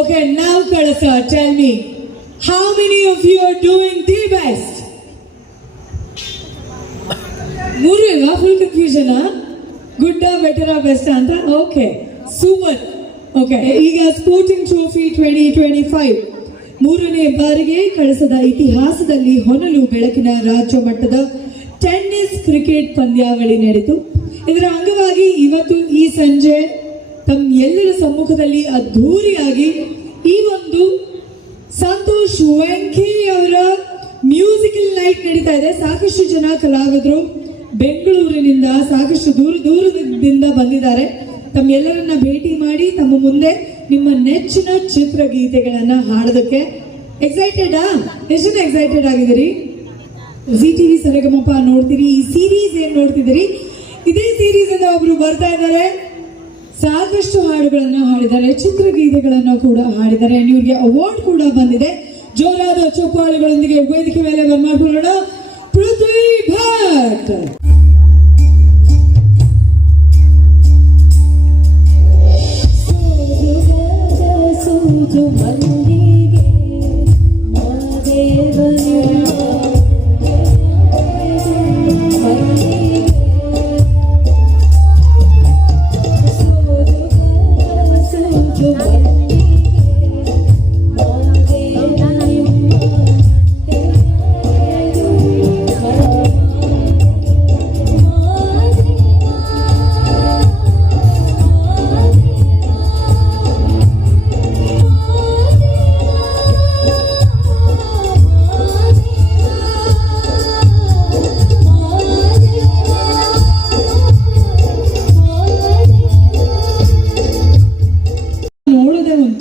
Okay, now Kalasa, tell me, how many of you are doing the best? Murega, full confusion, huh? Good, better, best, anta? Okay, super. Okay, ಈಗ sporting trophy 2025 ಮೂರನೇ ಬಾರಿಗೆ ಕಳಸದ ಇತಿಹಾಸದಲ್ಲಿ ಹೊನಲು ಬೆಳಕಿನ ರಾಜ್ಯ ಮಟ್ಟದ tennis cricket ಪಂದ್ಯಾವಳಿ ನಡೆಯಿತು. ಇದರ ಅಂಗವಾಗಿ ಇವತ್ತು ಈ ಸಂಜೆ ತಮ್ಮ ಎಲ್ಲರ ಸಮ್ಮುಖದಲ್ಲಿ ಅದ್ಧೂರಿಯಾಗಿ ಈ ಒಂದು ಸಂತೋಷ್ ವೆಂಕಿ ಅವರ ಮ್ಯೂಸಿಕಲ್ ನೈಟ್ ನಡೀತಾ ಇದೆ. ಸಾಕಷ್ಟು ಜನ ಕಲಾವಿದರು ಬೆಂಗಳೂರಿನಿಂದ ಸಾಕಷ್ಟು ದೂರದಿಂದ ಬಂದಿದ್ದಾರೆ. ತಮ್ಮೆಲ್ಲರನ್ನ ಭೇಟಿ ಮಾಡಿ ತಮ್ಮ ಮುಂದೆ ನಿಮ್ಮ ನೆಚ್ಚಿನ ಚಿತ್ರಗೀತೆಗಳನ್ನ ಹಾಡೋದಕ್ಕೆ ಎಕ್ಸೈಟೆಡಾ? ಎಷ್ಟು ಜನ ಎಕ್ಸೈಟೆಡ್ ಆಗಿದ್ದೀರಿ? ZTV ಸರಿಗಮಪ ನೋಡ್ತೀರಿ, ಈ ಸೀರೀಸ್ ಏನ್ ನೋಡ್ತಿದ್ದೀರಿ, ಇದೇ ಸೀರೀಸ್ ಇಂದ ಒಬ್ರು ಬರ್ತಾ ಇದ್ದಾರೆ. ಸಾಕಷ್ಟು ಹಾಡುಗಳನ್ನು ಹಾಡಿದ್ದಾರೆ, ಚಿತ್ರಗೀತೆಗಳನ್ನು ಕೂಡ ಹಾಡಿದ್ದಾರೆ. ಇವ್ರಿಗೆ ಅವಾರ್ಡ್ ಕೂಡ ಬಂದಿದೆ. ಜೋರಾದ ಚಪ್ಪಾಳೆಗಳೊಂದಿಗೆ ವೇದಿಕೆ ಮೇಲೆ ಬರ್ಮಾಡ್ಕೊಳ್ಳೋಣ ಪೃಥ್ವಿ ಭಟ್.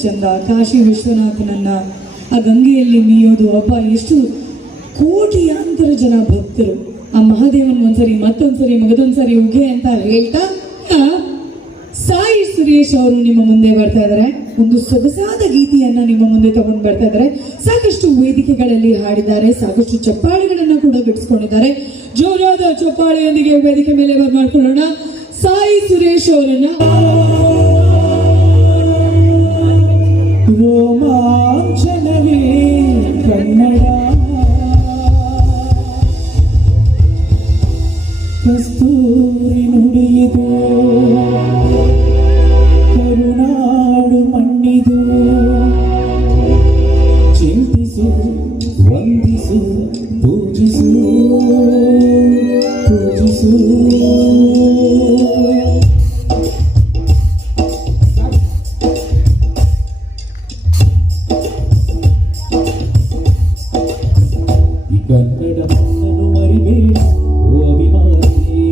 ಚಂದ ಕಾಶಿ ವಿಶ್ವನಾಥನನ್ನ ಆ ಗಂಗೆಯಲ್ಲಿ ಮೀಯೋದು, ಅಪ್ಪ ಎಷ್ಟು ಕೋಟಿಯಾಂತರ ಜನ ಭಕ್ತರು ಆ ಮಹಾದೇವನ್ ಒಂದ್ಸರಿ ಮತ್ತೊಂದ್ಸರಿ ಮಗದೊಂದ್ಸರಿ ಉಗೆ ಅಂತ ಹೇಳ್ತಾ ಸಾಯಿ ಸುರೇಶ್ ಅವರು ನಿಮ್ಮ ಮುಂದೆ ಬರ್ತಾ ಇದ್ದಾರೆ. ಒಂದು ಸೊಗಸಾದ ಗೀತೆಯನ್ನ ನಿಮ್ಮ ಮುಂದೆ ತಗೊಂಡು ಬರ್ತಾ ಇದ್ದಾರೆ. ಸಾಕಷ್ಟು ವೇದಿಕೆಗಳಲ್ಲಿ ಹಾಡಿದ್ದಾರೆ, ಸಾಕಷ್ಟು ಚಪ್ಪಾಳೆಗಳನ್ನ ಕೂಡ ಗಿಟ್ಟಿಸ್ಕೊಂಡಿದ್ದಾರೆ. ಜೋರಾದ ಚಪ್ಪಾಳೆಯೊಂದಿಗೆ ವೇದಿಕೆ ಮೇಲೆ ಬರ್ಮಾಡ್ಕೊಳ್ಳೋಣ ಸಾಯಿ ಸುರೇಶ್ ಅವರನ್ನ. ರೋಮಾಂಚನವೇ ಕನ್ನಡ, ಕಸ್ತೂರಿ ನುಡಿಯಿದು, ಕರುನಾಡು ಮಣ್ಣಿದು. ಚಿಂತಿಸು, ವಂದಿಸು, ಪೂಜಿಸು, ಪೂಜಿಸು. ಕನ್ನಡ ಮಣ್ಣನ್ನು ಮರಿಬೇಡ ಓ ಅಭಿಮಾನಿ,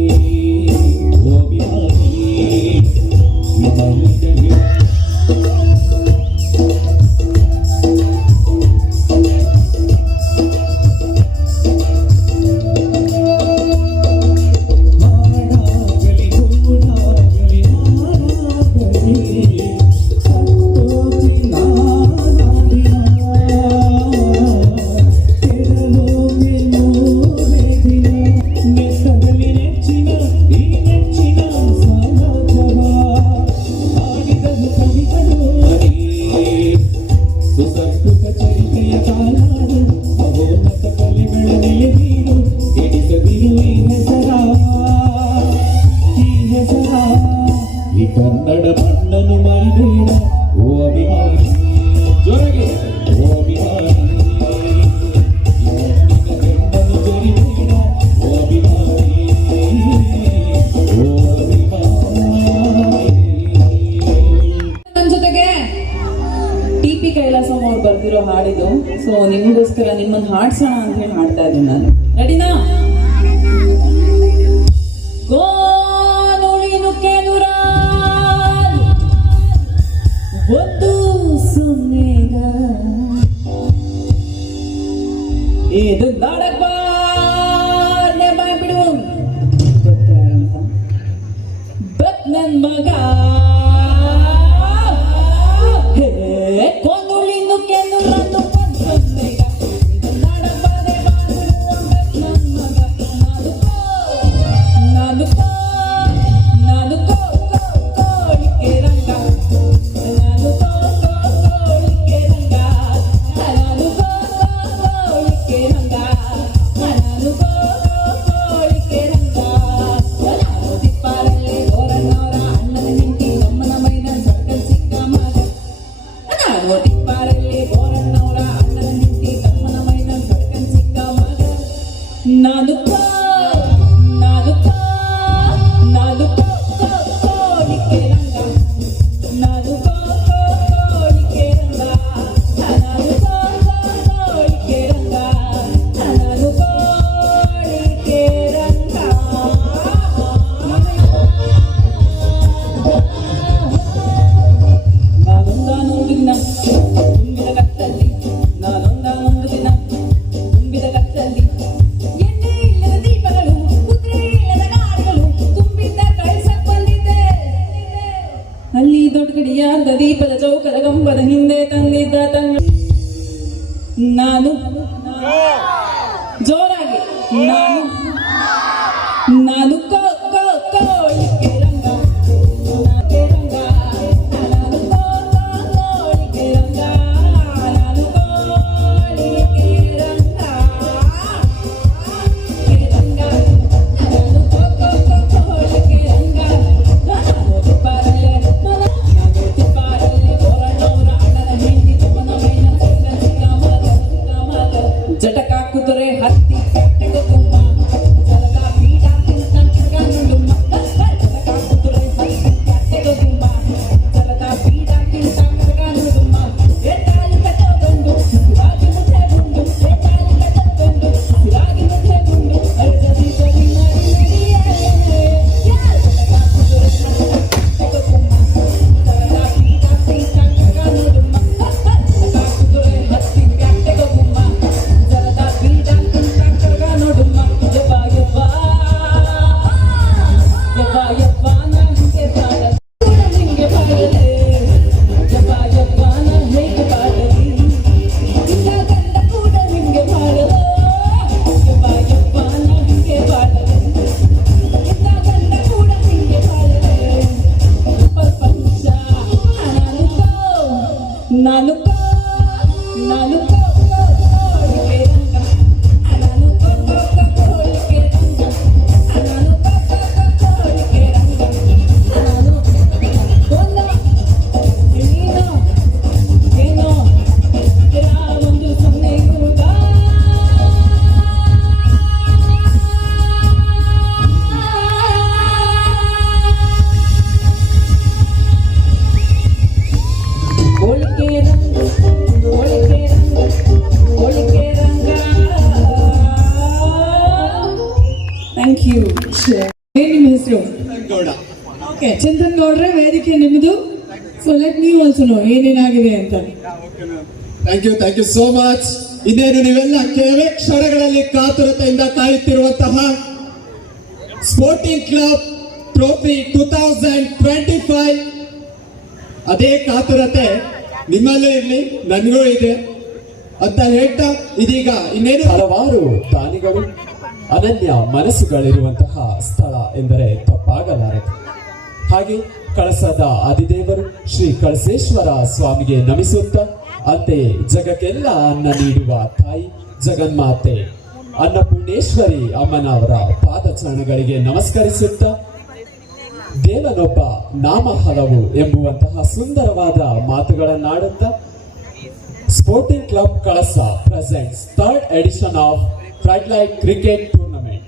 ಓ ಅಭಿಮಾನಿ. ಬರ್ದಿರೋ ಹಾಡಿದು. ಸೊ ನಿಮಗೋಸ್ಕರ ನಿಮ್ಮನ್ನು ಹಾಡ್ಸೋಣ ಅಂತ ಹೇಳಿ ಹಾಡ್ತಾ ಇದ್ದೀನಿ ನಾನು. ರೆಡಿನಾ? ಗೋನುಳಿನು ಕೆನುರಾಲ್ ಒಂದು ಸೊನ್ನೆಗ ಇದು ನಾಡಕ ಬಿಡು ಗೊತ್ತಾರಂತ ಬಟ್ ನನ್ ಮಗ ಕೊಂದುಳಿನು ಕೆನುರನ್ನು ಪಂಚೊನ್ನೆಗ ಅಲ್ಲಿ ದೊಡ್ಡ ಗಡಿಯಾದ ದೀಪದ ಚೌಕದ ಗಂಬದ ಹಿಂದೆ ತಂದಿದ್ದ ನಾನು ಜೋರಾಗಿ ನಾನು ಕೋಳಿಕೆ ರಂಗ ನಾನು ಕೋಳಿಕೆ ರಂಗ ನಾನು ಕೋಳಿಕೆ ರಂಗ ಜಟಕ ಕುದುರೆ ಹತ್ತಿ ಕಟ್ಟೆಗೆ ತುಂಬ ಜಲದ ಬೀಡ ತಿಂತ ನುಡುಮ ಜಟಕ ಕುದುರೆ ಹತ್ತಿ ಕಟ್ಟೆಗೆ ತುಂಬ ಜಲದ ಬೀಡ ತಿಂತ ನುಡುಮ ಎತ್ತಾಲಿ ಕಟ್ಟಗೊಂಡು ಸಿರಾಗಿ ಮುದ್ದೆ ಗುಂಡು ಎತ್ತಾಲಿ ಕಟ್ಟಗೊಂಡು ಸಿರಾಗಿ ಮುದ್ದೆ ಗುಂಡು ಅರ್ಜದಿ ಸರಿ ನಡಿಯೇ ಜಟಕ ಕುದುರೆ ಹತ್ತಿ ಕಟ್ಟೆಗೆ ತುಂಬ ಜಲದ ಬೀಡ ತಿಂತ ನುಡುಮ ಜಟಕ ಕುದುರೆ ಹತ್ತಿ ಕಟ್ಟೆಗೆ ತುಂಬ ನಾನು ಕೋಳಿಕೆ ರಂಗ ನಾನು ಕೋಳಿಕೆ ರಂಗ ನಾನು ಕೋಳಿಕೆ ರಂಗ ನಾನು ಗೊಂದ ನೀನು ಏನೋ ಒಂದು ಸೊನ್ನೆ ಹುಡುಗ ಕೋಳಿಕೆ ರಂಗ ಕೋಳಿಕೆ ರಂಗ. Thank you. ಏನ್ ನಿಮ್ಮ ಹೆಸರು? ಓಕೆ, ಚಂದನ್ ಗೌಡ್ರೆ, ವೇದಿಕೆ ನಿಮ್ಮದು. So let me also know ಏನೇನಾಗಿದೆ ಅಂತ. Thank you so much. ಇನ್ನೇನು ನೀವೆಲ್ಲ ಕೆಲವೇ ಕ್ಷಣಗಳಲ್ಲಿ ಕಾತುರತೆಯಿಂದ ಕಾಯುತ್ತಿರುವಂತಹ ಸ್ಪೋರ್ಟಿಂಗ್ ಕ್ಲಬ್ ಟ್ರೋಫಿ 2025 ಅದೇ ಕಾತುರತೆ ನಿಮ್ಮಲ್ಲೂ ಇರಲಿ, ನನಗೂ ಇದೆ ಅಂತ ಹೇಳ್ತಾ ಇದೀಗ ಇನ್ನೇನು ಹಲವಾರು ದಾನಿಗಳು ಅನನ್ಯ ಮನಸ್ಸುಗಳಿರುವಂತಹ ಸ್ಥಳ ಎಂದರೆ ತಪ್ಪಾಗಲಾರದು. ಹಾಗೆ ಕಳಸದ ಅಧಿದೇವರು ಶ್ರೀ ಕಳಸೇಶ್ವರ ಸ್ವಾಮಿಗೆ ನಮಿಸುತ್ತಾ, ಅಂತೆಯೇ ಜಗಕ್ಕೆಲ್ಲ ಅನ್ನ ನೀಡುವ ತಾಯಿ ಜಗನ್ಮಾತೆ ಅನ್ನಪೂರ್ಣೇಶ್ವರಿ ಅಮ್ಮನವರ ಪಾದಚರಣಗಳಿಗೆ ನಮಸ್ಕರಿಸುತ್ತಾ, ದೇವನೊಬ್ಬ ನಾಮ ಹಲವು ಎಂಬುವಂತಹ ಸುಂದರವಾದ ಮಾತುಗಳನ್ನಾಡುತ್ತಾ, sporting club Kalasa presents 3rd edition of floodlight cricket tournament.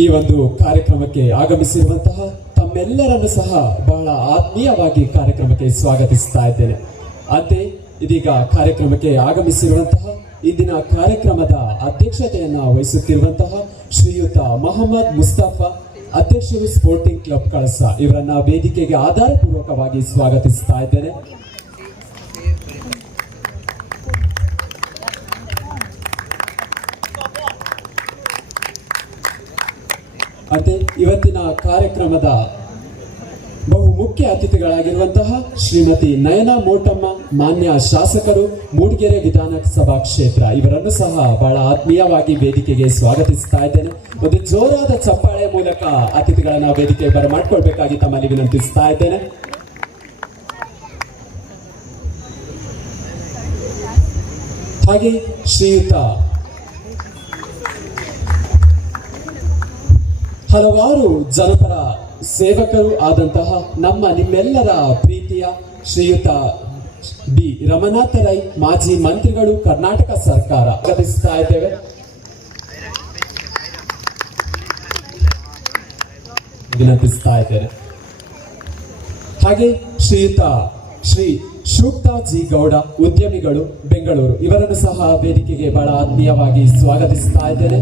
ಈ ಒಂದು ಕಾರ್ಯಕ್ರಮಕ್ಕೆ ಆಗಮಿಸಿರುವಂತಹ ತಮ್ಮೆಲ್ಲರನ್ನು ಸಹ ಬಹಳ ಆತ್ಮೀಯವಾಗಿ ಕಾರ್ಯಕ್ರಮಕ್ಕೆ ಸ್ವಾಗತಿಸ್ತಾ ಇದ್ದೇನೆ. ಅಂತೆ ಇದೀಗ ಕಾರ್ಯಕ್ರಮಕ್ಕೆ ಆಗಮಿಸಿರುವಂತಹ ಇಂದಿನ ಕಾರ್ಯಕ್ರಮದ ಅಧ್ಯಕ್ಷತೆಯನ್ನ ವಹಿಸುತ್ತಿರುವಂತಹ ಶ್ರೀಯುತ ಮೊಹಮ್ಮದ್ ಮುಸ್ತಫಾ ಅಧ್ಯಕ್ಷರು ಸ್ಪೋರ್ಟಿಂಗ್ ಕ್ಲಬ್ ಕಳಸ ಇವರನ್ನ ವೇದಿಕೆಗೆ ಆಧಾರಪೂರ್ವಕವಾಗಿ ಸ್ವಾಗತಿಸ್ತಾ ಇದ್ದೇನೆ. ಅಂತೆ ಇವತ್ತಿನ ಕಾರ್ಯಕ್ರಮದ ಬಹು ಮುಖ್ಯ ಅತಿಥಿಗಳಾಗಿರುವಂತಹ ಶ್ರೀಮತಿ ನಯನಾ ಮೋಟಮ್ಮ ಮಾನ್ಯ ಶಾಸಕರು ಮೂಡಿಗೆರೆ ವಿಧಾನಸಭಾ ಕ್ಷೇತ್ರ ಇವರನ್ನು ಸಹ ಬಹಳ ಆತ್ಮೀಯವಾಗಿ ವೇದಿಕೆಗೆ ಸ್ವಾಗತಿಸ್ತಾ ಇದ್ದೇನೆ. ಒಂದು ಜೋರಾದ ಚಪ್ಪಾಳೆ ಮೂಲಕ ಅತಿಥಿಗಳನ್ನ ವೇದಿಕೆ ಬರಮಾಡ್ಕೊಳ್ಬೇಕಾಗಿ ತಮ್ಮಲ್ಲಿ ವಿನಂತಿಸ್ತಾ ಇದ್ದೇನೆ. ಹಾಗೆ ಶ್ರೀಯುತ ಹಲವಾರು ಜನಪರ ಸೇವಕರು ಆದಂತಹ ನಿಮ್ಮೆಲ್ಲರ ಪ್ರೀತಿಯ ಶ್ರೀಯುತ ಬಿ ರಮನಾಥ ರೈ ಮಾಜಿ ಮಂತ್ರಿಗಳು ಕರ್ನಾಟಕ ಸರ್ಕಾರ ಸ್ವಾಗತಿಸ್ತಾ ಇದ್ದೇವೆ. ವಿನಂತಿಸ್ತಾ ಇದ್ದೇನೆ. ಹಾಗೆ ಶ್ರೀಯುತ ಶ್ರೀ ಶೂಕ್ತಾ ಜಿ ಗೌಡ ಉದ್ಯಮಿಗಳು ಬೆಂಗಳೂರು ಇವರನ್ನು ಸಹ ವೇದಿಕೆಗೆ ಬಹಳ ಆತ್ಮೀಯವಾಗಿ ಸ್ವಾಗತಿಸ್ತಾ ಇದ್ದೇನೆ.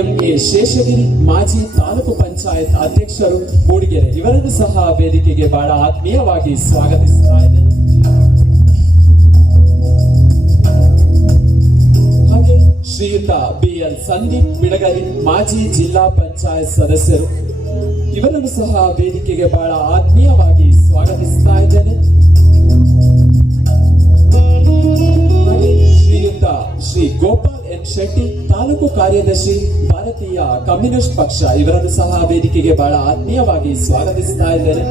ಎಂಎ ಶೇಷಗಿರಿ ಮಾಜಿ ತಾಲೂಕು ಪಂಚಾಯತ್ ಅಧ್ಯಕ್ಷರು ಮೂಡಿಗೆರೆ ಇವರನ್ನು ಸಹ ವೇದಿಕೆಗೆ ಬಹಳ ಆತ್ಮೀಯವಾಗಿ ಸ್ವಾಗತಿಸ್ತಾ ಇದ್ದೇನೆ. ಹಾಗೆ ಶ್ರೀಯುತ ಬಿಎಲ್ ಸಂದೀಪ್ ಬಿಡಗರಿ ಮಾಜಿ ಜಿಲ್ಲಾ ಪಂಚಾಯತ್ ಸದಸ್ಯರು ಇವರನ್ನು ಸಹ ವೇದಿಕೆಗೆ ಬಹಳ ಆತ್ಮೀಯವಾಗಿ ಸ್ವಾಗತಿಸ್ತಾ ಇದ್ದೇನೆ. ಹಾಗೆ ಶ್ರೀಯುತ ಶ್ರೀ ಗೋಪಾಲ್ ಎನ್ ಶೆಟ್ಟಿ ತಾಲೂಕು ಕಾರ್ಯದರ್ಶಿ ಭಾರತೀಯ ಕಮ್ಯುನಿಸ್ಟ್ ಪಕ್ಷ ಇವರನ್ನು ಸಹ ವೇದಿಕೆಗೆ ಬಹಳ ಆತ್ಮೀಯವಾಗಿ ಸ್ವಾಗತಿಸ್ತಾ ಇದ್ದೇನೆ.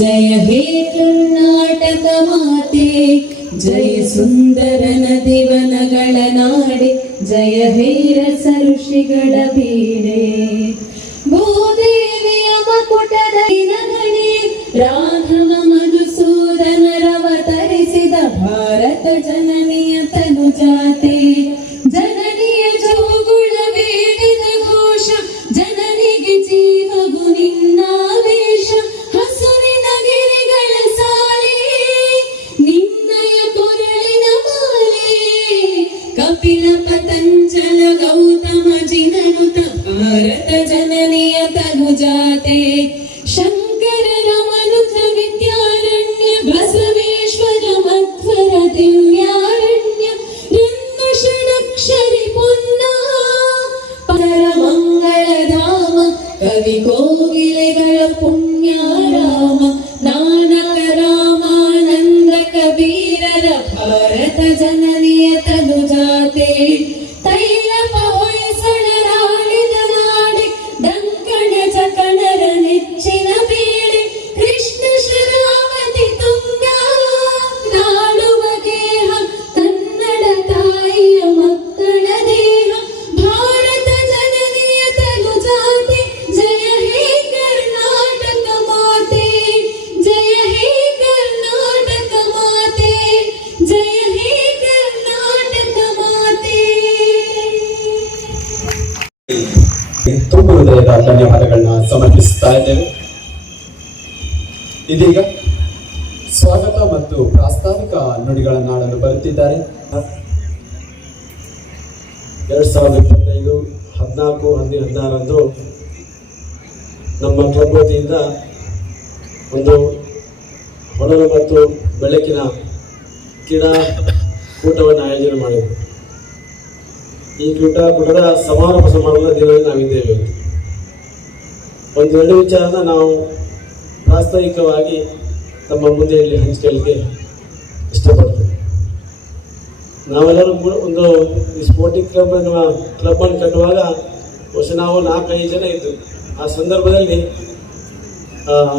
ಜಯ ಹೇ ಕರ್ನಾಟಕ ಮಾತೆ, ಜಯ ಸುಂದರ ನದಿವನಗಳ ನಾಡೆ, ಜಯ ಹೇ ರಸ ಋಷಿಗಳ ಬೀಡೆ, ಭೂದೇವಿಯ ಮಕುಟದ ನಗಣೆ, ರಾಘವ ಮಧುಸೂದನರವತರಿಸಿದ ಭಾರತ ಜನನಿಯ ತನು ಜಾತೆ, ಜನನಿಯ ಜೋಗುಳ ವೇದಿದ ಘೋಷ, ಜನನಿಗೆ ಜೀವವು ನಿನ್ನಾವೇಶ, ಹಸುರಿನ ಗಿರಿಗಳ ಸಾಲೆ, ನಿನ್ನಯ ಕೊರಳಿನ ಮಾಲೆ, ಕಪಿಲ ಪತಂಜಲ ಗೌತಮ ಜಿನನುತ ಭಾರತ ಜನನಿಯ ತನು ಜಾತೆ, ಶಂಕರರ ಮನುಜ ವಿದ್ಯಾರಣ್ಯ, ಬಸವೇಶ್ವರ ಮಧ್ವರ ದಿವ್ಯಾರಣ್ಯ, ರಂಗ ಷಡಕ್ಷರಿ ಪುನ್ನ ಪರ ಮಂಗಳಧಾಮ, ಕವಿ ಕೋಗಿಲೆಗಳ ಪುಣ್ಯ ರಾಮ, ನಾನಕ ರಾಮಾನಂದ ಕಬೀರರ ಭಾರತ ಜನನಿಯ ತನು ಜಾತೆ, ತೈಲಪ ಹೊಯ್ಸಳರಾಳಿದ ನಾಡೆ, ಡಂಕಣ ಚಕಣರ ನೆಚ್ಚಿನ ಬೇಳೆ, ಕೃಷ್ಣ ಶರಾವತಿ ತುಂಗ ನಾಡುವ ಗೇಹ, ಕನ್ನಡ ತಾಯಿಯ ಮಕ್ಕಳ ದೇಹ, ಭಾರತ ಜನನಿಯ ತನು ಜಾತೆ, ಜಯ ಹೇ ಕರ್ನಾಟಕ ಮಾತೆ, ಜಯ ಹೇ ಕರ್ನಾಟಕ ಮಾತೆ, ಜಯ ಹೇ ಕರ್ನಾಟಕ ಮಾತೆ. ತುಂಬು ಹೃದಯದ ಧನ್ಯವಾದಗಳನ್ನ ಸಮರ್ಪಿಸುತ್ತಾ ಇದ್ದೇವೆ. ಇದೀಗ ಸ್ವಾಗತ ಮತ್ತು ಪ್ರಾಸ್ತಾವಿಕ ನುಡಿಗಳನ್ನಾಡಲು ಬರುತ್ತಿದ್ದಾರೆ. 2025 14/16 ನಮ್ಮ ಕ್ಲಬ್ ವತಿಯಿಂದ ಒಂದು ಹೊನಲು ಮತ್ತು ಬೆಳಕಿನ ಕ್ರೀಡಾ ಕೂಟವನ್ನು ಆಯೋಜನೆ ಮಾಡಿದ್ವಿ. ಈ ಕೂಟದ ಸಮಾರೋಪ ಸಮಾರಂಭದ ದಿನದಲ್ಲಿ ನಾವಿದ್ದೇವೆ. ಒಂದು ಎರಡು ವಿಚಾರನ ನಾವು ಪ್ರಾಸ್ತಾವಿಕವಾಗಿ ತಮ್ಮ ಮುಂದೆ ಇಲ್ಲಿ ಹಂಚಿಕೊಳ್ಳಲಿಕ್ಕೆ ಇಷ್ಟಪಡ್ತೇವೆ. ನಾವೆಲ್ಲರೂ ಕೂಡ ಒಂದು ಸ್ಪೋರ್ಟಿಂಗ್ ಕ್ಲಬ್ ಎನ್ನುವ ಕ್ಲಬ್ಬನ್ನು ಕಟ್ಟುವಾಗ ಬಹುಶಃ ನಾವು 4-5 ಜನ ಇದ್ದು, ಆ ಸಂದರ್ಭದಲ್ಲಿ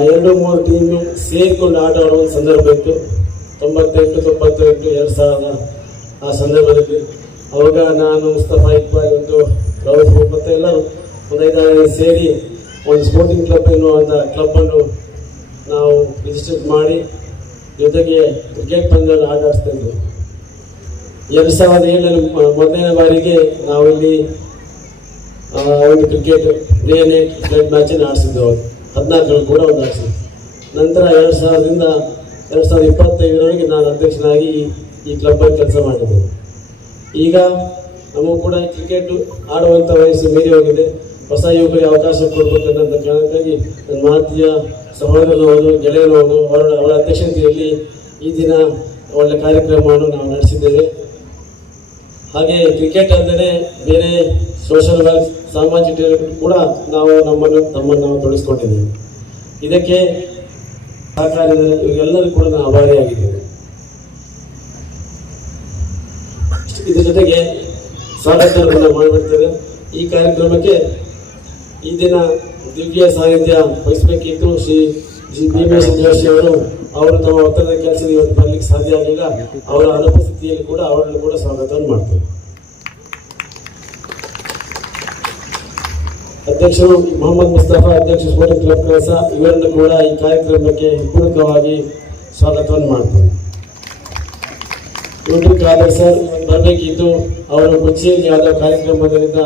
2-3 ಟೀಮು ಸೇರಿಕೊಂಡು ಆಟ ಆಡುವ ಸಂದರ್ಭ ಇತ್ತು. 98, 2000 ಆ ಸಂದರ್ಭದಲ್ಲಿ ಅವಾಗ ನಾನು ಮುಸ್ತಫಾ ಇಕ್ಬಾಲ್ ಒಂದು ರೌಫ್ ಮತ್ತು ಎಲ್ಲರೂ ಒಂದು 5-6 ಸೇರಿ ಒಂದು ಸ್ಪೋರ್ಟಿಂಗ್ ಕ್ಲಬ್ ಎನ್ನುವಂಥ ಕ್ಲಬ್ಬನ್ನು ನಾವು ರಿಜಿಸ್ಟರ್ ಮಾಡಿ ಜೊತೆಗೆ ಕ್ರಿಕೆಟ್ ಪಂದ್ಯವನ್ನು ಆಟ ಆಡಿಸ್ತಾ ಇದ್ವಿ. 2007 ಮೊದಲನೇ ಬಾರಿಗೆ ನಾವಿಲ್ಲಿ ಒಂದು ಕ್ರಿಕೆಟ್ ಡೇ ನೈಟ್ ಫ್ಲಡ್ ಮ್ಯಾಚನ್ನು ಆಡಿಸಿದ್ದು ಅವರು 14 ಕೂಡ ಒಂದು ಆಡಿಸಿದ್ದು. ನಂತರ 2025ರವರೆಗೆ ನಾನು ಅಧ್ಯಕ್ಷನಾಗಿ ಈ ಕ್ಲಬ್ಬಲ್ಲಿ ಕೆಲಸ ಮಾಡಿದ್ದೇನೆ. ಈಗ ನಮಗೂ ಕೂಡ ಕ್ರಿಕೆಟ್ ಆಡುವಂಥ ವಯಸ್ಸು ಮೀರಿ ಹೋಗಿದೆ. ಹೊಸ ಯುವಕರಿಗೆ ಅವಕಾಶ ಕೊಡಬೇಕನ್ನೋ ಕಾರಣಕ್ಕಾಗಿ ನನ್ನ ಮಾತಿಯ ಸಹೋದರನವರು ಗೆಳೆಯನವರು ಅವರ ಅಧ್ಯಕ್ಷತೆಯಲ್ಲಿ ಈ ದಿನ ಒಳ್ಳೆ ಕಾರ್ಯಕ್ರಮವನ್ನು ನಾವು ನಡೆಸಿದ್ದೇವೆ. ಹಾಗೆ ಕ್ರಿಕೆಟ್ ಅಂದರೆ ಬೇರೆ ಸೋಷಲ್ ವರ್ಕ್ ಸಾಮಾಜಿಕ ಕೂಡ ನಾವು ತಮ್ಮನ್ನು ನಾವು ತೊಡಗಿಸ್ಕೊಂಡಿದ್ದೇವೆ. ಇದಕ್ಕೆ ಸಹಕಾರಿದರೆ ಇವರೆಲ್ಲರೂ ಕೂಡ ನಾವು ಆಭಾರಿಯಾಗಿದ್ದೇವೆ. ಇದ್ರ ಜೊತೆಗೆ ಸ್ವಾಗತವನ್ನು ಮಾಡಿಬಿಡ್ತೇವೆ. ಈ ಕಾರ್ಯಕ್ರಮಕ್ಕೆ ಈ ದಿನ ದಿವ್ಯ ಸಾನ್ನಿಧ್ಯ ವಹಿಸಬೇಕಿತ್ತು ಶ್ರೀ ಭೀಮೇಶ್ ಜೋಶಿ ಅವರು ತಮ್ಮ ಒತ್ತಡದ ಕೆಲಸ ಇವತ್ತು ಬರಲಿಕ್ಕೆ ಸಾಧ್ಯ ಆಗಲಿಲ್ಲ. ಅವರ ಅನುಪಸ್ಥಿತಿಯಲ್ಲಿ ಕೂಡ ಅವರನ್ನು ಕೂಡ ಸ್ವಾಗತವನ್ನು ಮಾಡ್ತೇವೆ. ಅಧ್ಯಕ್ಷರು ಮೊಹಮ್ಮದ್ ಮುಸ್ತಫಾ, ಅಧ್ಯಕ್ಷ ಸ್ಪೋರ್ಟಿಂಗ್ ಕ್ಲಬ್ ಕೆಲಸ, ಇವರನ್ನು ಕೂಡ ಈ ಕಾರ್ಯಕ್ರಮಕ್ಕೆ ಪೂರಕವಾಗಿ ಸ್ವಾಗತವನ್ನು ಮಾಡ್ತೇವೆ. ಯೂಟ್ಯೂಬ್ ಖಾದರ್ ಸರ್ ಬರಬೇಕಿತ್ತು, ಅವರು ಕೊಚ್ಚಿಯಲ್ಲಿ ಯಾವುದೋ ಕಾರ್ಯಕ್ರಮದಿಂದ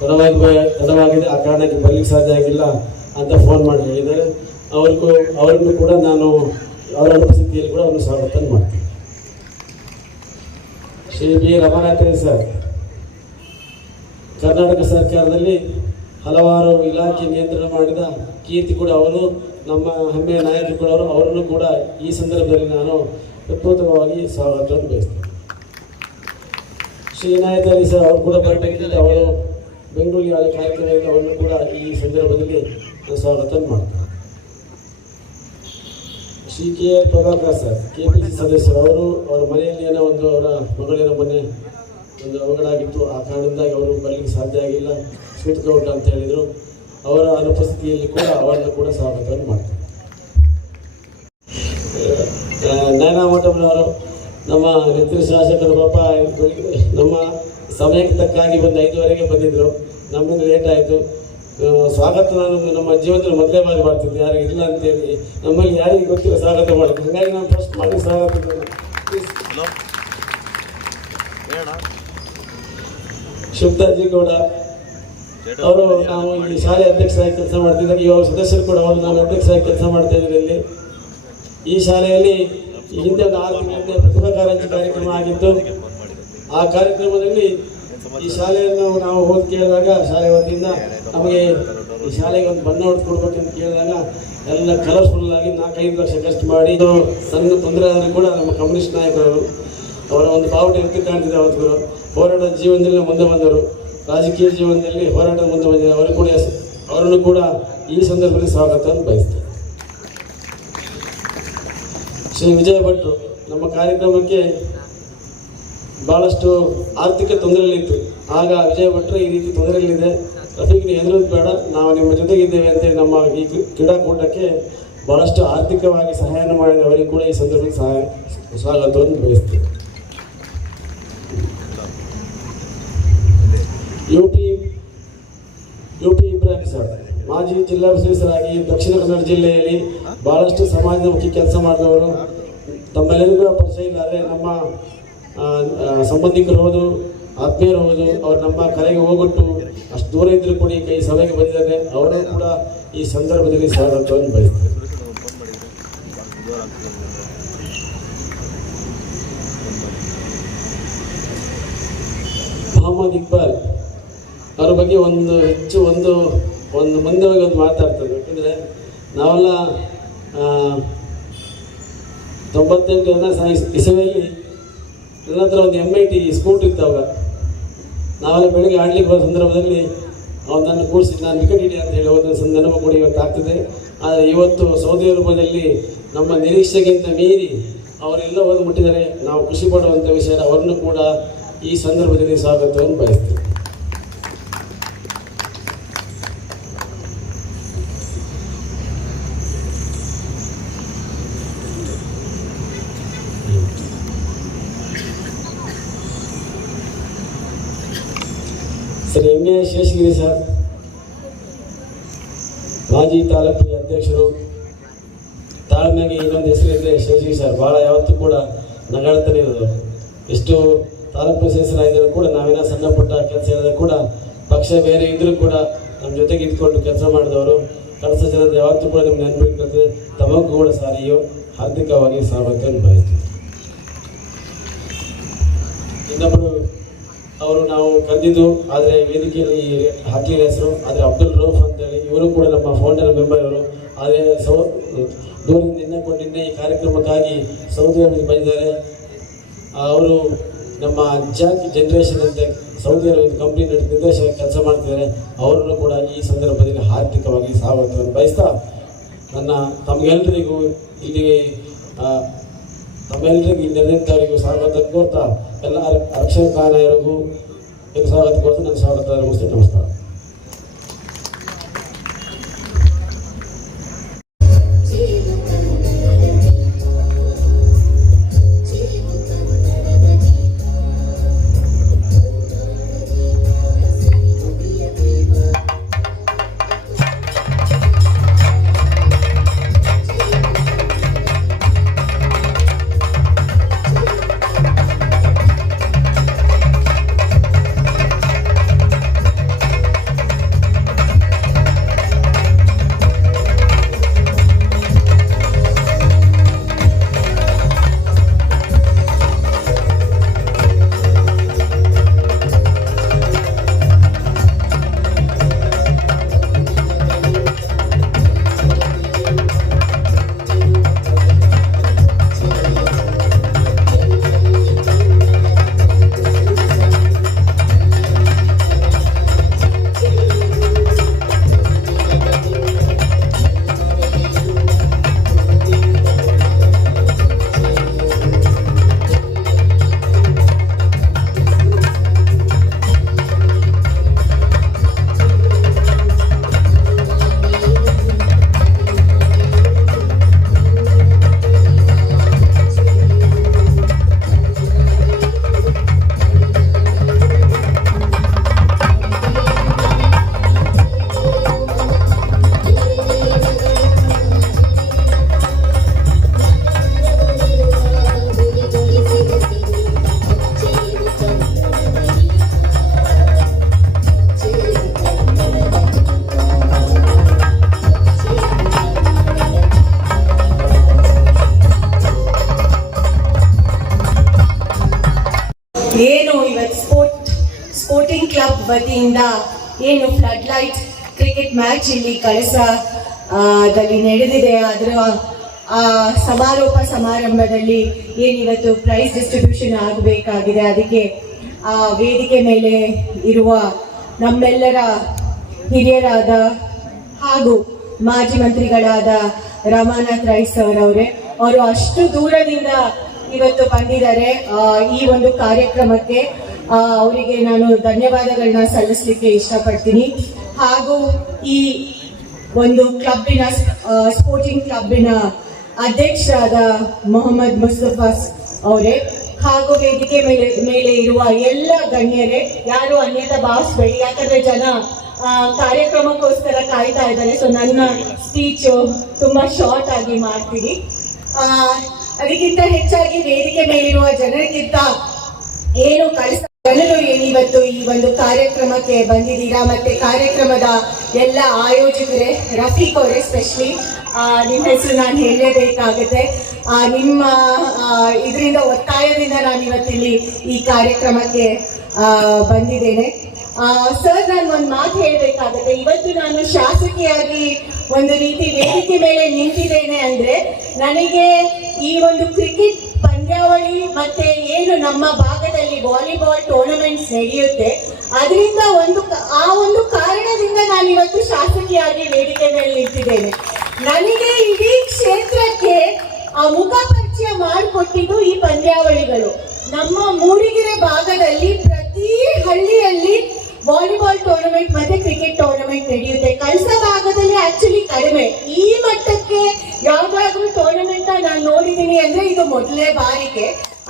ತಡವಾಗಿದೆ, ಆ ಕಾರಣಕ್ಕೆ ಬರಲಿಕ್ಕೆ ಸಾಧ್ಯ ಆಗಿಲ್ಲ ಅಂತ ಫೋನ್ ಮಾಡಿ ಹೇಳಿದ್ದಾರೆ. ಅವರನ್ನು ಕೂಡ ನಾನು ಅವರ ಅನುಪಸ್ಥಿತಿಯಲ್ಲಿ ಕೂಡ ಅವರನ್ನು ಸ್ವಾಗತ ಮಾಡ್ತೀನಿ. ಶ್ರೀ ಬಿ ರಮಾನಾಥ್ ಸರ್, ಕರ್ನಾಟಕ ಸರ್ಕಾರದಲ್ಲಿ ಹಲವಾರು ಇಲಾಖೆ ನಿಯಂತ್ರಣ ಮಾಡಿದ ಕೀರ್ತಿ ಕೂಡ ಅವರು, ನಮ್ಮ ಹೆಮ್ಮೆಯ ನಾಯಕರು ಕೂಡ ಅವರನ್ನು ಕೂಡ ಈ ಸಂದರ್ಭದಲ್ಲಿ ನಾನು ಅದ್ಭುತವಾಗಿ ಸ್ವಾಗತವನ್ನು ಬಯಸ್ತೇನೆ. ಶ್ರೀ ಇನಾಯತ್ ಅಲಿ ಸರ್ ಅವರು ಕೂಡ ಬರಬೇಕಿದ್ದರೆ ಅವರು ಬೆಂಗಳೂರು ಯಾವುದೇ ಕಾರ್ಯಕ್ರಮಕ್ಕೆ ಅವರನ್ನು ಕೂಡ ಈ ಸಂದರ್ಭದಲ್ಲಿ ಸ್ವಾಗತ ಮಾಡ್ತಾರೆ. Shri K R Prabhakar sir, KPC ಸದಸ್ಯರು, ಅವರ ಮನೆಯಲ್ಲಿ ಏನೋ ಒಂದು ಅವರ ಮಗಳೇನೋ ಮೊನ್ನೆ ಒಂದು ಅವಘಡ ಆಗಿತ್ತು, ಆ ಕಾರಣದಿಂದಾಗಿ ಅವರು ಬರಲಿಕ್ಕೆ ಸಾಧ್ಯ ಆಗಿಲ್ಲ, ಸೂತ್ಕೌಟ್ ಅಂತ ಹೇಳಿದರು. ಅವರ ಅನುಪಸ್ಥಿತಿಯಲ್ಲಿ ಕೂಡ ಅವರನ್ನು ಕೂಡ ಸ್ವಾಗತವನ್ನು ಮಾಡ್ತಾರೆ. ನಯನಾ ಮೋಟಮ್ನವರು ನಮ್ಮ ನೆಚ್ಚಿನ ಶಾಸಕರು, ಪಾಪ ನಮ್ಮ ಸಮಯಕ್ಕೆ ತಕ್ಕಾಗಿ ಬಂದು 5:15ಗೆ ಬಂದಿದ್ದರು. ನಮ್ಮಿಂದ ಲೇಟ್ ಆಯಿತು. ಸ್ವಾಗತ ನಾನು ನಮ್ಮ ಜೀವನದಲ್ಲಿ ಮೊದಲೇ ಬಾರಿ ಮಾಡ್ತಿದ್ದೆ, ಯಾರಿಗೂ ಇಲ್ಲ ಅಂತೇಳಿ ನಮ್ಮಲ್ಲಿ ಯಾರಿಗೆ ಗೊತ್ತಿಲ್ಲ ಸ್ವಾಗತ ಮಾಡೋದು. ಹಾಗಾಗಿ ನಾನು ಫಸ್ಟ್ ಮಾಡಿ ಸ್ವಾಗತ. ಶಿವತಾಜಿ ಗೌಡ ಅವರು, ನಾವು ಈ ಶಾಲೆ ಅಧ್ಯಕ್ಷರಾಗಿ ಕೆಲಸ ಮಾಡ್ತಿದ್ದಾಗ ಇವಾಗ ಸದಸ್ಯರು ಕೂಡ ಅವರು ನಾನು ಅಧ್ಯಕ್ಷರಾಗಿ ಕೆಲಸ ಮಾಡ್ತಾ ಇದ್ರಲ್ಲಿ. ಈ ಶಾಲೆಯಲ್ಲಿ ಹಿಂದೆ ಒಂದು 6 ತಿಂಗಳ ಪ್ರತಿಭಾ ಕಾರಂಜಿ ಕಾರ್ಯಕ್ರಮ ಆಗಿತ್ತು. ಆ ಕಾರ್ಯಕ್ರಮದಲ್ಲಿ ಈ ಶಾಲೆಯನ್ನು ನಾವು ಹೋಗಿ ಕೇಳಿದಾಗ ಶಾಲೆ ವತಿಯಿಂದ ನಮಗೆ ಈ ಶಾಲೆಗೆ ಒಂದು ಬಣ್ಣ ಹೊಡೆದು ಕೊಡ್ಬೇಕಂತ ಕೇಳಿದಾಗ ಎಲ್ಲ ಕಲರ್ಫುಲ್ ಆಗಿ 4-5 ಲಕ್ಷ ಖರ್ಚು ಮಾಡಿ, ಸಣ್ಣ ತೊಂದರೆ ಆದರೂ ಕೂಡ ನಮ್ಮ ಕಮ್ಯುನಿಸ್ಟ್ ನಾಯಕರು ಅವರ ಒಂದು ಬಾವುಟ ಎತ್ತಿ ಕಾಣ್ತಿದೆ. ಅವತ್ತು ಹೋರಾಟದ ಜೀವನದಲ್ಲಿ ಮುಂದೆ ಬಂದರು, ರಾಜಕೀಯ ಜೀವನದಲ್ಲಿ ಹೋರಾಟದ ಮುಂದೆ ಬಂದಿದ್ದಾರೆ. ಅವರನ್ನು ಕೂಡ ಈ ಸಂದರ್ಭದಲ್ಲಿ ಸ್ವಾಗತವನ್ನು ಬಯಸ್ತಾರೆ. ಶ್ರೀ ವಿಜಯ ಭಟ್ರು, ನಮ್ಮ ಕಾರ್ಯಕ್ರಮಕ್ಕೆ ಭಾಳಷ್ಟು ಆರ್ಥಿಕ ತೊಂದರೆಯಲ್ಲಿತ್ತು. ಆಗ ವಿಜಯ ಭಟ್ರು ಈ ರೀತಿ ತೊಂದರೆಯಲ್ಲಿದೆ, ರಫೀಕ್ ನೀವು ಹೆದರೋದು ಬೇಡ, ನಾವು ನಿಮ್ಮ ಜೊತೆಗಿದ್ದೇವೆ ಅಂತೇಳಿ ನಮ್ಮ ಈ ಕ್ರೀಡಾಕೂಟಕ್ಕೆ ಭಾಳಷ್ಟು ಆರ್ಥಿಕವಾಗಿ ಸಹಾಯವನ್ನು ಮಾಡಿದ ಅವರಿಗೆ ಕೂಡ ಈ ಸಂದರ್ಭದಲ್ಲಿ ಸ್ವಾಗತವನ್ನು ಬಯಸ್ತೀವಿ. ಯುಪಿ ಇಬ್ರಾಹಿಂ ಸರ್, ಮಾಜಿ ಜಿಲ್ಲಾ ಸದಸ್ಯರಾಗಿ ದಕ್ಷಿಣ ಕನ್ನಡ ಜಿಲ್ಲೆಯಲ್ಲಿ ಭಾಳಷ್ಟು ಸಮಾಜಮುಖಿ ಕೆಲಸ ಮಾಡಿದವರು. ತಮ್ಮೆಲ್ಲರಿಗೂ ಪರಿಚಯ ಇಲ್ಲ, ಆದರೆ ನಮ್ಮ ಸಂಬಂಧಿಕರು ಹೌದು, ಆತ್ಮೀಯರು ಹೌದು. ಅವರು ನಮ್ಮ ಕರೆಗೆ ಹೋಗ್ಬಿಟ್ಟು ಅಷ್ಟು ದೂರ ಇದ್ರೂ ಕೂಡ ಈ ಸಭೆಗೆ ಬಂದಿದ್ದಾರೆ. ಅವರು ಕೂಡ ಈ ಸಂದರ್ಭದಲ್ಲಿ ಸ್ವಾಗತವನ್ನು ಬಯಸ್ತಾರೆ. ಮೊಹಮ್ಮದ್ ಇಕ್ಬಾಲ್ ಅವ್ರ ಬಗ್ಗೆ ಒಂದು ಮುಂದೆ ಹೋಗಿ ಒಂದು ಮಾತಾಡ್ತಾರೆ. ಯಾಕಂದರೆ ನಾವೆಲ್ಲ 98 ಇಸವಿಯಲ್ಲಿ ನನ್ನ ಹತ್ರ ಒಂದು MIT ಸ್ಕೂಟ್ ಇತ್ತು. ಅವಾಗ ನಾವೆಲ್ಲ ಬೆಳಗ್ಗೆ ಆಡ್ಲಿಕ್ಕೆ ಬರೋ ಸಂದರ್ಭದಲ್ಲಿ ಅವನು ನನ್ನ ಕೂರಿಸಿ ನಾನು ವಿಕೆಟ್ ಹಿಡಿ ಅಂತ ಹೇಳಿ ಹೋದ ಸಂದರ್ಭ ಕೂಡ ಇವತ್ತು ಆಗ್ತದೆ. ಆದರೆ ಇವತ್ತು ಸೌದಿ ಅರೇಬಿಯಾದಲ್ಲಿ ನಮ್ಮ ನಿರೀಕ್ಷೆಗಿಂತ ಮೀರಿ ಅವರೆಲ್ಲ ಹೋಗಿ ಮುಟ್ಟಿದ್ದಾರೆ. ನಾವು ಖುಷಿ ಪಡುವಂಥ ವಿಷಯ. ಅವರನ್ನು ಕೂಡ ಈ ಸಂದರ್ಭದಲ್ಲಿ ಸ್ವಾಗತವನ್ನು ಬಯಸ್ತೀವಿ. ಸರ್ MA ಶೇಷಗಿರಿ ಸರ್, ಮಾಜಿ ತಾಲೂಕು ಅಧ್ಯಕ್ಷರು. ತಾಳ್ಮೆಗೆ ಇನ್ನೊಂದು ಹೆಸರಿದ್ರೆ ಶೇಷಗಿರಿ ಸರ್, ಭಾಳ ಯಾವತ್ತೂ ಕೂಡ ನಗಾಡ್ತಾನೆ ಇರೋದು. ಎಷ್ಟು ತಾಲೂಕು ಹೆಸರಾಗಿದ್ದರೂ ಕೂಡ ನಾವೇನೋ ಸಣ್ಣ ಪುಟ್ಟ ಕೆಲಸ ಹೇಳಿದ್ರೆ ಕೂಡ ಪಕ್ಷ ಬೇರೆ ಇದ್ರೂ ಕೂಡ ನಮ್ಮ ಜೊತೆಗೆ ಇದ್ಕೊಂಡು ಕೆಲಸ ಮಾಡಿದವರು ಕಳಸ ಜನತೆ ಯಾವತ್ತೂ ಕೂಡ ನಿಮ್ಗೆ ನೆನಪಿರ್ತದೆ. ತಮಗೂ ಕೂಡ ಸಾರಿಯೋ ಹಾರ್ದಿಕವಾಗಿ ಸ್ವಾಗತವನ್ನು ಬಯಸ್ತೀವಿ. ಇನ್ನೊಬ್ಬರು ಅವರು ನಾವು ಕರೆದಿದ್ದು ಆದರೆ ವೇದಿಕೆಯಲ್ಲಿ ಹಾಕಿದ ಹೆಸರು ಆದರೆ ಅಬ್ದುಲ್ ರೌಫ್ ಅಂತೇಳಿ, ಇವರು ಕೂಡ ನಮ್ಮ ಫೌಂಡರ್ ಮೆಂಬರ್ ಇವರು. ಆದರೆ ದೂರದಿಂದ ನಿನ್ನೆ ಈ ಕಾರ್ಯಕ್ರಮಕ್ಕಾಗಿ ಸೌದಿ ಅರೇಬಿಯಾಗೆ ಬಂದಿದ್ದಾರೆ. ಅವರು ನಮ್ಮ ಜಾಕ್ ಜನರೇಷನ್ ಅಂತ ಸೌದಿ ಅರೇಬಿಯಾ ಕಂಪ್ನಿ ನಿರ್ದೇಶಕ ಕೆಲಸ ಮಾಡ್ತಿದ್ದಾರೆ. ಅವರನ್ನು ಕೂಡ ಈ ಸಂದರ್ಭದಲ್ಲಿ ಹಾರ್ದಿಕವಾಗಿ ಸ್ವಾಗತವನ್ನು ಬಯಸ್ತಾ ತಮಗೆಲ್ಲರಿಗೂ ಇಲ್ಲಿಗೆ ತಮ್ಮೆಲ್ಲರಿಗೂ ಇಲ್ಲಿ ನೆರೆದವರಿಗೂ ಸ್ವಾಗತ ಕೋರ್ತಾ ಎಲ್ಲ ಅಕ್ಷರಕಾರರಿಗೂ ಸ್ವಾಗತ ಕೋರ್ತಾ ನನ್ನ ಸ್ವಾಗತ ಮುಗಿಸ್ತೀನಿ. ನಮಸ್ಕಾರ. ಏನು ಇವತ್ತು ಸ್ಪೋರ್ಟಿಂಗ್ ಕ್ಲಬ್ ವತಿಯಿಂದ ಏನು ಫ್ಲಡ್ ಲೈಟ್ ಕ್ರಿಕೆಟ್ ಮ್ಯಾಚ್ ಇಲ್ಲಿ ಕಳಸದಲ್ಲಿ ನಡೆದಿದೆ, ಅದರ ಸಮಾರೋಪ ಸಮಾರಂಭದಲ್ಲಿ ಏನಿವತ್ತು ಪ್ರೈಸ್ ಡಿಸ್ಟ್ರಿಬ್ಯೂಷನ್ ಆಗಬೇಕಾಗಿದೆ. ಅದಕ್ಕೆ ವೇದಿಕೆ ಮೇಲೆ ಇರುವ ನಮ್ಮೆಲ್ಲರ ಹಿರಿಯರಾದ ಹಾಗೂ ಮಾಜಿ ಮಂತ್ರಿಗಳಾದ ರಮಾನಾಥ್ ರೈ ಸರ್ ಅವರು ಅಷ್ಟು ದೂರದಿಂದ ಇವತ್ತು ಬಂದಿದ್ದಾರೆ ಈ ಒಂದು ಕಾರ್ಯಕ್ರಮಕ್ಕೆ. ಅವರಿಗೆ ನಾನು ಧನ್ಯವಾದಗಳನ್ನ ಸಲ್ಲಿಸಲಿಕ್ಕೆ ಇಷ್ಟಪಡ್ತೀನಿ. ಹಾಗೂ ಈ ಒಂದು ಕ್ಲಬ್ಬಿನ ಸ್ಪೋರ್ಟಿಂಗ್ ಕ್ಲಬ್ಬಿನ ಅಧ್ಯಕ್ಷರಾದ ಮೊಹಮ್ಮದ್ ಮುಸ್ತಫಾ ಅವರೇ ಹಾಗೂ ವೇದಿಕೆ ಮೇಲೆ ಇರುವ ಎಲ್ಲ ಗಣ್ಯರೇ, ಯಾರು ಅನ್ಯತಾ ಭಾವಿಸಬೇಡಿ, ಯಾಕಂದ್ರೆ ಜನ ಕಾರ್ಯಕ್ರಮಕ್ಕೋಸ್ಕರ ಕಾಯ್ತಾ ಇದ್ದಾರೆ. ಸೊ ನನ್ನ ಸ್ಪೀಚ್ ತುಂಬಾ ಶಾರ್ಟ್ ಆಗಿ ಮಾಡ್ತೀನಿ. ಅದಕ್ಕಿಂತ ಹೆಚ್ಚಾಗಿ ವೇದಿಕೆ ಮೇಲಿರುವ ಜನರಿಗಿಂತ ಏನು ಜನರು ಏನಿವತ್ತು ಈ ಒಂದು ಕಾರ್ಯಕ್ರಮಕ್ಕೆ ಬಂದಿದ್ದೀರಾ, ಮತ್ತೆ ಕಾರ್ಯಕ್ರಮದ ಎಲ್ಲ ಆಯೋಜಕರೇ, ರಫೀಕ್ ಅವರೇ ಸ್ಪೆಷಲಿ ನಿಮ್ಮ ಹೆಸರು ನಾನು ಹೇಳಲೇಬೇಕಾಗುತ್ತೆ. ನಿಮ್ಮ ಇದರಿಂದ ಒತ್ತಾಯದಿಂದ ನಾನು ಇವತ್ತಿಲ್ಲಿ ಈ ಕಾರ್ಯಕ್ರಮಕ್ಕೆ ಬಂದಿದ್ದೇನೆ. ಸರ್, ನಾನು ಒಂದು ಮಾತು ಹೇಳಬೇಕಾಗುತ್ತೆ. ಇವತ್ತು ನಾನು ಶಾಸಕಿಯಾಗಿ ಒಂದು ರೀತಿ ವೇದಿಕೆ ಮೇಲೆ ನಿಂತಿದ್ದೇನೆ ಅಂದ್ರೆ ನನಗೆ ಈ ಒಂದು ಕ್ರಿಕೆಟ್ ಪಂದ್ಯಾವಳಿ ಮತ್ತೆ ಏನು ನಮ್ಮ ಭಾಗದಲ್ಲಿ ವಾಲಿಬಾಲ್ ಟೂರ್ನಮೆಂಟ್ಸ್ ನಡೆಯುತ್ತೆ, ಅದರಿಂದ ಆ ಒಂದು ಕಾರಣದಿಂದ ನಾನು ಇವತ್ತು ಶಾಸಕಿಯಾಗಿ ವೇದಿಕೆ ಮೇಲೆ ನಿಂತಿದ್ದೇನೆ. ನನಗೆ ಇಡೀ ಕ್ಷೇತ್ರಕ್ಕೆ ಮುಖ ಪರಿಚಯ ಮಾಡಿಕೊಟ್ಟಿದ್ದು ಈ ಪಂದ್ಯಾವಳಿಗಳು. ನಮ್ಮ ಮೂಡಿಗೆರೆ ಭಾಗದಲ್ಲಿ ಪ್ರತಿ ಹಳ್ಳಿಯಲ್ಲಿ ವಾಲಿಬಾಲ್ ಟೂರ್ನಮೆಂಟ್ ಮತ್ತೆ ಕ್ರಿಕೆಟ್ ಟೂರ್ನಮೆಂಟ್ ನಡೆಯುತ್ತೆ. ಕಳಸ ಭಾಗದಲ್ಲಿ ಆಕ್ಚುಲಿ ಕಡಿಮೆ. ಈ ಮಟ್ಟಕ್ಕೆ ಯಾವ್ದಾದ್ರು ಟೂರ್ನಮೆಂಟ್ ನಾನು ನೋಡಿದ್ದೀನಿ ಅಂದ್ರೆ ಇದು ಮೊದಲೇ ಬಾರಿಗೆ.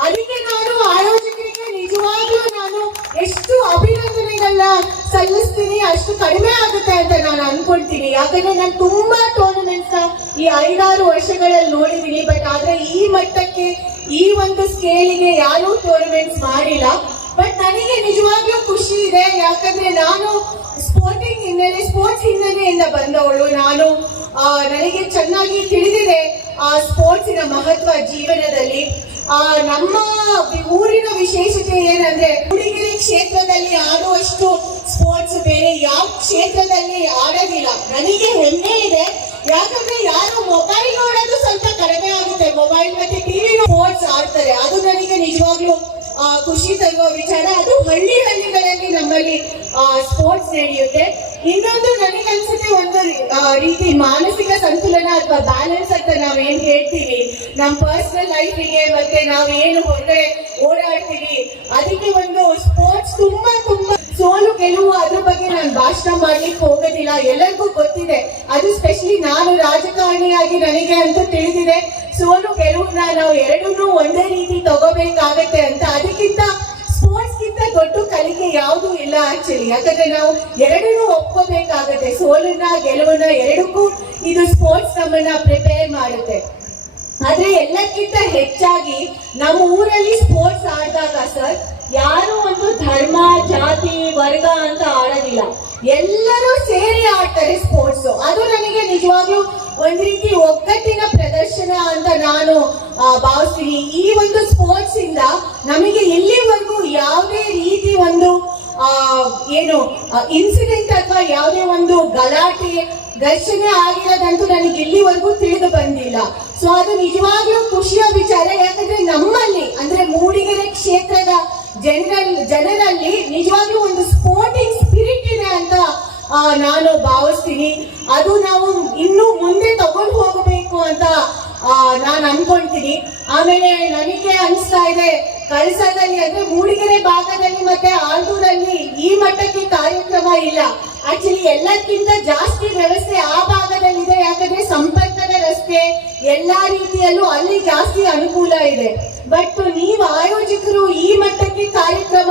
ಅದಕ್ಕೆ ನಾನು ಆಯೋಜಕರಿಗೆ ನಿಜವಾಗ್ಲೂ ನಾನು ಎಷ್ಟು ಅಭಿನಂದನೆಗಳನ್ನ ಸಲ್ಲಿಸ್ತೀನಿ, ಅಷ್ಟು ಕಡಿಮೆ ಆಗುತ್ತೆ ಅಂತ ನಾನು ಅನ್ಕೊಳ್ತೀನಿ. ಯಾಕಂದ್ರೆ ನಾನು ತುಂಬಾ ಟೂರ್ನಮೆಂಟ್ಸ್ ಈ 5-6 ವರ್ಷಗಳಲ್ಲಿ ನೋಡಿದ್ದೀನಿ. ಬಟ್ ಆದ್ರೆ ಈ ಮಟ್ಟಕ್ಕೆ ಈ ಒಂದು ಸ್ಕೇಲಿಗೆ ಯಾರೂ ಟೂರ್ನಮೆಂಟ್ಸ್ ಮಾಡಿಲ್ಲ. ಬಟ್ ನನಗೆ ನಿಜವಾಗ್ಲೂ ಖುಷಿ ಇದೆ, ಯಾಕಂದ್ರೆ ನಾನು ಸ್ಪೋರ್ಟ್ಸ್ ಹಿನ್ನೆಲೆಯಿಂದ ಬಂದವಳು. ನನಗೆ ಚೆನ್ನಾಗಿ ತಿಳಿದಿದೆ ಸ್ಪೋರ್ಟ್ಸಿನ ಮಹತ್ವ ಜೀವನದಲ್ಲಿ. ನಮ್ಮ ಊರಿನ ವಿಶೇಷತೆ ಏನಂದ್ರೆ ಮೂಡಿಗೆರೆ ಕ್ಷೇತ್ರದಲ್ಲಿ ಆಡುವಷ್ಟು ಸ್ಪೋರ್ಟ್ಸ್ ಬೇರೆ ಯಾವ ಕ್ಷೇತ್ರದಲ್ಲಿ ಆಡೋದಿಲ್ಲ. ನನಗೆ ಹೆಮ್ಮೆ ಇದೆ, ಯಾಕಂದ್ರೆ ಯಾರು ಮೊಬೈಲ್ ನೋಡೋದು ಸ್ವಲ್ಪ ಕಡಿಮೆ ಆಗುತ್ತೆ, ಮೊಬೈಲ್ ಮತ್ತೆ ಟಿವಿ ಸ್ಪೋರ್ಟ್ಸ್ ಆಡ್ತಾರೆ. ಅದು ನನಗೆ ನಿಜವಾಗ್ಲೂ ಖುಷಿ ತರುವ ವಿಚಾರ. ಅದು ಹಳ್ಳಿಗಳಲ್ಲಿ ನಮ್ಮಲ್ಲಿ ಸ್ಪೋರ್ಟ್ಸ್ ನಡೆಯುತ್ತೆ. ಇನ್ನೊಂದು ನನಗನ್ಸುತ್ತೆ, ಒಂದು ರೀತಿ ಮಾನಸಿಕ ಸಂತುಲನ ಅಥವಾ ಬ್ಯಾಲೆನ್ಸ್ ಅಂತ ನಾವೇನ್ ಹೇಳ್ತೀವಿ, ನಮ್ಮ ಪರ್ಸನಲ್ ಲೈಫಿಗೆ ಮತ್ತೆ ನಾವೇನು ಹೊರಗಡೆ ಓಡಾಡ್ತೀವಿ, ಅದಕ್ಕೆ ಒಂದು ಸ್ಪೋರ್ಟ್ಸ್ ತುಂಬಾ ಸೋಲು ಗೆಲುವು ಅದ್ರ ಬಗ್ಗೆ ನಾನು ಭಾಷಣ ಮಾಡ್ಲಿಕ್ಕೆ ಹೋಗೋದಿಲ್ಲ, ಎಲ್ಲರಿಗೂ ಗೊತ್ತಿದೆ. ಅದು ಸ್ಪೆಷಲಿ ನಾನು ರಾಜಕಾರಣಿಯಾಗಿ ನನಗೆ ಅಂತೂ ತಿಳಿದಿದೆ, ಸೋಲು ಗೆಲುವನ್ನ ನಾವು ಎರಡನ್ನೂ ಒಂದೇ ರೀತಿ ತಗೋಬೇಕಾಗತ್ತೆ ಅಂತ. ಅದಕ್ಕಿಂತ ಸ್ಪೋರ್ಟ್ಸ್ಗಿಂತ ದೊಡ್ಡ ಕಲಿಕೆ ಯಾವುದೂ ಇಲ್ಲ ಆಕ್ಚುಲಿ, ಯಾಕಂದ್ರೆ ನಾವು ಎರಡನ್ನೂ ಒಪ್ಕೋಬೇಕಾಗತ್ತೆ, ಸೋಲನ್ನ ಗೆಲುವನ್ನ ಎರಡಕ್ಕೂ ಇದು ಸ್ಪೋರ್ಟ್ಸ್ ನಮ್ಮನ್ನ ಪ್ರಿಪೇರ್ ಮಾಡುತ್ತೆ. ಆದ್ರೆ ಎಲ್ಲಕ್ಕಿಂತ ಹೆಚ್ಚಾಗಿ ನಮ್ಮ ಊರಲ್ಲಿ ಸ್ಪೋರ್ಟ್ಸ್ ಆಡಿದಾಗ ಸರ್, ಯಾರು ಒಂದು ಧರ್ಮ ಜಾತಿ ವರ್ಗ ಅಂತ ಆಡೋದಿಲ್ಲ, ಎಲ್ಲರೂ ಸೇರಿ ಆಡ್ತಾರೆ ಸ್ಪೋರ್ಟ್ಸ್. ಅದು ನನಗೆ ನಿಜವಾಗ್ಲೂ ಒಂದ್ ರೀತಿ ಒಗ್ಗಟ್ಟಿನ ಪ್ರದರ್ಶನ ಅಂತ ನಾನು ಭಾವಿಸ್ತೀನಿ. ಈ ಒಂದು ಸ್ಪೋರ್ಟ್ಸ್ ಇಂದ ನಮಗೆ ಇಲ್ಲಿವರೆಗೂ ಯಾವುದೇ ರೀತಿ ಒಂದು ಇನ್ಸಿಡೆಂಟ್ ಅಥವಾ ಯಾವುದೇ ಒಂದು ಗಲಾಟೆ ಘರ್ಷಣೆ ಆಗಿರೋದಂತೂ ನನಗೆ ಇಲ್ಲಿವರೆಗೂ ತಿಳಿದು ಬಂದಿಲ್ಲ. ಸೊ ಅದು ನಿಜವಾಗ್ಲೂ ಖುಷಿಯ ವಿಚಾರ, ಯಾಕಂದ್ರೆ ನಮ್ಮಲ್ಲಿ ಅಂದ್ರೆ ಮೂಡಿಗೆರೆ ಕ್ಷೇತ್ರದ ಜನರಲ್ಲಿ ನಿಜವಾಗ್ಲೂ ಒಂದು ಸ್ಪೋರ್ಟಿಂಗ್ ಸ್ಪಿರಿಟ್ ಇದೆ ಅಂತ ನಾನು ಭಾವಿಸ್ತೀನಿ. ಅದು ನಾವು ಇನ್ನು ಮುಂದೆ ತಗೊಂಡು ಹೋಗಬೇಕು ಅಂತ ನಾನು ಅನ್ಕೊಂತೀನಿ. ಆಮೇಲೆ ನನಗೆ ಅನಿಸ್ತಾ ಇದೆ, ಕಳಸದಲ್ಲಿ ಅಂದ್ರೆ ಮೂಡಿಗೆರೆ ಭಾಗದಲ್ಲಿ ಮತ್ತೆ ಆಲ್ದೂರಲ್ಲಿ ಈ ಮಟ್ಟಕ್ಕೆ ಕಾರ್ಯಕ್ರಮ ಇಲ್ಲ. ಆಕ್ಚುಲಿ ಎಲ್ಲಕ್ಕಿಂತ ಜಾಸ್ತಿ ವ್ಯವಸ್ಥೆ ಆ ಭಾಗದಲ್ಲಿದೆ, ಯಾಕಂದ್ರೆ ಸಂಪರ್ಕದ ರಸ್ತೆ ಎಲ್ಲಾ ರೀತಿಯಲ್ಲೂ ಅಲ್ಲಿ ಜಾಸ್ತಿ ಅನುಕೂಲ ಇದೆ. ಬಟ್ ನೀವು ಆಯೋಜಕರು ಈ ಮಟ್ಟಕ್ಕೆ ಕಾರ್ಯಕ್ರಮ,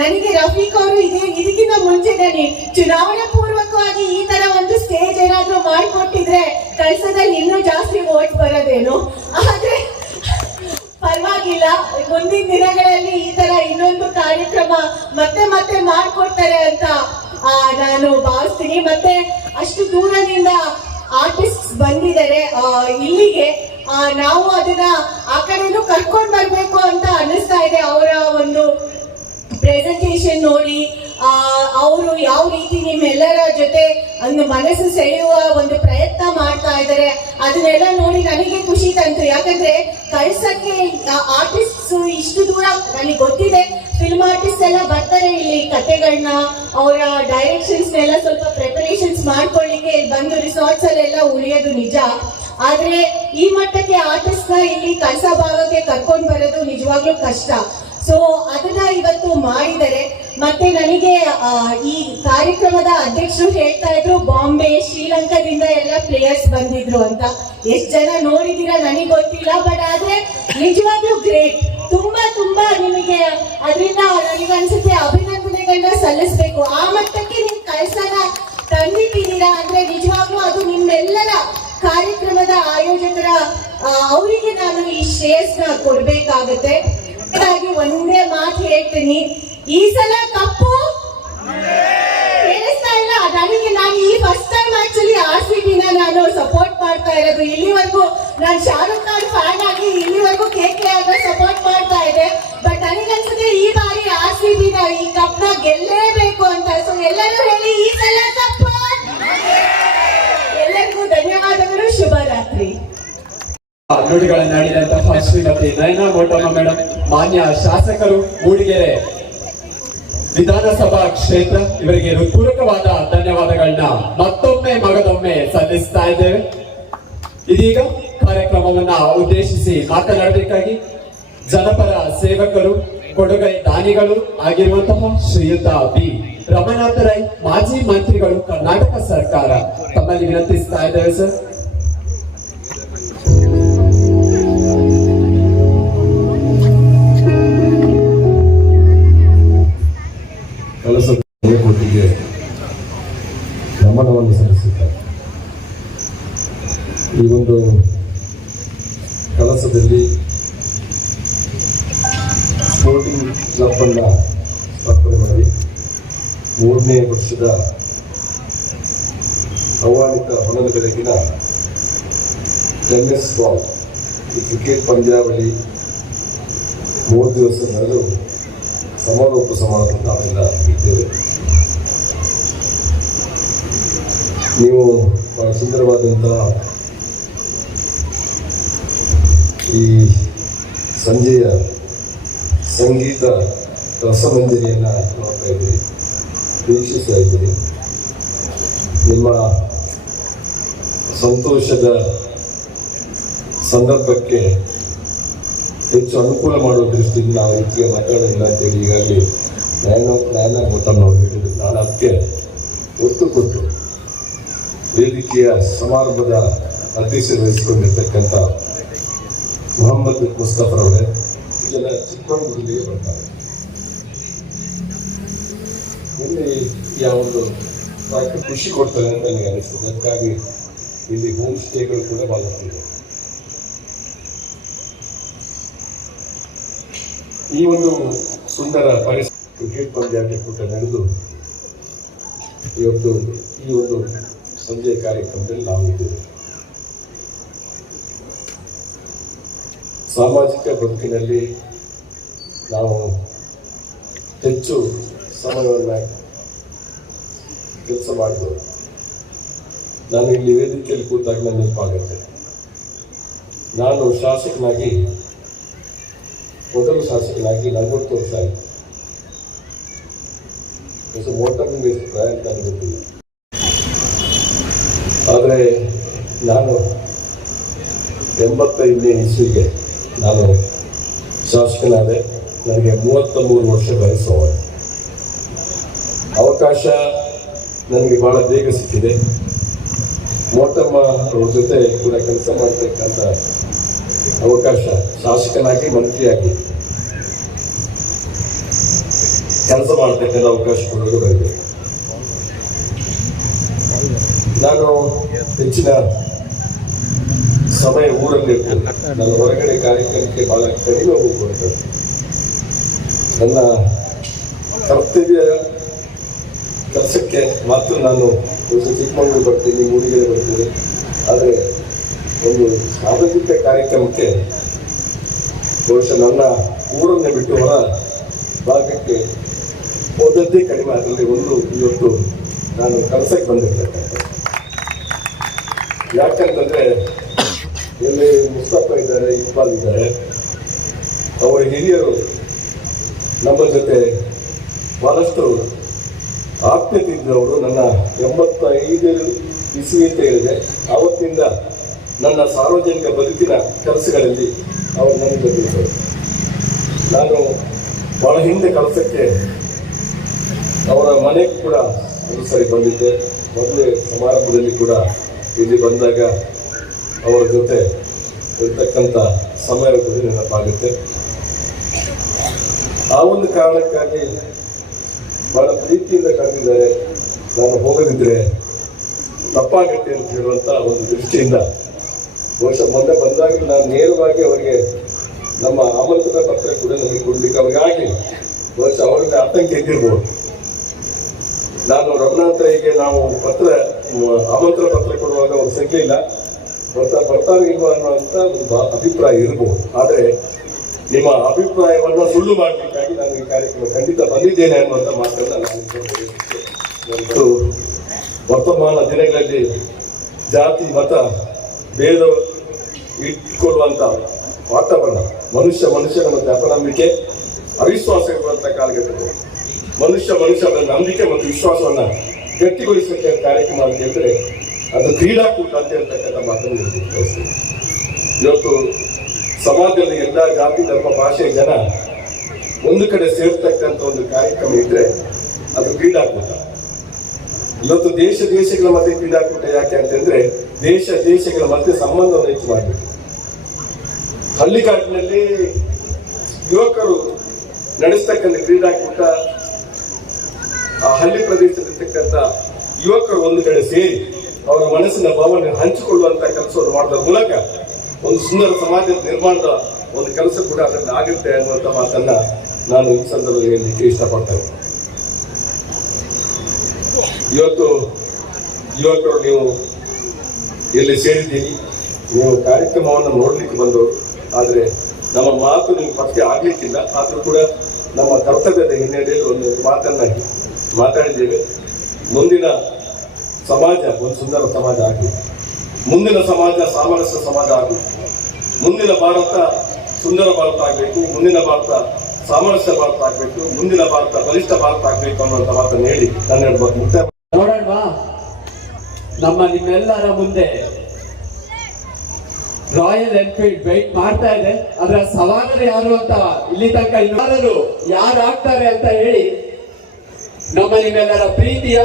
ನನಗೆ ರಫೀಕ್ ಅವರು ಇದಕ್ಕಿಂತ ಮುಂಚೆನೇ ಚುನಾವಣಾ ಪೂರ್ವಕವಾಗಿ ಈ ತರ ಒಂದು ಸ್ಟೇಜ್ ಏನಾದ್ರೂ ಮಾಡಿಕೊಟ್ಟಿದ್ರೆ ಕಳಸದಲ್ಲಿ ಇನ್ನೂ ಜಾಸ್ತಿ ವೋಟ್ ಬರೋದೇನು. ಆದ್ರೆ ಪರವಾಗಿಲ್ಲ, ಮುಂದಿನ ದಿನಗಳಲ್ಲಿ ಈ ತರ ಇನ್ನೊಂದು ಕಾರ್ಯಕ್ರಮ ಮತ್ತೆ ಮಾಡ್ಕೊಡ್ತಾರೆ ಅಂತ ನಾನು ಭಾವಿಸ್ತೀನಿ. ಮತ್ತೆ ಅಷ್ಟು ದೂರದಿಂದ ಆರ್ಟಿಸ್ಟ್ ಬಂದಿದ್ದಾರೆ ಇಲ್ಲಿಗೆ, ನಾವು ಅದನ್ನ ಆ ಕಡೆನೂ ಕರ್ಕೊಂಡ್ ಬರ್ಬೇಕು ಅಂತ ಅನ್ನಿಸ್ತಾ ಇದೆ. ಅವರ ಒಂದು ಪ್ರೆಸೆಂಟೇಶನ್ ನೋಡಿ ಅವರು ಯಾವ ರೀತಿ ನಿಮ್ಮೆಲ್ಲರ ಜೊತೆ ಒಂದು ಮನಸ್ಸು ಸೆಳೆಯುವ ಒಂದು ಪ್ರಯತ್ನ ಮಾಡ್ತಾ ಇದ್ದಾರೆ, ಅದನ್ನೆಲ್ಲ ನೋಡಿ ನನಗೆ ಖುಷಿ ತಂತು. ಯಾಕಂದ್ರೆ ಕಳ್ಸಕ್ಕೆ ಆರ್ಟಿಸ್ಟ್ ಇಷ್ಟು ದೂರ ನನಗೆ ಗೊತ್ತಿದೆ, ಫಿಲ್ಮ್ ಆರ್ಟಿಸ್ಟ್ ಎಲ್ಲ ಬರ್ತಾರೆ ಇಲ್ಲಿ ಕತೆಗಳನ್ನ ಅವರ ಡೈರೆಕ್ಷನ್ಸ್ ನೆಲ್ಲ ಸ್ವಲ್ಪ ಪ್ರಿಪರೇಷನ್ಸ್ ಮಾಡ್ಕೊಳ್ಳಿಕ್ಕೆ ಬಂದು ರಿಸಾರ್ಟ್ಸ್ ಅಲ್ಲೆಲ್ಲ ಉಳಿಯೋದು ನಿಜ. ಆದ್ರೆ ಈ ಮಟ್ಟಕ್ಕೆ ಆರ್ಟಿಸ್ಟ್ ನ ಇಲ್ಲಿ ಕಳಸ ಭಾಗಕ್ಕೆ ಕರ್ಕೊಂಡ್ ಬರೋದು ನಿಜವಾಗ್ಲೂ ಕಷ್ಟ. ಸೊ ಅದನ್ನ ಇವತ್ತು ಮಾಡಿದ್ದಾರೆ. ಮತ್ತೆ ನನಗೆ ಈ ಕಾರ್ಯಕ್ರಮದ ಅಧ್ಯಕ್ಷರು ಹೇಳ್ತಾ ಇದ್ರು, ಬಾಂಬೆ ಶ್ರೀಲಂಕಾದಿಂದ ಎಲ್ಲ ಪ್ಲೇಯರ್ಸ್ ಬಂದಿದ್ರು ಅಂತ. ಎಷ್ಟು ಜನ ನೋಡಿದೀರಾ ನನಗೆ ಗೊತ್ತಿಲ್ಲ, ಬಟ್ ಆದ್ರೆ ನಿಜವಾಗ್ಲೂ ಗ್ರೇಟ್. ತುಂಬಾ ನಿಮಗೆ ಅದರಿಂದ ನನಗನ್ಸುತ್ತೆ ಅಭಿನಂದನೆಗಳನ್ನ ಸಲ್ಲಿಸ್ಬೇಕು. ಆ ಮಟ್ಟಕ್ಕೆ ನೀವು ಕಳಸನ ತಂದಿದ್ದೀರಾ ಅಂದ್ರೆ ನಿಜವಾಗ್ಲೂ ಅದು ನಿಮ್ಮೆಲ್ಲರ ಕಾರ್ಯಕ್ರಮದ ಆಯೋಜಕರ ಅವರಿಗೆ ನಾನು ಈ ಶ್ರೇಯಸ್ನ ಕೊಡ್ಬೇಕಾಗತ್ತೆ. ಒಂದೇ ಮಾತು ಹೇಳ್ತೀನಿ, ಈ ಸಲ ಕಪ್ಪು ಕೇಳಿಸ್ತಾ ಇಲ್ಲ ನನಗೆ. ನಾನು ಈ ಫಸ್ಟ್ ಟೈಮ್ ಆಕ್ಚುಲಿ RCB ನಾನು ಸಪೋರ್ಟ್ ಮಾಡ್ತಾ ಇರೋದು. ಇಲ್ಲಿವರೆಗೂ ನಾನು ಶಾರುಖ್ ಖಾನ್ ಫ್ಯಾನ್ ಆಗಿ ಇಲ್ಲಿವರೆಗೂ KKR ಸಪೋರ್ಟ್ ಮಾಡ್ತಾ ಇದೆ. ಬಟ್ ನನಗನ್ಸುತ್ತೆ ಈ ಬಾರಿ RCB ಈ ಕಪ್ ನ ಗೆಲ್ಲೇಬೇಕು ಅಂತ. ಸೊ ಎಲ್ಲರೂ ಹೇಳಿ ಈ ಸಲ ಕಪ್ಪು. ಎಲ್ಲರಿಗೂ ಧನ್ಯವಾದಗಳು, ಶುಭರಾತ್ರಿ. ನುಡಿಗಳನ್ನಾಡಿದಂತಹ ಶ್ರೀಮತಿ ನಯನಾ ಮೋಟಮ್ಮ ಮೇಡಮ್, ಮಾನ್ಯ ಶಾಸಕರು ಮೂಡಿಗೆರೆ ವಿಧಾನಸಭಾ ಕ್ಷೇತ್ರ, ಇವರಿಗೆ ಹೃತ್ಪೂರ್ವಕವಾದ ಧನ್ಯವಾದಗಳನ್ನ ಮಗದೊಮ್ಮೆ ಸಲ್ಲಿಸ್ತಾ ಇದ್ದೇವೆ. ಇದೀಗ ಕಾರ್ಯಕ್ರಮವನ್ನ ಉದ್ದೇಶಿಸಿ ಮಾತನಾಡಬೇಕಾಗಿ ಜನಪರ ಸೇವಕರು, ಕೊಡುಗೈ ದಾನಿಗಳು ಆಗಿರುವಂತಹ ಶ್ರೀಯುತ ಬಿ ರಮನಾಥ ರೈ, ಮಾಜಿ ಮಂತ್ರಿಗಳು, ಕರ್ನಾಟಕ ಸರ್ಕಾರ, ತಮ್ಮಲ್ಲಿ ವಿನಂತಿಸ್ತಾ ಇದ್ದೇವೆ ಸರ್. ಕೆಲಸದ ಒಟ್ಟಿಗೆ ಗಮನವನ್ನು ಸಲ್ಲಿಸುತ್ತಾರೆ. ಈ ಒಂದು ಕೆಲಸದಲ್ಲಿ ಸ್ಪೋರ್ಟಿಂಗ್ ಕ್ಲಬ್ ಅನ್ನ ವರ್ಷದ ಆಹ್ವಾನಿತ ಹೊನದ ಬೆಳಗಿನ ಟೆನ್ನಿಸ್ ಬಾಲ್ ಕ್ರಿಕೆಟ್ ಪಂದ್ಯಾವಳಿ 3 ದಿವಸ ನಡೆದು ಸಮಾರೋಪ ಸಮಾರಂಭ ನಾವೆಲ್ಲ ಇದ್ದೇವೆ. ನೀವು ಬಹಳ ಸುಂದರವಾದಂತಹ ಈ ಸಂಜೆಯ ಸಂಗೀತ ರಸಮಂಜರಿಯನ್ನು ನೋಡ್ತಾ ಇದ್ದೀರಿ, ವೀಕ್ಷಿಸ್ತಾ ಇದ್ದೀರಿ. ನಿಮ್ಮ ಸಂತೋಷದ ಸಂದರ್ಭಕ್ಕೆ ಹೆಚ್ಚು ಅನುಕೂಲ ಮಾಡುವ ದೃಷ್ಟಿಯಿಂದ ನಾವು ಹೆಚ್ಚಿಗೆ ಮಾತಾಡೋದಿಲ್ಲ ಅಂತೇಳಿ ಈಗಾಗಲೇ ನಯನ ಮೋಟಮ್ ಅವರು ಹೇಳಿದ್ರು. ನಾನು ಅದಕ್ಕೆ ಒತ್ತು ಕೊಟ್ಟು ವೇದಿಕೆಯ ಸಮಾರಂಭದ ಅಧ್ಯಕ್ಷತೆ ವಹಿಸಿಕೊಂಡಿರ್ತಕ್ಕಂಥ ಮೊಹಮ್ಮದ್ ಮುಸ್ತಫರವರೇ ಜನ ಚಿಕ್ಕಮಗಳೂರಿಗೆ ಬರ್ತಾರೆ. ಇಲ್ಲಿ ಯಾವುದು ಖುಷಿ ಕೊಡ್ತಾರೆ ಅಂತ ನನಗೆ ಅನಿಸ್ತದೆ. ಅದಕ್ಕಾಗಿ ಇಲ್ಲಿ ಹೋಮ್ ಸ್ಟೇಗಳು ಕೂಡ ಬಹಳಷ್ಟಿದೆ. ಈ ಒಂದು ಸುಂದರ ಪರಿಸರ ಕ್ರಿಕೆಟ್ ಪಂದ್ಯಾಟ ಕೂಟ ನಡೆದು ಇವತ್ತು ಈ ಒಂದು ಸಂಜೆ ಕಾರ್ಯಕ್ರಮದಲ್ಲಿ ನಾವಿದ್ದೇವೆ. ಸಾಮಾಜಿಕ ಬದುಕಿನಲ್ಲಿ ನಾವು ಹೆಚ್ಚು ಸಮಯವನ್ನು ಕೆಲಸ ಮಾಡ್ಬೋದು. ನಾನು ಇಲ್ಲಿ ವೇದಿಕೆಯಲ್ಲಿ ಕೂತಾಗ ನನ್ನ ನೆನಪಾಗುತ್ತೆ. ನಾನು ಮೊದಲು ಶಾಸಕನಾಗಿ 40 ವರ್ಷ ಆಯಿತು. ಮೋಟರ್ನಿಂದ ಎಷ್ಟು ಪ್ರಾಯ ಅಂತ ನನಗೆ ಗೊತ್ತಿಲ್ಲ. ಆದರೆ ನಾನು 85ನೇ ಇಸ್ವಿಗೆ ನಾನು ಶಾಸಕನಾದೆ. ನನಗೆ 33 ವರ್ಷ ವಯಸ್ಸು. ಅವಕಾಶ ನನಗೆ ಬಹಳ ಬೇಗ ಸಿಕ್ಕಿದೆ. ಮೋಟಮ್ಮ ಅವ್ರ ಜೊತೆ ಕೂಡ ಕೆಲಸ ಮಾಡತಕ್ಕಂಥ ಅವಕಾಶ, ಶಾಸಕನಾಗಿ ಮಂತ್ರಿಯಾಗಿ ಕೆಲಸ ಮಾಡತಕ್ಕಂಥ ಅವಕಾಶ ಕೊಡೋದು ಬರಬೇಕು. ನಾನು ಹೆಚ್ಚಿನ ಸಮಯ ಊರಲ್ಲಿರ್ತೇನೆ. ನಾನು ಹೊರಗಡೆ ಕಾರ್ಯಕ್ರಮಕ್ಕೆ ಬಹಳ ಕಡಿಮೆ ಹೋಗುವಂಥದ್ದು. ನನ್ನ ಕರ್ತವ್ಯ ಕೆಲಸಕ್ಕೆ ಮಾತ್ರ ನಾನು ಚಿಕ್ಕಮಗಳೂರು ಬರ್ತೀನಿ, ಮೂಡಿಗೆರೆ ಬರ್ತೀನಿ. ಆದರೆ ಒಂದು ಸಾಮಾಜಿಕ ಕಾರ್ಯಕ್ರಮಕ್ಕೆ ಬಹುಶಃ ನನ್ನ ಊರನ್ನೇ ಬಿಟ್ಟು ಹೊರ ಭಾಗಕ್ಕೆ ಹೋದದ್ದೇ ಕಡಿಮೆ. ಅದರಲ್ಲಿ ಒಂದು ಇವತ್ತು ನಾನು ಕೆಲಸಕ್ಕೆ ಬಂದಿರ್ತಕ್ಕಂಥ. ಯಾಕಂತಂದ್ರೆ ಇಲ್ಲಿ ಮುಸ್ತಫಾ ಇದ್ದಾರೆ, ಇಕ್ಬಾಲ್ ಇದ್ದಾರೆ. ಅವರ ಹಿರಿಯರು ನಮ್ಮ ಜೊತೆ ಬಹಳಷ್ಟು ಆತ್ಮೀಯತೆ ಇದ್ದವರು. ನನ್ನ 85 ಇಸ್ವಿ ಅಂತ ಹೇಳಿದೆ. ಆವತ್ತಿಂದ ನನ್ನ ಸಾರ್ವಜನಿಕ ಬದುಕಿನ ಕೆಲಸಗಳಲ್ಲಿ ಅವರು ನನ್ನ ಜೊತೆ ಇದ್ದರು. ನಾನು ಬಹಳ ಹಿಂದೆ ಕೆಲಸಕ್ಕೆ ಅವರ ಮನೆಗೆ ಕೂಡ ಒಂದು ಸರಿ ಬಂದಿದ್ದೆ. ಮೊದಲೇ ಸಮಾರಂಭದಲ್ಲಿ ಕೂಡ ಇಲ್ಲಿ ಬಂದಾಗ ಅವರ ಜೊತೆ ಇರ್ತಕ್ಕಂಥ ಸಮಯ ನೆನಪಾಗುತ್ತೆ. ಆ ಒಂದು ಕಾರಣಕ್ಕಾಗಿ ಬಹಳ ಪ್ರೀತಿಯಿಂದ ಕರೆದಿದ್ದಾರೆ. ನಾನು ಹೋಗದಿದ್ರೆ ತಪ್ಪಾಗತ್ತೆ ಅಂತ ಹೇಳುವಂತ ಒಂದು ದೃಷ್ಟಿಯಿಂದ ಬಹುಶಃ ಮೊನ್ನೆ ಬಂದಾಗ ನಾನು ನೇರವಾಗಿ ಅವರಿಗೆ ನಮ್ಮ ಆಮಂತ್ರಣ ಪತ್ರ ಕೂಡ ನನಗೆ ಕೊಡ್ಲಿಕ್ಕೆ ಅವ್ರಿಗಾಗಿ ಬಹುಶಃ ಅವರಿಗೆ ಆತಂಕ ಇದ್ದಿರ್ಬೋದು. ನಾನು ರಘುನಾಥರಿಗೆ ನಾವು ಆಮಂತ್ರಣ ಪತ್ರ ಕೊಡುವಾಗ ಅವ್ರು ಸಿಗ್ಲಿಲ್ಲ, ಬರ್ತಾರೆ ಇಲ್ವಾ ಅನ್ನುವಂಥ ಒಂದು ಅಭಿಪ್ರಾಯ ಇರಬಹುದು. ಆದರೆ ನಿಮ್ಮ ಅಭಿಪ್ರಾಯವನ್ನು ಸುಳ್ಳು ಮಾಡಲಿಕ್ಕಾಗಿ ನಾನು ಈ ಕಾರ್ಯಕ್ರಮ ಖಂಡಿತ ಬಂದಿದ್ದೇನೆ ಅನ್ನುವಂಥ ಮಾತನ್ನು ನಾನು ವರ್ತಮಾನ ದಿನಗಳಲ್ಲಿ ಜಾತಿ ಮತ ಭೇದ ಇಟ್ಕೊಳ್ಳುವಂಥ ವಾತಾವರಣ, ಮನುಷ್ಯನ ಮತ್ತೆ ಅಪನಂಬಿಕೆ ಅವಿಶ್ವಾಸ ಇರುವಂಥ ಕಾಲಘಟ್ಟದಲ್ಲಿ ಮನುಷ್ಯನ ನಂಬಿಕೆ ಮತ್ತು ವಿಶ್ವಾಸವನ್ನ ಗಟ್ಟಿಗೊಳಿಸಲಿಕ್ಕೆ ಕಾರ್ಯಕ್ರಮ ಅಂತ ಹೇಳಿದ್ರೆ ಅದು ಕ್ರೀಡಾಕೂಟ ಅಂತ ಹೇಳ್ತಕ್ಕಂಥ ಮಾತನ್ನು ಬಯಸ್ತೀನಿ. ಇವತ್ತು ಸಮಾಜದಲ್ಲಿ ಎಲ್ಲ ಜಾತಿ ಧರ್ಮ ಭಾಷೆಯ ಜನ ಒಂದು ಕಡೆ ಸೇರ್ತಕ್ಕಂಥ ಒಂದು ಕಾರ್ಯಕ್ರಮ ಇದ್ರೆ ಅದು ಕ್ರೀಡಾಕೂಟ. ಇವತ್ತು ದೇಶಗಳ ಮಧ್ಯೆ ಕ್ರೀಡಾಕೂಟ ಯಾಕೆ ಅಂತಂದ್ರೆ ದೇಶಗಳ ಮಧ್ಯೆ ಸಂಬಂಧವನ್ನು ಹೆಚ್ಚು ಮಾಡಬೇಕು. ಹಳ್ಳಿಗಾಡಿನಲ್ಲಿ ಯುವಕರು ನಡೆಸ್ತಕ್ಕಂಥ ಕ್ರೀಡಾಕೂಟ, ಆ ಹಳ್ಳಿ ಪ್ರದೇಶದಲ್ಲಿರ್ತಕ್ಕಂಥ ಯುವಕರು ಒಂದು ಕಡೆ ಸೇರಿ ಅವರ ಮನಸ್ಸಿನ ಭಾವನೆ ಹಂಚಿಕೊಳ್ಳುವಂತ ಕೆಲಸವನ್ನು ಮಾಡೋದ್ರ ಮೂಲಕ ಒಂದು ಸುಂದರ ಸಮಾಜದ ನಿರ್ಮಾಣದ ಒಂದು ಕೆಲಸ ಕೂಡ ಅದರಲ್ಲಿ ಆಗುತ್ತೆ ಅನ್ನುವಂಥ ಮಾತನ್ನ ನಾನು ಈ ಸಂದರ್ಭದಲ್ಲಿ ಹೇಳಲಿಕ್ಕೆ ಇಷ್ಟಪಡ್ತೇನೆ. ಇವತ್ತು ಯುವಕರು ನೀವು ಇಲ್ಲಿ ಸೇರಿದ್ದೀರಿ, ನೀವು ಕಾರ್ಯಕ್ರಮವನ್ನು ನೋಡ್ಲಿಕ್ಕೆ ಬಂದವರು. ಆದರೆ ನಮ್ಮ ಮಾತು ನಿಮ್ಗೆ ಪತ್ತೆ ಆಗ್ಲಿಕ್ಕಿಲ್ಲ. ಆದರೂ ಕೂಡ ನಮ್ಮ ಕರ್ತವ್ಯದ ಹಿನ್ನೆಲೆಯಲ್ಲಿ ಒಂದು ಮಾತನ್ನ ಮಾತಾಡಿದ್ದೇವೆ. ಮುಂದಿನ ಸಮಾಜ ಒಂದು ಸುಂದರ ಸಮಾಜ ಆಗಲಿ, ಮುಂದಿನ ಸಮಾಜ ಸಾಮರಸ್ಯ ಸಮಾಜ ಆಗಲಿ, ಮುಂದಿನ ಭಾರತ ಸುಂದರ ಭಾರತ ಆಗಬೇಕು, ಮುಂದಿನ ಭಾರತ ಸಾಮರಸ್ಯ ಭಾರತ ಆಗಬೇಕು, ಮುಂದಿನ ಭಾರತ ಬಲಿಷ್ಠ ಭಾರತ ಆಗಬೇಕು ಅನ್ನುವಂಥ ಮಾತನ್ನು ಹೇಳಿ ನನ್ನ ಮುಕ್ತಾಯ. ನೋಡೋಣವಾ, ನಮ್ಮ ನಿಮ್ಮೆಲ್ಲರ ಮುಂದೆ ರಾಯಲ್ ಎನ್ಫೀಲ್ಡ್ ವೆಯ್ಟ್ ಮಾಡ್ತಾ ಇದೆ. ಅದರ ಸವಾಲರು ಯಾರು ಅಂತ ಇಲ್ಲಿ ತನಕ ಯಾರು ಆಗ್ತಾರೆ ಅಂತ ಹೇಳಿ ನಮ್ಮ ನಿಮ್ಮೆಲ್ಲರ ಪ್ರೀತಿಯ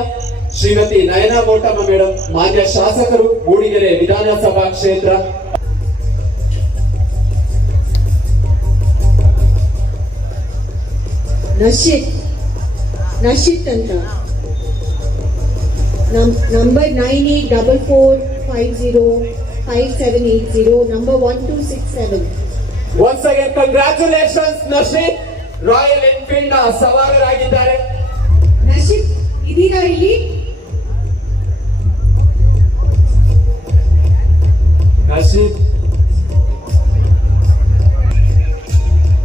ಶ್ರೀಮತಿ ನಯನಾ ಮೋಟಮ್ಮ ಮೇಡಮ್, ಮಾನ್ಯ ಶಾಸಕರು, ಮೂಡಿಗೆರೆ ವಿಧಾನಸಭಾ ಕ್ಷೇತ್ರ. ನಶಿತ್ ಅಂತ number 9844505780 number 1267. Once again, congratulations Nashith, Royal Enfield ನ ಸವಾಲರಾಗಿದ್ದಾರೆ. ನಶಿತ್ ಇದೀರಾ ಇಲ್ಲಿ? ನಶೀತ್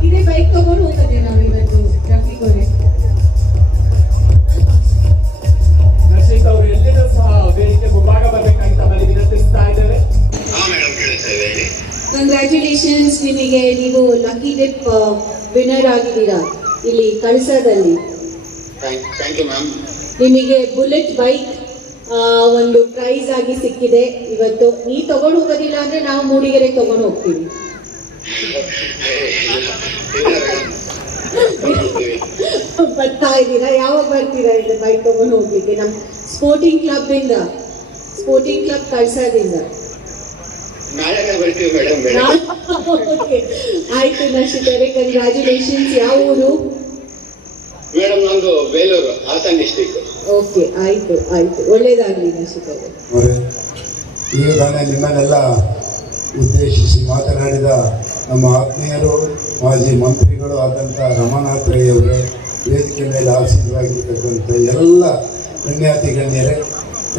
ಇದೇ ಬೈಕ್ ತಗೊಂಡು ಹೋಗೋದೇ ನಾವು ಇವತ್ತು ಟ್ರಾಫಿಕ್ ಅವರೇ. ನಶೀತ್ ಅವರು ಎಲ್ಲಿಯೂ ಸಹ ವೇದಿಕೆ ಮುಂಭಾಗ ಬರಬೇಕಂತ ತಮ್ಮಲ್ಲಿ ವಿನಂತಿಸ್ತಾ ಇದ್ದೇವೆ. ಕಂಗ್ರ್ಯಾಚುಲೇಷನ್ಸ್ ನಿಮಗೆ, ನೀವು ಲಕ್ಕಿ ಡಿಪ್ ವಿನ್ನರ್ ಆಗಿದ್ದೀರಾ ಇಲ್ಲಿ ಕಳಸದಲ್ಲಿ. ನಿಮಗೆ ಬುಲೆಟ್ ಬೈಕ್ ಒಂದು ಪ್ರೈಸ್ ಆಗಿ ಸಿಕ್ಕಿದೆ ಇವತ್ತು. ನೀವು ತಗೊಂಡು ಹೋಗೋದಿಲ್ಲ ಅಂದ್ರೆ ನಾವು ಮೂಡಿಗೆರೆಗೆ ತಗೊಂಡು ಹೋಗ್ತೀವಿ. ಬರ್ತಾ ಇದ್ದೀರಾ? ಯಾವಾಗ ಬರ್ತೀರಾ ಇಲ್ಲಿ ಬೈಕ್ ತಗೊಂಡು ಹೋಗ್ಲಿಕ್ಕೆ? ನಮ್ಮ ಸ್ಪೋರ್ಟಿಂಗ್ ಕ್ಲಬ್ ಕಳ್ಸೋದ್ರಿಂದ. ಆಯ್ತು ನಶಿತ್ ಅವರೇ, ಕಂಗ್ರ್ಯಾಚುಲೇಷನ್ಸ್. ಯಾವ ಊರು ಮೇಡಮ್? ನಂದು ಬೇಲೂರು, ಹಾಸನ್ ಡಿಸ್ಟಿಕ್. ಓಕೆ, ಆಯ್ತು ಒಳ್ಳೇದಾಗ್ಲಿ ನಶಿತ್ ಅವರೇ. ಈಗ ತಾನೇ ನಿಮ್ಮನ್ನೆಲ್ಲ ಉದ್ದೇಶಿಸಿ ಮಾತನಾಡಿದ ನಮ್ಮ ಆತ್ಮೀಯರು, ಮಾಜಿ ಮಂತ್ರಿಗಳು ಆದಂಥ ರಮಾನಾಥ್ ರೈ ಅವರೇ, ವೇದಿಕೆ ಮೇಲೆ ಆಸೀನರಾಗಿರ್ತಕ್ಕಂಥ ಎಲ್ಲ ಗಣ್ಯಾತಿ ಗಣ್ಯರೇ,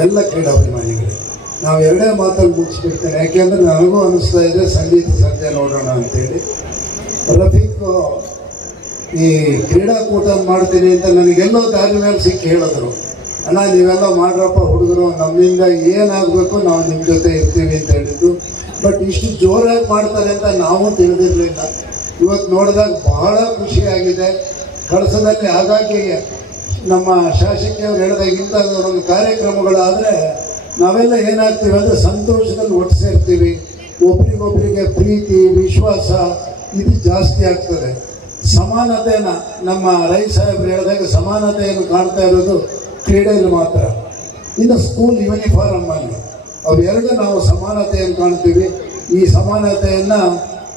ಎಲ್ಲ ಕ್ರೀಡಾಭಿಮಾನಿಗಳೇ, ನಾವು ಎರಡೇ ಮಾತಲ್ಲಿ ಮುಗಿಸ್ಬಿಡ್ತೇನೆ. ಯಾಕೆಂದರೆ ನನಗೂ ಅನ್ನಿಸ್ತಾ ಇದೆ ಸಂಗೀತ ಸಂಜೆ ನೋಡೋಣ ಅಂತೇಳಿ. ರಫೀಕ್ ಈ ಕ್ರೀಡಾಕೂಟ ಮಾಡ್ತೀನಿ ಅಂತ ನನಗೆಲ್ಲೋ ದಾರಿ ಮೇಲೆ ಸಿಕ್ಕಿ ಹೇಳಿದ್ರು, ಅಣ್ಣ ನೀವೆಲ್ಲ ಮಾಡ್ರಪ್ಪ ಹುಡುಗರು, ನಮ್ಮಿಂದ ಏನಾಗಬೇಕು ನಾವು ನಿಮ್ಮ ಜೊತೆ ಇರ್ತೀವಿ ಅಂತ ಹೇಳಿದ್ದು. ಬಟ್ ಇಷ್ಟು ಜೋರಾಗಿ ಮಾಡ್ತಾರೆ ಅಂತ ನಾವು ತಿಳಿದಿರಲಿಲ್ಲ. ಇವತ್ತು ನೋಡಿದಾಗ ಬಹಳ ಖುಷಿಯಾಗಿದೆ. ಕಳಸದಲ್ಲಿ ಹಾಗಾಗಿ ನಮ್ಮ ಶಾಸಕಿಯವರು ಹೇಳಿದಾಗ ಇಂಥ ಒಂದು ಕಾರ್ಯಕ್ರಮಗಳಾದರೆ ನಾವೆಲ್ಲ ಏನಾಗ್ತೀವಿ ಅಂದರೆ ಸಂತೋಷದಲ್ಲಿ ಒಟ್ಟು ಸೇರ್ತೀವಿ. ಒಬ್ರಿಗೊಬ್ರಿಗೆ ಪ್ರೀತಿ ವಿಶ್ವಾಸ ಇದು ಜಾಸ್ತಿ ಆಗ್ತದೆ. ಸಮಾನತೆನ ನಮ್ಮ ರೈ ಸಾಹೇಬ್ರು ಹೇಳಿದಾಗ ಸಮಾನತೆಯನ್ನು ಕಾಣ್ತಾ ಇರೋದು ಕ್ರೀಡೆಯಲ್ಲಿ ಮಾತ್ರ. ಇನ್ನು ಸ್ಕೂಲ್ ಯೂನಿಫಾರ್ಮಲ್ಲಿ ಅವೆರಡು ನಾವು ಸಮಾನತೆಯನ್ನು ಕಾಣ್ತೀವಿ. ಈ ಸಮಾನತೆಯನ್ನು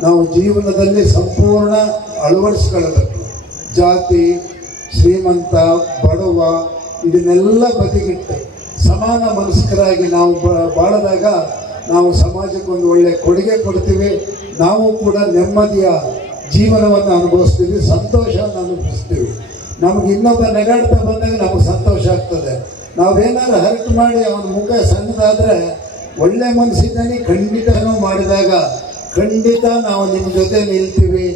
ನಾವು ಜೀವನದಲ್ಲಿ ಸಂಪೂರ್ಣ ಅಳವಡಿಸ್ಕೊಳ್ಬೇಕು. ಜಾತಿ, ಶ್ರೀಮಂತ, ಬಡವ ಇದನ್ನೆಲ್ಲ ಬದಿಗಿಟ್ಟು ಸಮಾನ ಮನಸ್ಕರಾಗಿ ನಾವು ಬಾಳದಾಗ ನಾವು ಸಮಾಜಕ್ಕೊಂದು ಒಳ್ಳೆಯ ಕೊಡುಗೆ ಕೊಡ್ತೀವಿ. ನಾವು ಕೂಡ ನೆಮ್ಮದಿಯ ಜೀವನವನ್ನು ಅನುಭವಿಸ್ತೀವಿ, ಸಂತೋಷವನ್ನು ಅನುಭವಿಸ್ತೀವಿ. ನಮಗೆ ಇನ್ನೊಬ್ಬ ನೆಗಾಡ್ತಾ ಬಂದಾಗ ನಮಗೆ ಸಂತೋಷ ಆಗ್ತದೆ. ನಾವೇನಾದ್ರು ಹರಟು ಮಾಡಿ ಅವನ ಮುಖ ಸಣ್ಣದಾದರೆ ಒಳ್ಳೆ ಮನಸ್ಸಿದ್ದಾನೆ ಖಂಡಿತನೂ ಮಾಡಿದಾಗ ಖಂಡಿತ ನಾವು ನಿಮ್ಮ ಜೊತೆ ನಿಲ್ತೀವಿ.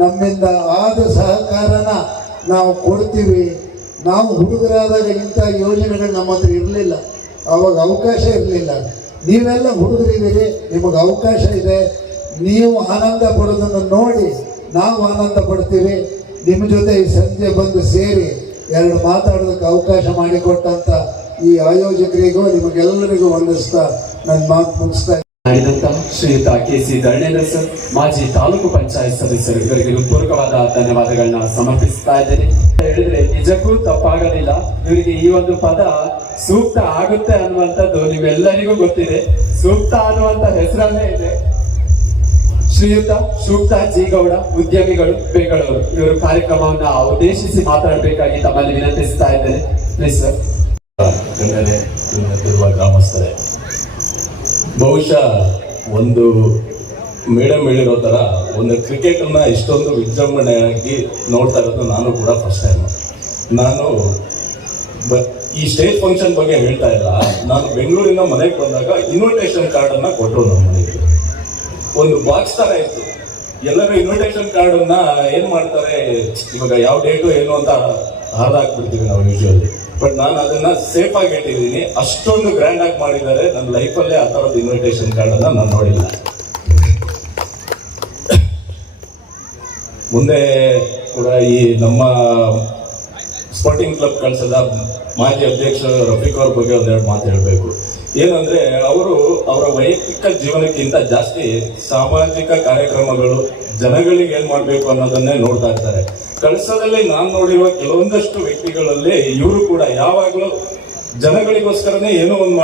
ನಮ್ಮಿಂದ ಆದ ಸಹಕಾರನ ನಾವು ಕೊಡ್ತೀವಿ. ನಾವು ಹುಡುಗರಾದಾಗ ಇಂಥ ಯೋಜನೆಗಳು ನಮ್ಮ ಹತ್ರ ಇರಲಿಲ್ಲ, ಆವಾಗ ಅವಕಾಶ ಇರಲಿಲ್ಲ. ನೀವೆಲ್ಲ ಹುಡುಗರಿದ್ದೀರಿ, ನಿಮಗೆ ಅವಕಾಶ ಇದೆ. ನೀವು ಆನಂದ ಪಡೋದನ್ನು ನೋಡಿ ನಾವು ಆನಂದ ಪಡ್ತೀವಿ. ನಿಮ್ಮ ಜೊತೆ ಈ ಸಂಜೆ ಬಂದು ಸೇರಿ ಎರಡು ಮಾತಾಡೋದಕ್ಕೆ ಅವಕಾಶ ಮಾಡಿಕೊಟ್ಟಂಥ ಈ ಆಯೋಜಕರಿಗೂ ನಿಮಗೆಲ್ಲರಿಗೂ ವಂದಿಸ್ತಾ ನನ್ನ ಮಾತು ಮುಗಿಸ್ತಾ ಮಾಡಿದಂತಹ ಶ್ರೀಯುತ KC ಧರ್ಮೇಂದ್ರ ಸರ್, ಮಾಜಿ ತಾಲೂಕು ಪಂಚಾಯತ್ ಸದಸ್ಯರು, ಇವರಿಗೆ ಹೃತ್ಪೂರ್ವಕವಾದ ಧನ್ಯವಾದಗಳನ್ನ ಸಮರ್ಪಿಸ್ತಾ ಇದ್ದೇನೆ. ಹೇಳಿದ್ರೆ ನಿಜಕ್ಕೂ ತಪ್ಪಾಗೋದಿಲ್ಲ. ಇವರಿಗೆ ಈ ಒಂದು ಪದ ಸೂಕ್ತ ಆಗುತ್ತೆ ಅನ್ನುವಂಥದ್ದು ನಿಮ್ಮೆಲ್ಲರಿಗೂ ಗೊತ್ತಿದೆ. ಸೂಕ್ತ ಅನ್ನುವಂಥ ಹೆಸರಲ್ಲೇ ಇದೆ. ಶ್ರೀಯುತ ಸೂಕ್ತ ಜಿ ಗೌಡ, ಉದ್ಯಮಿಗಳು, ಬೆಂಗಳೂರು, ಇವರು ಕಾರ್ಯಕ್ರಮವನ್ನ ಉದ್ದೇಶಿಸಿ ಮಾತಾಡಬೇಕಾಗಿ ತಮ್ಮಲ್ಲಿ ವಿನಂತಿಸ್ತಾ ಇದ್ದೇನೆ. Please sir. ಗ್ರಾಮಸ್ಥರೇ, ಬಹುಶಃ ಒಂದು ಮೇಡಮ್ ಹೇಳಿರೋ ಥರ ಒಂದು ಕ್ರಿಕೆಟನ್ನು ಇಷ್ಟೊಂದು ವಿಜೃಂಭಣೆಯಾಗಿ ನೋಡ್ತಾ ಇರೋದು ನಾನು ಕೂಡ ಫಸ್ಟ್ ಟೈಮು. ನಾನು ಈ ಸ್ಟೇಜ್ ಫಂಕ್ಷನ್ ಬಗ್ಗೆ ಹೇಳ್ತಾ ಇಲ್ಲ. ನಾನು ಬೆಂಗಳೂರಿನ ಮನೆಗೆ ಬಂದಾಗ ಇನ್ವಿಟೇಷನ್ ಕಾರ್ಡ್ ಅನ್ನ ಕೊಟ್ಟರು ನಮ್ಮ ಮನೆಗೆ. ಒಂದು ಬಾಕ್ಸ್ ತರ ಇತ್ತು. ಎಲ್ಲರೂ ಇನ್ವಿಟೇಷನ್ ಕಾರ್ಡ್ ಅನ್ನ ಏನ್ ಮಾಡ್ತಾರೆ, ಇವಾಗ ಯಾವ ಡೇಟು ಏನು ಅಂತ ಹಾಕ್ಬಿಡ್ತೀವಿ ನಾವು ಯೂಶುವಲಿ. ಬಟ್ ನಾನು ಅದನ್ನ ಸೇಫ್ ಆಗಿ ಇಟ್ಟಿದ್ದೀನಿ. ಅಷ್ಟೊಂದು ಗ್ರ್ಯಾಂಡ್ ಆಗಿ ಮಾಡಿದ್ದಾರೆ. ನನ್ನ ಲೈಫಲ್ಲೇ ಆ ಥರದ ಇನ್ವಿಟೇಷನ್ ಕಾರ್ಡ್ ಅನ್ನ ನಾನು ನೋಡಿಲ್ಲ. ಮುಂದೆ ಕೂಡ ಈ ನಮ್ಮ ಸ್ಪೋರ್ಟಿಂಗ್ ಕ್ಲಬ್ ಕಳ್ಸದ ಮಾಜಿ ಅಧ್ಯಕ್ಷರು ರಫೀಕ್ ಅವ್ರ ಬಗ್ಗೆ ಒಂದೆರಡು ಮಾತು ಹೇಳಬೇಕು. ಏನಂದ್ರೆ ಅವರು ಅವರ ವೈಯಕ್ತಿಕ ಜೀವನಕ್ಕಿಂತ ಜಾಸ್ತಿ ಸಾಮಾಜಿಕ ಕಾರ್ಯಕ್ರಮಗಳು, ಜನಗಳಿಗೆ ಏನ್ ಮಾಡ್ಬೇಕು ಅನ್ನೋದನ್ನೇ ನೋಡ್ತಾ ಇರ್ತಾರೆ. ಕಳಸದಲ್ಲಿ ನಾನು ನೋಡಿರುವ ಕೆಲವೊಂದಷ್ಟು ವ್ಯಕ್ತಿಗಳಲ್ಲಿ ಇವರು ಕೂಡ ಯಾವಾಗಲೂ ಜನಗಳಿಗೋಸ್ಕರನೇ ಏನೋ ಒಂದು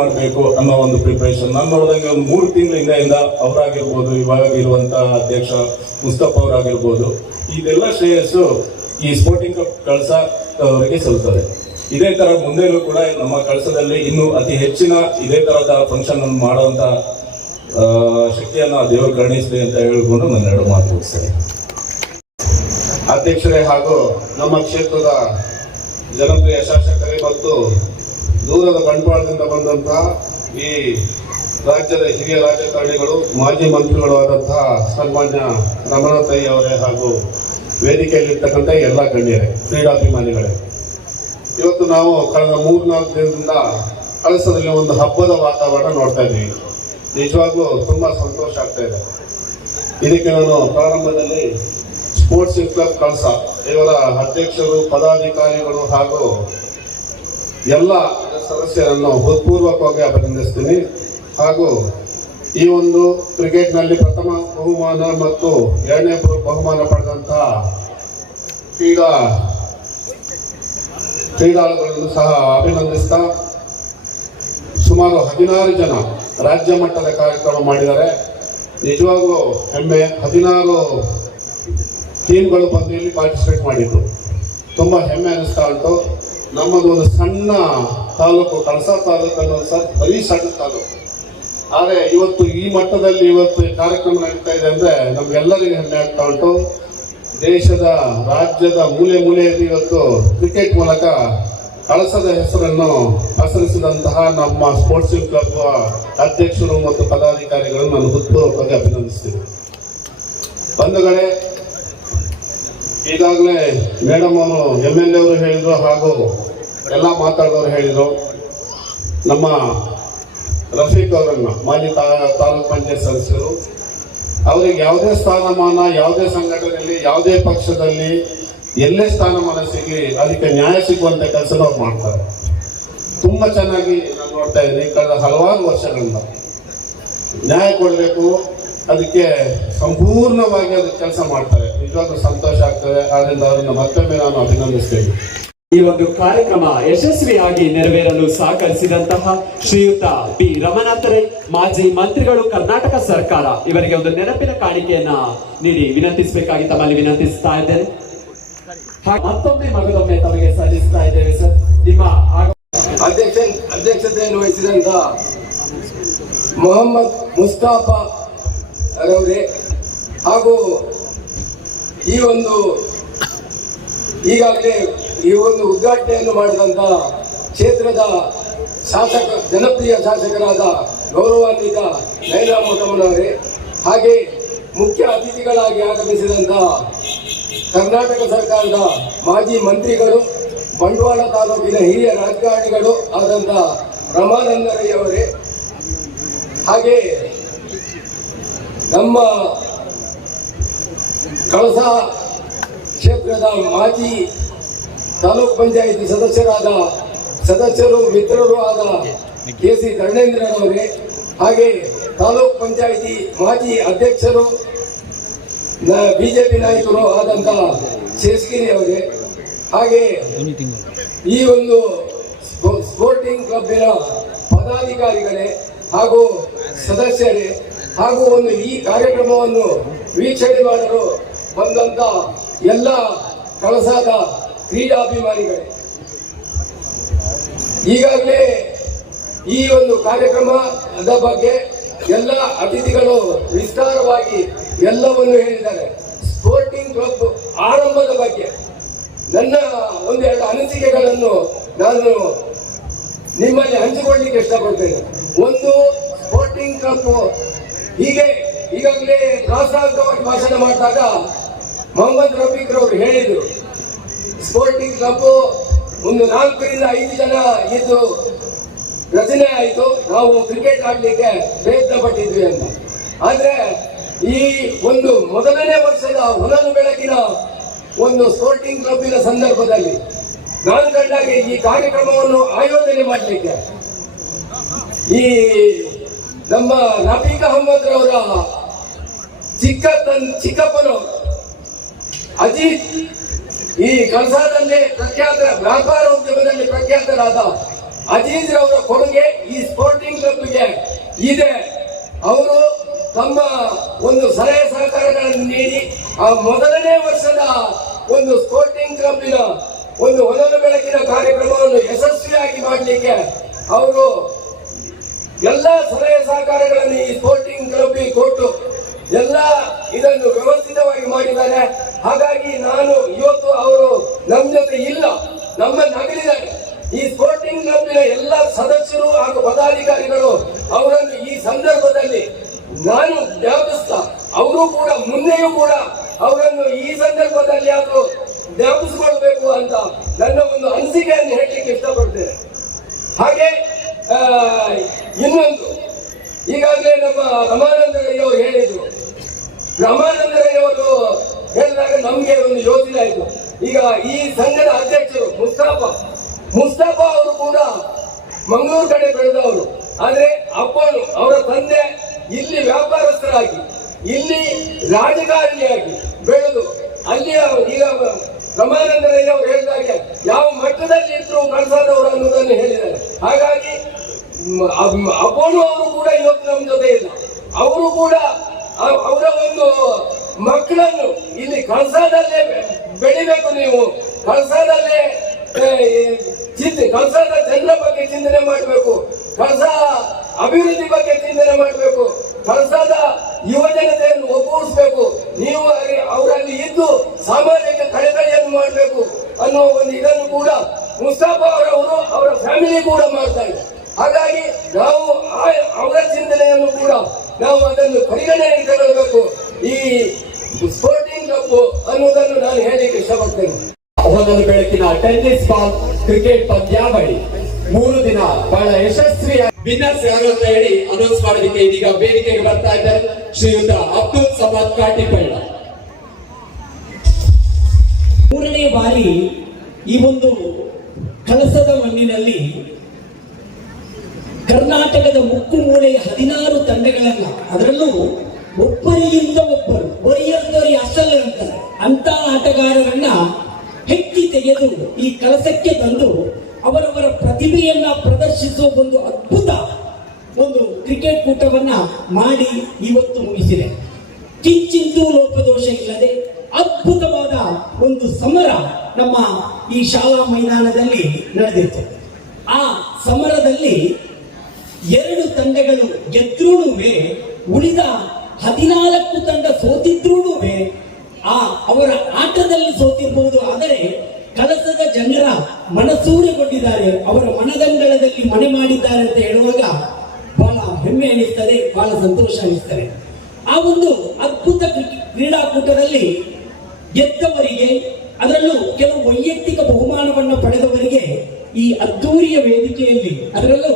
ಮಾಡಬೇಕು ಅನ್ನೋ ಒಂದು ಪ್ರಿಪರೇಷನ್. ನಾನು ನೋಡಿದಂಗೆ ಒಂದು 3 ತಿಂಗಳ ಹಿಂದೆಯಿಂದ ಅವರಾಗಿರ್ಬೋದು, ಇವಾಗ ಇರುವಂತ ಅಧ್ಯಕ್ಷ ಮುಸ್ತಫಾ ಅವರಾಗಿರ್ಬೋದು, ಇದೆಲ್ಲ ಶ್ರೇಯಸ್ಸು ಈ ಸ್ಪೋರ್ಟಿಂಗ್ ಕ್ಲಬ್ ಕಳಸ ಅವರಿಗೆ ಸಲ್ಲುತ್ತದೆ. ಇದೇ ತರ ಮುಂದೆನೂ ಕೂಡ ನಮ್ಮ ಕಳಸದಲ್ಲಿ ಇನ್ನೂ ಅತಿ ಹೆಚ್ಚಿನ ಇದೇ ತರದ ಫಂಕ್ಷನ್ ಅನ್ನು ಮಾಡುವಂತ ಶಕ್ತಿಯನ್ನು ದೇವರು ಕರುಣಿಸಲಿ ಅಂತ ಹೇಳಿಕೊಂಡು ನನ್ನ 2 ಮಾತು ಮುಗಿಸ್ತೇನೆ. ಅಧ್ಯಕ್ಷರೇ ಹಾಗೂ ನಮ್ಮ ಕ್ಷೇತ್ರದ ಜನಪ್ರಿಯ ಶಾಸಕರೇ ಮತ್ತು ದೂರದ ಬಂಟ್ವಾಳದಿಂದ ಬಂದಂತಹ ಈ ರಾಜ್ಯದ ಹಿರಿಯ ರಾಜಕಾರಣಿಗಳು, ಮಾಜಿ ಮಂತ್ರಿಗಳು ಆದಂತಹ ಸನ್ಮಾನ್ಯ ರಮನಾಥ್ ಅವರೇ ಹಾಗೂ ವೇದಿಕೆಯಲ್ಲಿರ್ತಕ್ಕಂಥ ಎಲ್ಲ ಗಣ್ಯರೇ, ಕ್ರೀಡಾಭಿಮಾನಿಗಳೇ, ಇವತ್ತು ನಾವು ಕಳೆದ 3-4 ದಿನದಿಂದ ಕಳಸದಲ್ಲಿ ಒಂದು ಹಬ್ಬದ ವಾತಾವರಣ ನೋಡ್ತಾ ಇದ್ದೀವಿ. ನಿಜವಾಗ್ಲೂ ತುಂಬಾ ಸಂತೋಷ ಆಗ್ತಾ ಇದೆ. ಇದಕ್ಕೆ ನಾನು ಪ್ರಾರಂಭದಲ್ಲಿ ಸ್ಪೋರ್ಟ್ಸ್ ಕ್ಲಬ್ ಕಳಸ ಇವರ ಅಧ್ಯಕ್ಷರು, ಪದಾಧಿಕಾರಿಗಳು ಹಾಗೂ ಎಲ್ಲ ಸದಸ್ಯರನ್ನು ಹೃತ್ಪೂರ್ವಕವಾಗಿ ಅಭಿನಂದಿಸ್ತೀನಿ. ಹಾಗೂ ಈ ಒಂದು ಕ್ರಿಕೆಟ್ನಲ್ಲಿ ಪ್ರಥಮ ಬಹುಮಾನ ಮತ್ತು 2ನೇ ಬಹುಮಾನ ಪಡೆದಂತಹ ಕ್ರೀಡಾಳುಗಳನ್ನು ಸಹ ಅಭಿನಂದಿಸ್ತಾ, ಸುಮಾರು 16 ಜನ ರಾಜ್ಯ ಮಟ್ಟದ ಕಾರ್ಯಕ್ರಮ ಮಾಡಿದ್ದಾರೆ. ನಿಜವಾಗ್ಲೂ ಹೆಮ್ಮೆ. 16 ಟೀಮ್ಗಳು ಬಂದು ಇಲ್ಲಿ ಪಾರ್ಟಿಸಿಪೇಟ್ ಮಾಡಿದ್ದು ತುಂಬಾ ಹೆಮ್ಮೆ ಅನಿಸ್ತಾ ಉಂಟು. ನಮ್ಮದು ಒಂದು ಸಣ್ಣ ತಾಲೂಕು, ಕಳಸ ತಾಲೂಕನ್ನು ಬರೀ ಸಣ್ಣ ತಾಲೂಕು, ಆದರೆ ಇವತ್ತು ಈ ಮಟ್ಟದಲ್ಲಿ ಇವತ್ತು ಕಾರ್ಯಕ್ರಮ ನಡೀತಾ ಇದೆ ಅಂದ್ರೆ ನಮ್ಗೆಲ್ಲರಿಗೂ ಹೆಮ್ಮೆ ಆಗ್ತಾ ಉಂಟು. ದೇಶದ, ರಾಜ್ಯದ ಮೂಲೆ ಮೂಲೆಯಲ್ಲಿ ಇವತ್ತು ಕ್ರಿಕೆಟ್ ಮೂಲಕ ಕಳಸದ ಹೆಸರನ್ನು ಹೆಸರಿಸಿದಂತಹ ನಮ್ಮ ಸ್ಪೋರ್ಟ್ಸ್ ಕ್ಲಬ್ ಅಧ್ಯಕ್ಷರು ಮತ್ತು ಪದಾಧಿಕಾರಿಗಳನ್ನು ನಾನು ಹೃತ್ಪೂರ್ವಕವಾಗಿ ಅಭಿನಂದಿಸ್ತೀನಿ. ಬಂಧುಗಳೇ, ಈಗಾಗಲೇ ಮೇಡಮ್ ಅವರು, MLA ಅವರು ಹೇಳಿದ್ರು ಹಾಗೂ ಎಲ್ಲ ಮಾತಾಡಿದವರು ಹೇಳಿದ್ರು. ನಮ್ಮ ರಫೀಕ್ ಅವರನ್ನ, ಮಾಜಿ ತಾಲೂಕ್ ಪಂಚಾಯತ್ ಸದಸ್ಯರು, ಅವರಿಗೆ ಯಾವುದೇ ಸ್ಥಾನಮಾನ, ಯಾವುದೇ ಸಂಘಟನೆಯಲ್ಲಿ, ಯಾವುದೇ ಪಕ್ಷದಲ್ಲಿ ಎಲ್ಲೇ ಸ್ಥಾನಮಾನ ಸಿಗಲಿ ಅದಕ್ಕೆ ನ್ಯಾಯ ಸಿಗುವಂತ ಕೆಲಸ ಅವ್ರು ಮಾಡ್ತಾರೆ. ತುಂಬಾ ಚೆನ್ನಾಗಿ ನಾನು ನೋಡ್ತಾ ಇದ್ದೀನಿ. ಕಳೆದ ಹಲವಾರು ವರ್ಷಗಳಿಂದ ನ್ಯಾಯ ಕೊಡಬೇಕು, ಅದಕ್ಕೆ ಸಂಪೂರ್ಣವಾಗಿ ಅದಕ್ಕೆ ಕೆಲಸ ಮಾಡ್ತಾರೆ. ನಿಜವಾಗ್ಲೂ ಸಂತೋಷ ಆಗ್ತದೆ. ಆದ್ರಿಂದ ಅವರನ್ನು ಮತ್ತೊಮ್ಮೆ ನಾನು ಅಭಿನಂದಿಸ್ತೇನೆ. ಈ ಒಂದು ಕಾರ್ಯಕ್ರಮ ಯಶಸ್ವಿಯಾಗಿ ನೆರವೇರಲು ಸಹಕರಿಸಿದಂತಹ ಶ್ರೀಯುತ ಬಿ ರಮನಾಥರೇ, ಮಾಜಿ ಮಂತ್ರಿಗಳು, ಕರ್ನಾಟಕ ಸರ್ಕಾರ, ಇವರಿಗೆ ಒಂದು ನೆನಪಿನ ಕಾಣಿಕೆಯನ್ನ ನೀಡಿ ವಿನಂತಿಸಬೇಕಾಗಿ ತಮ್ಮಲ್ಲಿ ವಿನಂತಿಸ್ತಾ ಇದ್ದೇನೆ. ಮತ್ತೊಮ್ಮೆ ಮಗದೊಮ್ಮೆ ತಮಗೆ ಸಲ್ಲಿಸ್ತಾ ಇದ್ದೇವೆ ಸರ್. ನಿಮ್ಮ ಅಧ್ಯಕ್ಷತೆಯನ್ನು ವಹಿಸಿದಂತ ಮೊಹಮ್ಮದ್ ಮುಸ್ತಾಫಾ ರವರೇ ಹಾಗೂ ಈಗಾಗಲೇ ಈ ಒಂದು ಉದ್ಘಾಟನೆಯನ್ನು ಮಾಡಿದಂತ ಕ್ಷೇತ್ರದ ಜನಪ್ರಿಯ ಶಾಸಕರಾದ ಗೌರವಾನ್ವಿತ ನಯನಾ ಮೋಟಮ್ಮನವರೇ, ಹಾಗೆ ಮುಖ್ಯ ಅತಿಥಿಗಳಾಗಿ ಆಗಮಿಸಿದಂತ ಕರ್ನಾಟಕ ಸರ್ಕಾರದ ಮಾಜಿ ಮಂತ್ರಿಗಳು, ಬಂಟ್ವಾಳ ತಾಲೂಕಿನ ಹಿರಿಯ ರಾಜಕಾರಣಿಗಳು ಆದಂತ ರಮಾನಂದರಯ್ಯವರೇ, ಹಾಗೆ ನಮ್ಮ ಕಳಸ ಕ್ಷೇತ್ರದ ಮಾಜಿ ತಾಲೂಕ್ ಪಂಚಾಯಿತಿ ಸದಸ್ಯರು ಮಿತ್ರರು ಆದ KC ಧರ್ಮೇಂದ್ರರವರೇ, ಹಾಗೆ ತಾಲೂಕ್ ಪಂಚಾಯಿತಿ ಮಾಜಿ ಅಧ್ಯಕ್ಷರು, ಬಿಜೆಪಿ ನಾಯಕರು ಆದಂತ ಶೇಷಗಿರಿ ಅವರೇ, ಹಾಗೆ ಈ ಒಂದು ಸ್ಪೋರ್ಟಿಂಗ್ ಕ್ಲಬ್ಬಿನ ಪದಾಧಿಕಾರಿಗಳೇ ಹಾಗೂ ಸದಸ್ಯರೇ, ಹಾಗೂ ಈ ಕಾರ್ಯಕ್ರಮವನ್ನು ವೀಕ್ಷಣೆ ಮಾಡಲು ಬಂದಂತ ಎಲ್ಲ ಕಳಸದ ಕ್ರೀಡಾಭಿಮಾನಿಗಳೇ, ಈಗಾಗಲೇ ಈ ಒಂದು ಕಾರ್ಯಕ್ರಮದ ಬಗ್ಗೆ ಎಲ್ಲ ಅತಿಥಿಗಳು ವಿಸ್ತಾರವಾಗಿ ಎಲ್ಲವನ್ನು ಹೇಳಿದ್ದಾರೆ. ಸ್ಪೋರ್ಟಿಂಗ್ ಕ್ಲಬ್ ಆರಂಭದ ಬಗ್ಗೆ ನನ್ನ 1-2 ಅನಿಸಿಕೆಗಳನ್ನು ನಾನು ನಿಮ್ಮಲ್ಲಿ ಹಂಚಿಕೊಳ್ಳಿಕ್ಕೆ ಇಷ್ಟಪಡ್ತೇನೆ. ಒಂದು ಸ್ಪೋರ್ಟಿಂಗ್ ಕ್ಲಬ್ ಹೀಗೆ ಈಗಾಗಲೇ ಪ್ರಾಸ್ತಾವಿಕವಾಗಿ ಭಾಷಣ ಮಾಡಿದಾಗ ಮೊಹಮ್ಮದ್ ರಫೀಕ್ ರವರು ಹೇಳಿದ್ರು, ಸ್ಪೋರ್ಟಿಂಗ್ ಕ್ಲಬ್ ಒಂದು 4 ರಿಂದ 5 ಜನ ಇದು ರಚನೆ ಆಯಿತು, ನಾವು ಕ್ರಿಕೆಟ್ ಆಡ್ಲಿಕ್ಕೆ ಪ್ರಯತ್ನ ಪಟ್ಟಿದ್ವಿ ಅಂತ. ಆದ್ರೆ ಈ ಒಂದು ಮೊದಲನೇ ವರ್ಷದ ಹೊನಲು ಬೆಳಕಿನ ಒಂದು ಸ್ಪೋರ್ಟಿಂಗ್ ಕ್ಲಬ್ಬಿನ ಸಂದರ್ಭದಲ್ಲಿ ನಾನು ಕಂಡಾಗೆ ಈ ಕಾರ್ಯಕ್ರಮವನ್ನು ಆಯೋಜನೆ ಮಾಡಲಿಕ್ಕೆ ಈ ನಮ್ಮ ರಫೀಕ್ ಅಹಮದ್ ರವರ ಚಿಕ್ಕಪ್ಪನು ಅಜಿತ್, ಈ ಕಳಸಾದಲ್ಲಿ ಪ್ರಖ್ಯಾತ ವ್ಯಾಪಾರ ಉದ್ಯಮದಲ್ಲಿ ಪ್ರಖ್ಯಾತರಾದ ಅಜೀಜ್ ರವರ ಕೊಡುಗೆ ಈ ಸ್ಪೋರ್ಟಿಂಗ್ ಕ್ಲಬ್ಗೆ ಇದೆ. ಅವರು ತಮ್ಮ ಒಂದು ಸಲಹೆ ಸಹಕಾರಗಳನ್ನು ನೀಡಿ ಆ ಮೊದಲನೇ ವರ್ಷದ ಒಂದು ಸ್ಪೋರ್ಟಿಂಗ್ ಕ್ಲಬ್ಬಿನ ಒಂದು ಹೊನಲು ಬೆಳಕಿನ ಕಾರ್ಯಕ್ರಮವನ್ನು ಯಶಸ್ವಿಯಾಗಿ ಮಾಡಲಿಕ್ಕೆ ಅವರು ಎಲ್ಲ ಸಲಹೆ ಸಹಕಾರಗಳನ್ನು ಈ ಸ್ಪೋರ್ಟಿಂಗ್ ಕ್ಲಬ್ಗೆ ಕೊಟ್ಟು ಎಲ್ಲ ಇದನ್ನು ವ್ಯವಸ್ಥಿತವಾಗಿ ಮಾಡಿದ್ದಾರೆ. ಹಾಗಾಗಿ ನಾನು ಇವತ್ತು ಅವರು ನಮ್ಮ ಜೊತೆ ಇಲ್ಲ, ನಮ್ಮನ್ನು ಅಗಲಿದ್ದಾರೆ. ಈ ಸ್ಪೋರ್ಟಿಂಗ್ ಕ್ಲಬ್ಬಿನ ಎಲ್ಲ ಸದಸ್ಯರು ಹಾಗೂ ಪದಾಧಿಕಾರಿಗಳು ಅವರನ್ನು ಈ ಸಂದರ್ಭದಲ್ಲಿ ನಾನು ಜ್ಞಾಪಿಸ್ತಾ, ಅವರು ಕೂಡ ಮುಂದೆಯೂ ಕೂಡ ಅವರನ್ನು ಈ ಸಂದರ್ಭದಲ್ಲಿ ಯಾರು ಜ್ಞಾಪಿಸಿಕೊಳ್ಬೇಕು ಅಂತ ನನ್ನ ಒಂದು ಅನಿಸಿಕೆಯನ್ನು ಹೇಳಲಿಕ್ಕೆ ಇಷ್ಟಪಡ್ತೇನೆ. ಹಾಗೆ ಇನ್ನೊಂದು, ಈಗಾಗಲೇ ನಮ್ಮ ರಮಾನಂದ ರೈ ಅವರು ಹೇಳಿದ್ರು. ರಮಾನಂದ ರೈ ಅವರು ಹೇಳಿದಾಗ ನಮ್ಗೆ ಒಂದು ಯೋಚನೆ ಆಯಿತು. ಈಗ ಈ ಸಂಘದ ಅಧ್ಯಕ್ಷರು ಮುಸ್ತಫಾ ಅವರು ಕೂಡ ಮಂಗಳೂರು ಕಡೆ ಬೆಳೆದವರು. ಆದ್ರೆ ಅಪ್ಪನು ಅವರ ತಂದೆ ಇಲ್ಲಿ ವ್ಯಾಪಾರಸ್ಥರಾಗಿ ಇಲ್ಲಿ ರಾಜಕಾರಣಿಯಾಗಿ ಬೆಳೆದು ಅಲ್ಲಿ ಈಗ ರಮಾನಂದ ರೈ ಅವರು ಹೇಳಿದಾಗೆ ಯಾವ ಮಟ್ಟದಲ್ಲಿ ಇದ್ರು ಕಳಸಾದವರು ಅನ್ನೋದನ್ನು ಹೇಳಿದ್ದಾರೆ. ಹಾಗಾಗಿ ಅಪ್ಪನು ಅವರು ಕೂಡ ಇವತ್ತು ನಮ್ಮ ಜೊತೆ ಇಲ್ಲ. ಅವರು ಕೂಡ ಅವರ ಒಂದು ಮಕ್ಕಳನ್ನು ಇಲ್ಲಿ ಕಳಸಾದಲ್ಲೇ ಬೆಳಿಬೇಕು, ನೀವು ಕಳಸಾದಲ್ಲೇ ಕಳಸಾದ ಜನರ ಬಗ್ಗೆ ಚಿಂತನೆ ಮಾಡಬೇಕು, ಕಳಸ ಅಭಿವೃದ್ಧಿ ಬಗ್ಗೆ ಚಿಂತನೆ ಮಾಡಬೇಕು, ಕಳಸಾದ ಯುವ ಜನತೆಯನ್ನು ಒಗ್ಗೂಡಿಸಬೇಕು, ನೀವು ಅವರಲ್ಲಿ ಇದ್ದು ಸಾಮಾಜಿಕ ಕಳಕಳಿಯನ್ನು ಮಾಡಬೇಕು ಅನ್ನೋ ಒಂದು ಇದನ್ನು ಕೂಡ ಮುಸ್ತಫಾ ಅವರವರು ಅವರ ಫ್ಯಾಮಿಲಿ ಕೂಡ ಮಾಡ್ತಾರೆ. ಹಾಗಾಗಿ ನಾವು ಅವರ ಚಿಂತನೆಯನ್ನು ಕೂಡ ನಾವು ಅದನ್ನು ಪರಿಗಣನೆಗೆ ತಗೊಳ್ಬೇಕು ಈ ಸ್ಪೋರ್ಟಿಂಗ್ ಕ್ಲಬ್ ಅನ್ನೋದನ್ನು ನಾನು ಹೇಳಲಿಕ್ಕೆ ಇಷ್ಟಪಡ್ತೇನೆ. ಹೊನಲು ಬೆಳಕಿನ ಟೆನ್ನಿಸ್ ಬಾಲ್ ಕ್ರಿಕೆಟ್ ಪಂದ್ಯಾವಳಿ 3 ದಿನ ಬಹಳ ಯಶಸ್ವಿಯಾಗಿ ವಿನ್ನರ್ಸ್ ಯಾರು ಅಂತ ಹೇಳಿ ಅನೌನ್ಸ್ ಮಾಡೋದಕ್ಕೆ ಇದೀಗ ವೇದಿಕೆಗೆ ಬರ್ತಾ ಇದ್ದಾರೆ ಶ್ರೀಯುತ ಅಬ್ದುಲ್ ಸಮದ್ ಕಾಟಿಪಳ್ಳ. 3ನೇ ಬಾರಿ ಈ ಒಂದು ಕಳಸದ ಮಣ್ಣಿನಲ್ಲಿ ಕರ್ನಾಟಕದ ಮುಕ್ಕು ಮೂಲೆಯ 16 ತಂಡಗಳನ್ನ, ಅದರಲ್ಲೂ ಒಬ್ಬರಿಗಿಂತ ಒಬ್ಬರು ಒರಿಯರ್ದೊರಿ ಅಸಲ್ ಅಂತಾರೆ ಅಂತ ಆಟಗಾರರನ್ನ ಹೆಕ್ಕಿ ತೆಗೆದು ಈ ಕಳಸಕ್ಕೆ ತಂದು ಅವರವರ ಪ್ರತಿಭೆಯನ್ನ ಪ್ರದರ್ಶಿಸುವ ಒಂದು ಅದ್ಭುತ ಒಂದು ಕ್ರಿಕೆಟ್ ಕೂಟವನ್ನ ಮಾಡಿ ಇವತ್ತು ಮುಗಿಸಿದೆ. ಕಿಂಚಿಂತೂ ಲೋಪದೋಷ ಇಲ್ಲದೆ ಅದ್ಭುತವಾದ ಒಂದು ಸಮರ ನಮ್ಮ ಈ ಶಾಲಾ ಮೈದಾನದಲ್ಲಿ ನಡೆದಿತ್ತು. ಆ ಸಮರದಲ್ಲಿ 2 ತಂಡಗಳು ಗೆದ್ರೂನುವೆ, ಉಳಿದ 14 ತಂಡ ಸೋತಿದ್ರೂನು ಅವರ ಆಟದಲ್ಲಿ ಸೋತಿರಬಹುದು. ಆದರೆ ಕಳಸದ ಜನರ ಮನಸೂರೆಗೊಂಡಿದ್ದಾರೆ, ಅವರ ಮನದಂಗಳದಲ್ಲಿ ಮನೆ ಮಾಡಿದ್ದಾರೆ ಅಂತ ಹೇಳುವಾಗ ಬಹಳ ಹೆಮ್ಮೆ ಅನಿಸ್ತದೆ, ಬಹಳ ಸಂತೋಷ ಅನಿಸ್ತದೆ. ಆ ಒಂದು ಅದ್ಭುತ ಕ್ರೀಡಾಕೂಟದಲ್ಲಿ ಗೆದ್ದವರಿಗೆ, ಅದರಲ್ಲೂ ಕೆಲವು ವೈಯಕ್ತಿಕ ಬಹುಮಾನವನ್ನು ಪಡೆದವರಿಗೆ ಈ ಅದ್ದೂರಿಯ ವೇದಿಕೆಯಲ್ಲಿ, ಅದರಲ್ಲೂ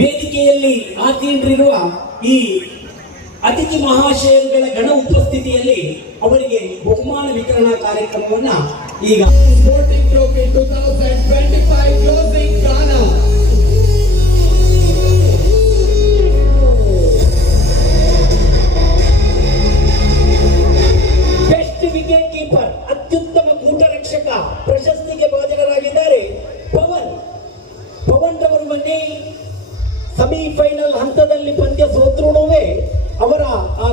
ವೇದಿಕೆಯಲ್ಲಿ ಆಸೀನರಿರುವ ಈ ಅತಿಥಿ ಮಹಾಶಯರುಗಳ ಗಣ ಉಪಸ್ಥಿತಿಯಲ್ಲಿ ಅವರಿಗೆ ಬಹುಮಾನ ವಿತರಣಾ ಕಾರ್ಯಕ್ರಮವನ್ನ ಈಗ ಸ್ಪೋರ್ಟಿಂಗ್ ಟ್ರೋಫಿ 2025 ಕ್ಲೋಸಿಂಗ್ ಗಾನ ಬೆಸ್ಟ್ ವಿಕೆಟ್ ಕೀಪರ್, ಅತ್ಯುತ್ತಮ ಕೂಟ ರಕ್ಷಕ ಪ್ರಶಸ್ತಿಗೆ ಭಾಜನರಾಗಿದ್ದಾರೆ ಪವನ್ ರವರು. ಮೊನ್ನೆ ಸೆಮಿಫೈನಲ್ ಹಂತದಲ್ಲಿ ಪಂದ್ಯ ಸೋತ್ರುಣುವೆ ಅವರ ಆ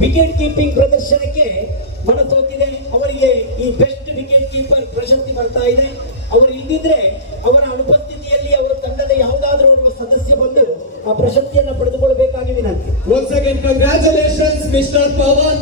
ವಿಕೆಟ್ ಕೀಪಿಂಗ್ ಪ್ರದರ್ಶನಕ್ಕೆ ಮನಸೋತಿದೆ. ಅವರಿಗೆ ಈ ಬೆಸ್ಟ್ ವಿಕೆಟ್ ಕೀಪರ್ ಪ್ರಶಸ್ತಿ ಬರ್ತಾ ಇದೆ. ಅವರು ಇದ್ದಿದ್ರೆ ಅವರ ಅನುಪಸ್ಥಿತಿಯಲ್ಲಿ ಅವರ ತಂಡದ ಯಾವುದಾದ್ರೂ ಒಬ್ಬ ಸದಸ್ಯ ಬಂದು ಆ ಪ್ರಶಸ್ತಿಯನ್ನು ಪಡೆದುಕೊಳ್ಳಬೇಕಾಗಿ ವಿನಂತಿ. Once again, congratulations, Mr. Pawan.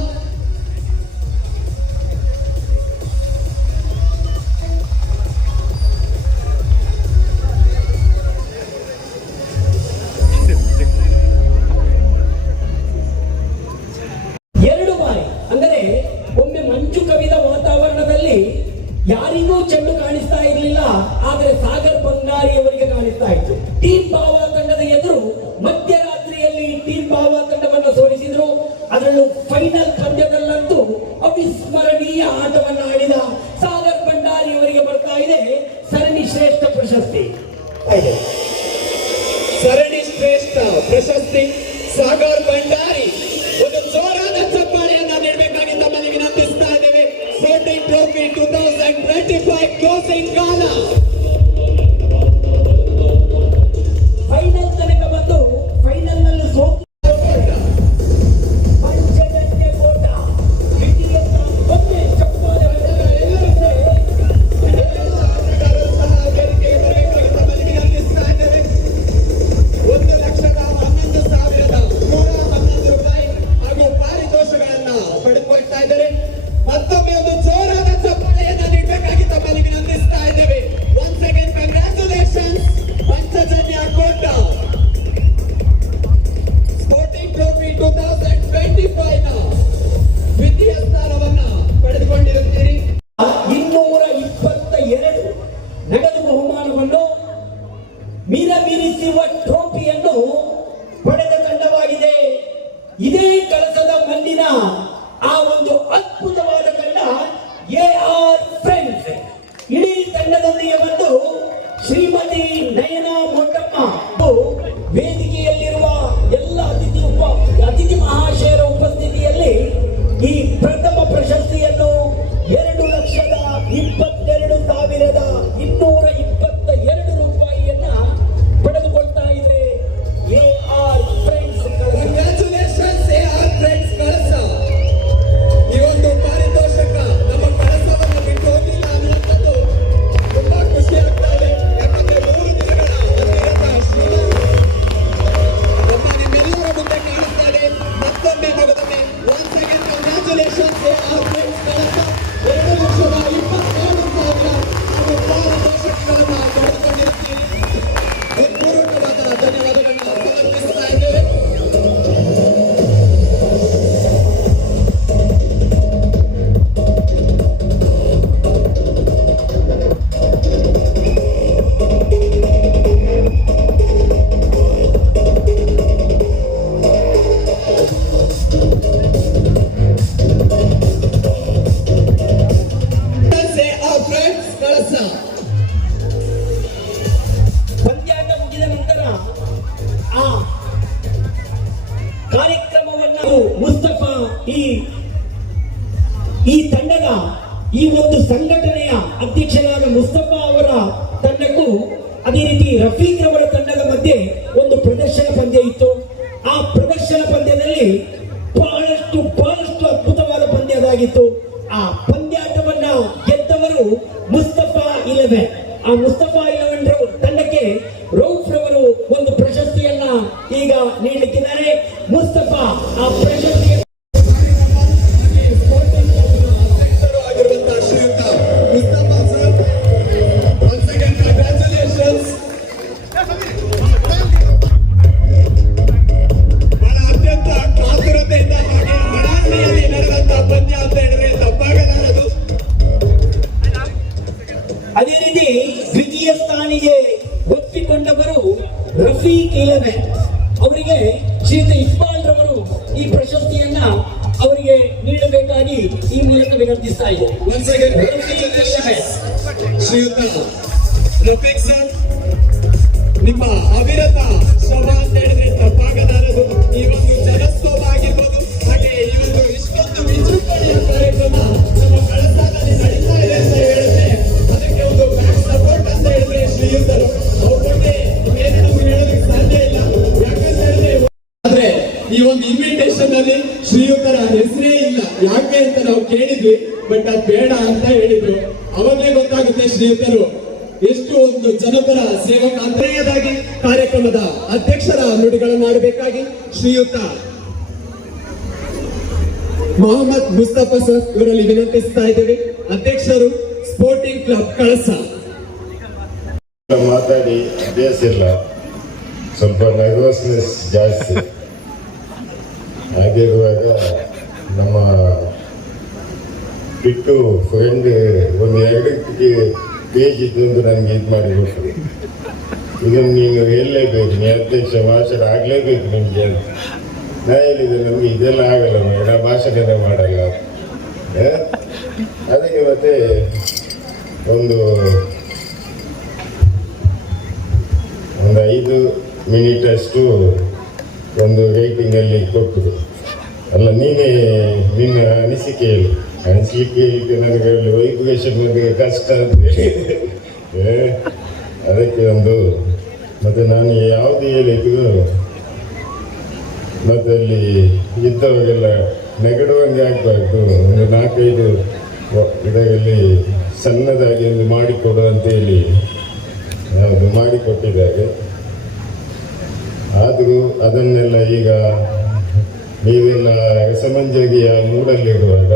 ಮರಳು ಫೈನಲ್ ಪಂದ್ಯದಲ್ಲಂತೂ ಅವಿಸ್ಮರಣೀಯ ಆಟವನ್ನು ಆಡಿದ ಸಾಗರ್ ಭಂಡಾರಿ ಅವರಿಗೆ ಬರ್ತಾ ಇದೆ ಸರಣಿ ಶ್ರೇಷ್ಠ ಪ್ರಶಸ್ತಿ. ಸರಣಿ ಶ್ರೇಷ್ಠ ಪ್ರಶಸ್ತಿ ಸಾಗರ್ ಭಂಡಾರಿ. ಒಂದು ಜೋರಾದ ಚಪ್ಪಾಳೆಯನ್ನ ನೀಡಬೇಕಾಗಿ ತಮ್ಮಲ್ಲಿ ವಿನಂತಿಸ್ತಾ ಇದ್ದೇವೆ. ಸ್ಪೋರ್ಟಿಂಗ್ ಟ್ರೋಫಿ 2025 ಕ್ಲೋಸಿಂಗ್ ಕಾಲ. ಫೈನಲ್ ತನಕ ಬಂದು ಫೈನಲ್ ನಲ್ಲಿ ಸೋತು ಪಂಚಗನ್ಯ ಕೋಟ ದ್ವಿತೀಯ ಒಂದೇ ಚಪ್ಪಾಳೆ ಹಾಗೂ ಪಾರಿತೋಷಗಳನ್ನ ಪಡೆದುಕೊಳ್ತಾ ಇದ್ದಾರೆ. ಮತ್ತೊಮ್ಮೆ ಒಂದು ಜೋರಾದ ಚಪ್ಪಾಳೆಯನ್ನ ನೀಡಬೇಕಾಗಿ ತಮ್ಮಲ್ಲಿ ವಿನಂತಿಸ್ತಾ ಇದ್ದೇವೆ. ಒನ್ಸ್ ಅಗೇನ್ ಕಂಗ್ರಾಚುಲೇಷನ್ಸ್ ಪಂಚಜನ್ಯ ಕೋಟ. ಸ್ಪೋರ್ಟಿಂಗ್ ಟ್ರೋಫಿ 2025 ನ ದ್ವಿತೀಯ ಸ್ಥಾನವನ್ನ ಪಡೆದುಕೊಂಡಿರುತ್ತೀರಿ. 222 ನಗದು ಬಹುಮಾನವನ್ನು ಮೀರಿಸಿರುವ ಟ್ರೋಫಿಯನ್ನು ಪಡೆದ ತಂಡವಾಗಿದೆ. ಇದೇ ಕಳಸದ ಮಣ್ಣಿನ ಆ ಒಂದು ಅದ್ಭುತವಾದ ತಂಡ AR ಫ್ರೆಂಡ್ಸ್. ಇಡೀ ತಂಡದೊಂದಿಗೆ ಬಂದು ಶ್ರೀಮತಿ ನಯನಾ ಮೋಟಮ್ಮ ವೇದಿಕೆಯಲ್ಲಿರುವ ಎಲ್ಲ ಅತಿಥಿ ಮಹಾಶಯರ ಉಪಸ್ಥಿತಿಯಲ್ಲಿ ಈ ಪ್ರಥಮ ಪ್ರಶಸ್ತಿಯನ್ನು 2,22,222 ರೂಪಾಯಿಯನ್ನ ಪಡೆದುಕೊಳ್ತಾ ಇದೆ AR friends. Congratulations AR friends Kalasa. ಈ ಒಂದು ಪಾರಿತೋಷಕ ನಮ್ಮ ಕಳಸವನ್ನು ಬಿಟ್ಟು ಹೋಗಿಲ್ಲ ಅನ್ನುವಂಥದ್ದು ತುಂಬಾ ಖುಷಿ ಆಗ್ತಾ ಇದೆ. ಯಾಕಂದ್ರೆ 3 ದಿನಗಳ ಅವಿರತ ಶ್ರಮ ನಮ್ಮ ನಿಮ್ಮೆಲ್ಲರ ಮುಂದೆ ಕಾಣಿಸ್ತಾ ಇದೆ. ಮತ್ತೊಮ್ಮೆ ಮಗದೊಮ್ಮೆ once again congratulations AR friends Kalasa. 2,22,000 ಹಾಗೂ ಪಾರಿತೋಷಕಗಳನ್ನ ಪಡೆದುಕೊಂಡಿರುತ್ತೀರಿ. ಹೃತ್ಪೂರ್ವಕವಾದ ಧನ್ಯವಾದಗಳನ್ನ ಸಮರ್ಪಿಸ್ತಾ ಇದ್ದೇವೆ. AR ಫ್ರೆಂಡ್ಸ್ ಕಳಸ. ಪಂದ್ಯಾಟ ಮುಗಿದ ನಂತರ ಆ ಕಾರ್ಯಕ್ರಮವನ್ನು ಮುಸ್ತಫಾ ಈ ತಂಡದ ಈ ಒಂದು ಸಂಘಟನೆಯ ಅಧ್ಯಕ್ಷರಾದ ಮುಸ್ತಫಾ ಅವರ ತಂಡಕ್ಕೂ ಅದೇ ರೀತಿ ರಫೀಕ್ ಅವರ ತಂಡದ ಮಧ್ಯೆ ಒಂದು ಪ್ರದರ್ಶನ ಪಂದ್ಯ ಇತ್ತು. ಆ ಪ್ರದರ್ಶನ ಪಂದ್ಯದಲ್ಲಿ ಬಹಳಷ್ಟು ಅದ್ಭುತವಾದ ಪಂದ್ಯ ಅದಾಗಿತ್ತು. ಆ ಪಂದ್ಯಾಟವನ್ನ ಗೆದ್ದವರು ಮುಸ್ತಫಾ 11. ಆ ಮುಸ್ತಫಾ 11 ತಂಡಕ್ಕೆ ರೌಫ್ ರವರು ಒಂದು ಪ್ರಶಸ್ತಿಯನ್ನ ಈಗ ನೀಡಲಿಕ್ಕಿದ್ದಾರೆ. ಮುಸ್ತಫಾ ಆ ಪ್ರಶಸ್ತಿಯ ಅಧ್ಯಕ್ಷರು ಆಗಿರುವಂತಹ ಶ್ರೀಯುತ Mustafa sir, once again congratulations. ಬಹಳ ಅತ್ಯಂತ ಕಾತುರತೆಯಿಂದ ಹಾಗೆ ಹಣಾಹಣಿಯಲ್ಲಿ ನಡೆದಂತಹ ಪಂದ್ಯ ಅಂತ ಹೇಳಿದ್ರೆ ತಪ್ಪಾಗಲಾರದು. ಅದೇ ರೀತಿ ದ್ವಿತೀಯ ಸ್ಥಾನಿಗೆ ಒಪ್ಪಿಕೊಂಡವರು ರಫೀಕ್ 11. ಅವರಿಗೆ ಶ್ರೀಯುತ ಇಕ್ಬಾಲ್ ರವರು ಈ ಪ್ರಶಸ್ತಿಯನ್ನ ಅವರಿಗೆ ನೀಡಬೇಕಾಗಿ ಈ ಮೂಲಕ ವಿನಂತಿಸ್ತಾ ಇದ್ದಾರೆ. Once again congratulations ಶ್ರೀಯುತ ರಫೀಕ್ ಸರ್. ನಿಮ್ಮ ಅವಿರತ ಶ್ರಮ ಅಂತ ಹೇಳಿದ್ರೆ ತಪ್ಪಾಗಲಾರದು. ಈ ಒಂದು ಜನಸ್ತೋಮ ಆಗಿರ್ಬೋದು, ಹಾಗೆ ಈ ಒಂದು ಇಷ್ಟೊಂದು ವಿಜೃಂಭಣೆಯ ಕಾರ್ಯಕ್ರಮ ನಮ್ಮ ಕಳಸದಲ್ಲಿ ನಡೀತಾ ಇದೆ ಅಂತ ಹೇಳಿದ್ರೆ ಅದಕ್ಕೆ ಒಂದು ಬ್ಯಾಕ್ ಸಪೋರ್ಟ್ ಅಂತ ಹೇಳಿದ್ರೆ ಶ್ರೀಯುತರು. ಅವ್ರ ಬಗ್ಗೆ ಏನೇನು ಹೇಳೋದಕ್ಕೆ ಸಾಧ್ಯ ಇಲ್ಲ. ಯಾಕಂತ ಹೇಳಿದ್ರೆ ಆದ್ರೆ ಈ ಒಂದು ಇನ್ವಿಟೇಷನ್ ಅಲ್ಲಿ ಶ್ರೀಯುತರ ಹೆಸರೇ ಇಲ್ಲ. ಯಾಕೆ ಅಂತ ನಾವು ಕೇಳಿದ್ವಿ, ಬಟ್ ಅದು ಬೇಡ ಅಂತ ಹೇಳಿದ್ರು. ಅವಾಗಲೇ ಗೊತ್ತಾಗುತ್ತೆ ಶ್ರೀಯುತರು ಎಷ್ಟು ಒಂದು ಜನಪರ ಸೇವಕ. ಅಂತೆಯದಾಗಿ ಕಾರ್ಯಕ್ರಮದ ಅಧ್ಯಕ್ಷರ ನುಡಿಗಳನ್ನಾಡಬೇಕಾಗಿ ಶ್ರೀಯುತ ಮೊಹಮ್ಮದ್ ಮುಸ್ತಫಾ ಸರ್ ಇವರಲ್ಲಿ ವಿನಂತಿಸ್ತಾ ಇದ್ದೇವೆ. ಅಧ್ಯಕ್ಷರು ಸ್ಪೋರ್ಟಿಂಗ್ ಕ್ಲಬ್ ಕಳಸ. ಮಾತಾಡಿ ಅಭ್ಯಾಸ ಇಲ್ಲ, ಸ್ವಲ್ಪ ನರ್ವಸ್ನೆಸ್ ಜಾಸ್ತಿ. ಹಾಗಿರುವಾಗ ನಮ್ಮ ಬಿಟ್ಟು ಫ್ರೆಂಡ್ ಒಂದು 2 ಪೇಜ್ ಇದ್ದೊಂದು ನನಗೆ ಇದು ಮಾಡಿ ಕೊಟ್ಟರು. ಇದನ್ನು ನೀನು ಹೇಳಲೇಬೇಕು, ನೀ ಅಧ್ಯಕ್ಷ ಭಾಷಣ ಆಗಲೇಬೇಕು ನಿಮಗೆ ಅಂತ. ನಾ ಹೇಳಿದೆ ನಮಗೆ ಇದೆಲ್ಲ ಆಗಲ್ಲ ಮೇಡ, ಭಾಷಣ ಮಾಡಲ್ಲ. ಅದಕ್ಕೆ ಮತ್ತೆ ಒಂದು 5 ಮಿನಿಟ್ ಅಷ್ಟು ಒಂದು ವೇಟಿಂಗಲ್ಲಿ ಕೊಟ್ಟರು. ಅಲ್ಲ, ನೀನೇ ನಿನ್ನ ಅನಿಸಿಕೆ ಹೇಳಿ. ಅನಿಸಿಕೆ ಹೇಳಿಕ್ಕೆ ನನಗೆ ವೈಬ್ರೇಷನ್ ಬಗ್ಗೆ ಕಷ್ಟ ಅಂತ ಹೇಳಿ ಅದಕ್ಕೆ ಒಂದು ಮತ್ತೆ ನಾನು ಯಾವುದು ಹೇಳಿದ್ದು ಮತ್ತೆ ಅಲ್ಲಿ ಇದ್ದವಾಗೆಲ್ಲ ನೆಗಡುವಂಗೆ ಆಗಬಾರ್ದು. ಒಂದು 4-5 ಇದರಲ್ಲಿ ಸಣ್ಣದಾಗಿ ಒಂದು ಮಾಡಿಕೊಡು ಅಂತೇಳಿ ಯಾವುದು ಮಾಡಿಕೊಟ್ಟಿದ್ದಾರೆ. ಆದರೂ ಅದನ್ನೆಲ್ಲ ಈಗ ನೀವೆಲ್ಲ ಸಮಂಜಗಿಯ ಮೂಡಲ್ಲಿರುವಾಗ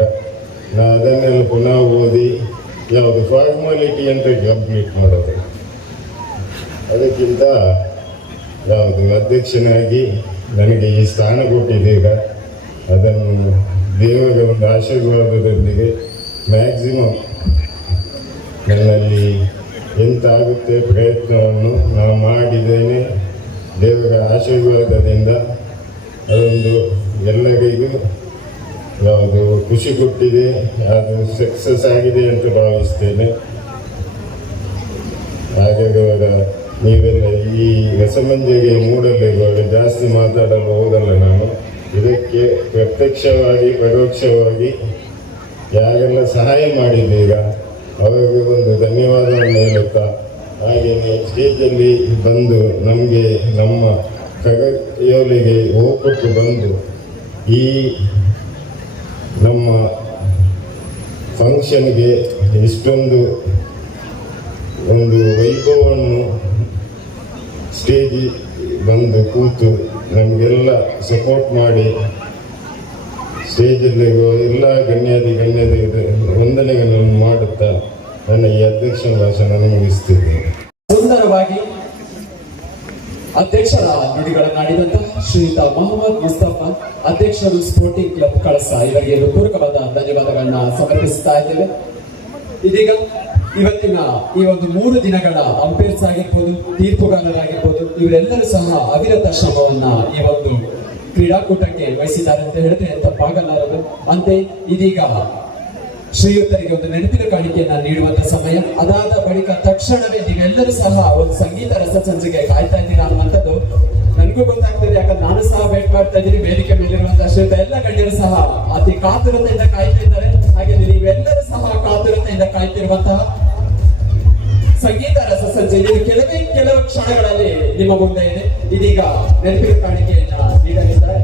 ನಾ ಅದನ್ನೆಲ್ಲ ಪುನಃ ಓದಿ ಯಾವುದು ಫಾರ್ಮಾಲಿಟಿ ಅಂತ ಕಂಪ್ಲೀಟ್ ಮಾಡೋದು. ಅದಕ್ಕಿಂತ ಯಾವುದು ಅಧ್ಯಕ್ಷನಾಗಿ ನನಗೆ ಈ ಸ್ಥಾನ ಕೊಟ್ಟಿದ್ದೀಗ ಅದನ್ನು ದೇವರ ಒಂದು ಆಶೀರ್ವಾದದೊಂದಿಗೆ ಮ್ಯಾಕ್ಸಿಮಮ್ ನನ್ನಲ್ಲಿ ಎಂತಾಗುತ್ತೆ ಪ್ರಯತ್ನವನ್ನು ನಾನು ಮಾಡಿದ್ದೇನೆ. ದೇವರ ಆಶೀರ್ವಾದದಿಂದ ಅದೊಂದು ಎಲ್ಲರಿಗೂ ಯಾವುದು ಖುಷಿ ಕೊಟ್ಟಿದೆ, ಅದು ಸಕ್ಸಸ್ ಆಗಿದೆ ಅಂತ ಭಾವಿಸ್ತೇನೆ. ಹಾಗಾಗಿ ನೀವೆಲ್ಲ ಈ ರಸಮಂಜೆಗೆ ಮೂಡಲಿರುವಾಗ ಜಾಸ್ತಿ ಮಾತಾಡಲು ಹೋಗಲ್ಲ ನಾನು. ಇದಕ್ಕೆ ಪ್ರತ್ಯಕ್ಷವಾಗಿ ಪರೋಕ್ಷವಾಗಿ ಯಾರೆಲ್ಲ ಸಹಾಯ ಮಾಡಿದ್ದೀಗ ಅವರಿಗೆ ಒಂದು ಧನ್ಯವಾದವನ್ನು ಹೇಳುತ್ತಾ, ಹಾಗೆಯೇ ಸ್ಟೇಜಲ್ಲಿ ಬಂದು ನಮಗೆ ನಮ್ಮ ಕಗಯೋಲಿಗೆ ಹೋಗ್ಕೊಟ್ಟು ಬಂದು ಈ ನಮ್ಮ ಫಂಕ್ಷನ್ಗೆ ಇಷ್ಟೊಂದು ಒಂದು ವೈಭವವನ್ನು ಸ್ಟೇಜ್ ಬಂದು ಕೂತು ನಮಗೆಲ್ಲ ಸಪೋರ್ಟ್ ಮಾಡಿ ಸ್ಟೇಜಲ್ಲಿ ಎಲ್ಲ ಗಣ್ಯಾದಿ ವಂದನೆಗಳನ್ನು ಮಾಡುತ್ತಾ ನನ್ನ ಈ ಅಧ್ಯಕ್ಷ ಭಾಷಣ ಮುಗಿಸ್ತಿದ್ದೇನೆ. ಸುಂದರವಾಗಿ ಅಧ್ಯಕ್ಷರ ನುಡಿಗಳನ್ನಾಡಿದಂತಹ ಶ್ರೀಯುತ ಮೊಹಮ್ಮದ್ ಮುಸ್ತಫಾ ಅಧ್ಯಕ್ಷರು ಸ್ಪೋರ್ಟಿಂಗ್ ಕ್ಲಬ್ ಕಳಸ ಇವರಿಗೆ ಪೂರಕವಾದ ಧನ್ಯವಾದಗಳನ್ನ ಸಮರ್ಪಿಸುತ್ತಾ ಇದ್ದೇವೆ. ಇದೀಗ ಇವತ್ತಿನ ಈ ಒಂದು 3 ದಿನಗಳ ಅಂಪೈರ್ಸ್ ಆಗಿರ್ಬೋದು, ತೀರ್ಪುಗಾರರಾಗಿರ್ಬೋದು, ಇವರೆಲ್ಲರೂ ಸಹ ಅವಿರತ ಶ್ರಮವನ್ನ ಈ ಒಂದು ಕ್ರೀಡಾಕೂಟಕ್ಕೆ ವಹಿಸಿದ್ದಾರೆ ಅಂತ ಹೇಳಿದ್ರೆ ತಪ್ಪಾಗಲಾರದು. ಅಂತೆ ಇದೀಗ ಶ್ರೀಯುತರಿಗೆ ಒಂದು ನೆನಪಿನ ಕಾಣಿಕೆಯನ್ನ ನೀಡುವಂತ ಸಮಯ. ಅದಾದ ಬಳಿಕ ತಕ್ಷಣವೇ ನೀವೆಲ್ಲರೂ ಸಹ ಒಂದು ಸಂಗೀತ ರಸಸಂಚಿಗೆ ಕಾಯ್ತಾ ಇದ್ದೀರಾ ಅನ್ನುವಂಥದ್ದು ನನಗೂ ಗೊತ್ತಾಗ್ತದೆ. ಯಾಕಂದ್ರೆ ನಾನು ಸಹ ವೇಟ್ ಮಾಡ್ತಾ ಇದ್ದೀನಿ. ವೇದಿಕೆ ಮೇಲಿರುವಂತಹ ಶ್ರೀಯುತ ಎಲ್ಲ ಗಣ್ಯರು ಸಹ ಅತಿ ಕಾತುರತೆಯಿಂದ ಕಾಯ್ತಾ ಇದ್ದಾರೆ. ಹಾಗೆ ನೀವೆಲ್ಲರೂ ಸಹ ಕಾತುರತೆಯಿಂದ ಕಾಯ್ತಿರುವಂತಹ ಸಂಗೀತ ರಸಸಂಚೆ ಕೆಲವು ಕ್ಷಣಗಳಲ್ಲಿ ನಿಮ್ಮ ಮುಂದೆ ಇದೆ. ಇದೀಗ ನೆನಪಿನ ಕಾಣಿಕೆಯನ್ನ ನೀಡಲಿದ್ದಾರೆ.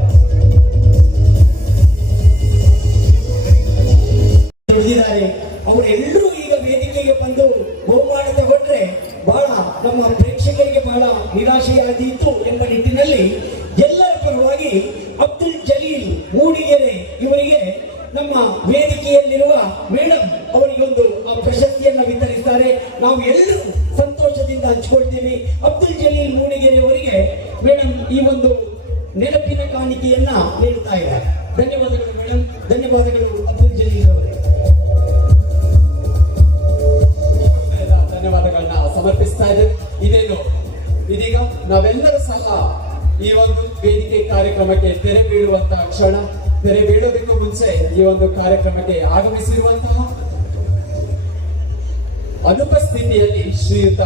ಅವರೆಲ್ಲರೂ ಈಗ ವೇದಿಕೆಗೆ ಬಂದು ಬಹುಮಾನ ತಗೊಂಡ್ರೆ ಬಹಳ ನಮ್ಮ ಪ್ರೇಕ್ಷಕರಿಗೆ ಬಹಳ ನಿರಾಶೆಯಾದೀತು ಎಂಬ ನಿಟ್ಟಿನಲ್ಲಿ ಎಲ್ಲರ ಪರವಾಗಿ ಅಬ್ದುಲ್ ಜಲೀಲ್ ಮೂಡಿಗೆರೆ ಇವರಿಗೆ ನಮ್ಮ ವೇದಿಕೆಯಲ್ಲಿರುವ ಮೇಡಮ್ ಅವರಿಗೆ ಒಂದು ಪ್ರಶಸ್ತಿಯನ್ನು ವಿತರಿಸ್ತಾರೆ. ನಾವು ಎಲ್ಲರೂ ಸಂತೋಷದಿಂದ ಹಂಚಿಕೊಳ್ತೀವಿ. ಅಬ್ದುಲ್ ಜಲೀಲ್ ಮೂಡಿಗೆರೆ ಅವರಿಗೆ ಮೇಡಮ್ ಈ ಒಂದು ನೆನಪಿನ ಕಾಣಿಕೆಯನ್ನ ನೀಡ್ತಾ ಇದ್ದಾರೆ. ಧನ್ಯವಾದಗಳು ಮೇಡಮ್, ಧನ್ಯವಾದಗಳು ಅಬ್ದುಲ್ ಜಲೀಲ್ ಅವರೇ. ಧನ್ಯವಾದಗಳನ್ನ ಸಮರ್ಪಿಸ್ತಾ ಇದ್ದೇವೆ. ಇದೇನು ಇದೀಗ ನಾವೆಲ್ಲರೂ ಸಹ ಈ ಒಂದು ವೇದಿಕೆ ಕಾರ್ಯಕ್ರಮಕ್ಕೆ ತೆರೆ ಬೀಳುವಂತಹ ಕ್ಷಣ. ತೆರೆ ಬೀಳೋದಕ್ಕೂ ಮುಂಚೆ ಈ ಒಂದು ಕಾರ್ಯಕ್ರಮಕ್ಕೆ ಆಗಮಿಸಿರುವಂತಹ ಅನುಪಸ್ಥಿತಿಯಲ್ಲಿ ಶ್ರೀಯುತ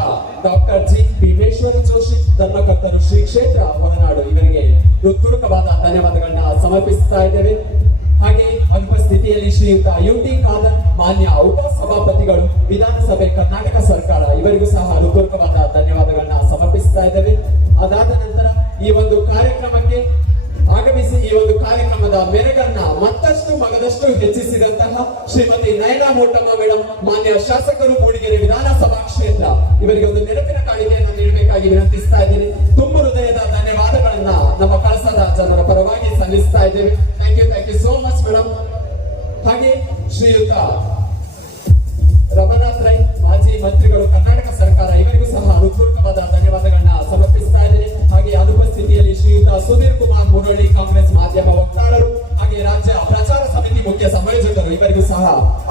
ಡಾಕ್ಟರ್ ಜಿ ಭೀಮೇಶ್ವರ ಜೋಶಿ ಧರ್ಮಕರ್ತರು ಶ್ರೀ ಕ್ಷೇತ್ರ ಹೊರನಾಡು ಇವರಿಗೆ ಹೃತ್ಪೂರ್ವಕವಾದ ಧನ್ಯವಾದಗಳನ್ನ ಸಮರ್ಪಿಸ್ತಾ ಇದ್ದೇವೆ. ಹಾಗೆ ಅನುಪಸ್ಥಿತಿಯಲ್ಲಿ ಶ್ರೀಯುತ ಯುಟಿ ಖಾದರ್ ಮಾನ್ಯ ಉಪಸಭಾಪತಿಗಳು ವಿಧಾನಸಭೆ ಕರ್ನಾಟಕ ಸರ್ಕಾರ ಇವರಿಗೂ ಸಹ ಹೃತ್ಪೂರ್ವಕವಾದ ಧನ್ಯವಾದಗಳನ್ನ ಸಮರ್ಪಿಸ್ತಾ ಇದ್ದೇವೆ. ಅದಾದ ನಂತರ ಈ ಒಂದು ಕಾರ್ಯಕ್ರಮಕ್ಕೆ ಆಗಮಿಸಿ ಈ ಒಂದು ಕಾರ್ಯಕ್ರಮದ ಮೆರುಗನ್ನ ಮತ್ತಷ್ಟು ಮಗದಷ್ಟು ಹೆಚ್ಚಿಸಿದಂತಹ ಶ್ರೀಮತಿ ನಯನಾ ಮೋಟಮ್ಮ ಮೇಡಮ್ ಮಾನ್ಯ ಶಾಸಕರು ಮೂಡಿಗೆರೆ ವಿಧಾನಸಭಾ ಕ್ಷೇತ್ರ ಇವರಿಗೆ ಒಂದು ನೆನಪಿನ ಕಾಣಿಕೆಯನ್ನು ನೀಡಬೇಕಾಗಿ ವಿನಂತಿಸ್ತಾ ಇದ್ದೀನಿ. ತುಂಬ ಹೃದಯದ ಧನ್ಯವಾದಗಳನ್ನ ನಮ್ಮ ಕಳಸದ ಜನರ ಪರವಾಗಿ ಸಲ್ಲಿಸ್ತಾ ಇದ್ದೇವೆ. Thank you so much madam. ಹಾಗೆ ಶ್ರೀಯುತ ರಮನಾಥ್ ರೈ ಮಾಜಿ ಮಂತ್ರಿಗಳು ಕರ್ನಾಟಕ ಸರ್ಕಾರ ಇವರಿಗೂ ಸಹ ಹೃತ್ಪೂರ್ವಕವಾದ ಧನ್ಯವಾದಗಳನ್ನ ಸಮರ್ಪಿಸ್ತಾ ಇದ್ದೇನೆ. ಹಾಗೆ ಅನುಪಸ್ಥಿತಿಯಲ್ಲಿ ಶ್ರೀಯುತ ಸುಧೀರ್ ಕುಮಾರ್ ಮುರಳಿ ಕಾಂಗ್ರೆಸ್ ಮಾಧ್ಯಮ ವಕ್ತಾರರು ಹಾಗೆ ರಾಜ್ಯ ಪ್ರಚಾರ ಸಮಿತಿ ಮುಖ್ಯ ಸಂಯೋಜಕರು ಇವರಿಗೂ ಸಹ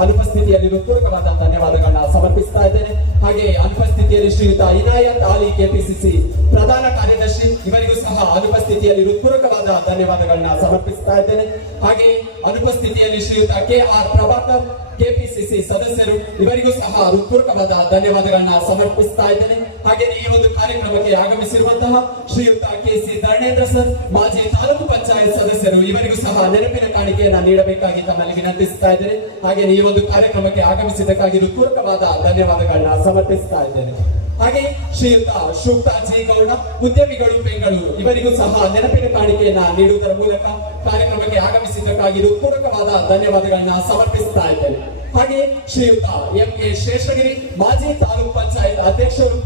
ಅನುಪಸ್ಥಿತಿಯಲ್ಲಿ ಹೃತ್ಪೂರ್ವಕವಾದ ಧನ್ಯವಾದಗಳನ್ನ ಸಮರ್ಪಿಸ್ತಾ ಇದ್ದೇನೆ. ಹಾಗೆ ಅನುಪಸ್ಥಿತಿಯಲ್ಲಿ ಶ್ರೀಯುತ ಇನಾಯತ್ ಅಲಿ ಕೆಪಿಸಿಸಿ ಪ್ರಧಾನ ಕಾರ್ಯದರ್ಶಿ ಇವರಿಗೂ ಸಹ ಅನುಪಸ್ಥಿತಿಯಲ್ಲಿ ಹೃತ್ಪೂರ್ವಕವಾದ ಧನ್ಯವಾದಗಳನ್ನ ಸಮರ್ಪಿಸ್ತಾ ಇದ್ದೇನೆ. ಹಾಗೆ ಅನುಪಸ್ಥಿತಿಯಲ್ಲಿ ಶ್ರೀಯುತ KR ಪ್ರಭಾಕರ್ ಕೆಪಿಸಿಸಿ ಸದಸ್ಯರು ಇವರಿಗೂ ಸಹ ಹೃತ್ಪೂರ್ವಕವಾದ ಧನ್ಯವಾದಗಳನ್ನ ಸಮರ್ಪಿಸ್ತಾ ಇದ್ದೇನೆ. ಹಾಗೆ ಈ ಒಂದು ಕಾರ್ಯಕ್ರಮಕ್ಕೆ ಆಗಮಿಸಿರುವಂತಹ ಶ್ರೀಯುತ KC ಧರ್ಮೇಂದ್ರ ಸರ್ ಮಾಜಿ ತಾಲೂಕು ಪಂಚಾಯತ್ ಸದಸ್ಯರು ಇವರಿಗೂ ಸಹ ನೆನಪಿನ ಕಾಣಿಕೆಯನ್ನ ನೀಡಬೇಕಾಗಿ ತಮ್ಮಲ್ಲಿ ವಿನಂತಿಸ್ತಾ ಇದ್ದೇನೆ. ಹಾಗೆ ಈ ಒಂದು ಕಾರ್ಯಕ್ರಮಕ್ಕೆ ಆಗಮಿಸಿದ್ದಕ್ಕಾಗಿ ಹೃತ್ಪೂರ್ವಕವಾದ ಧನ್ಯವಾದಗಳನ್ನ ಸಮರ್ಪಿಸ್ತಾ ಇದ್ದೇನೆ. ಹಾಗೆ ಶ್ರೀಯುತ ಶುಕ್ತ ಜಿ ಗೌಡ ಉದ್ಯಮಿಗಳು ಬೆಂಗಳೂರು ಇವರಿಗೂ ಸಹ ನೆನಪಿನ ಕಾಣಿಕೆಯನ್ನ ನೀಡುವುದರ ಮೂಲಕ ಕಾರ್ಯಕ್ರಮಕ್ಕೆ ಆಗಮಿಸಿದ್ದಕ್ಕಾಗಿ ಹೃತ್ಪೂರ್ವಕವಾದ ಧನ್ಯವಾದಗಳನ್ನ ಸಮರ್ಪಿಸ್ತಾ ಇದ್ದೇನೆ. ಹಾಗೆ ಶ್ರೀಯುತ MA ಶೇಷಗಿರಿ ಮಾಜಿ ತಾಲೂಕು ಪಂಚಾಯತ್ ಅಧ್ಯಕ್ಷರು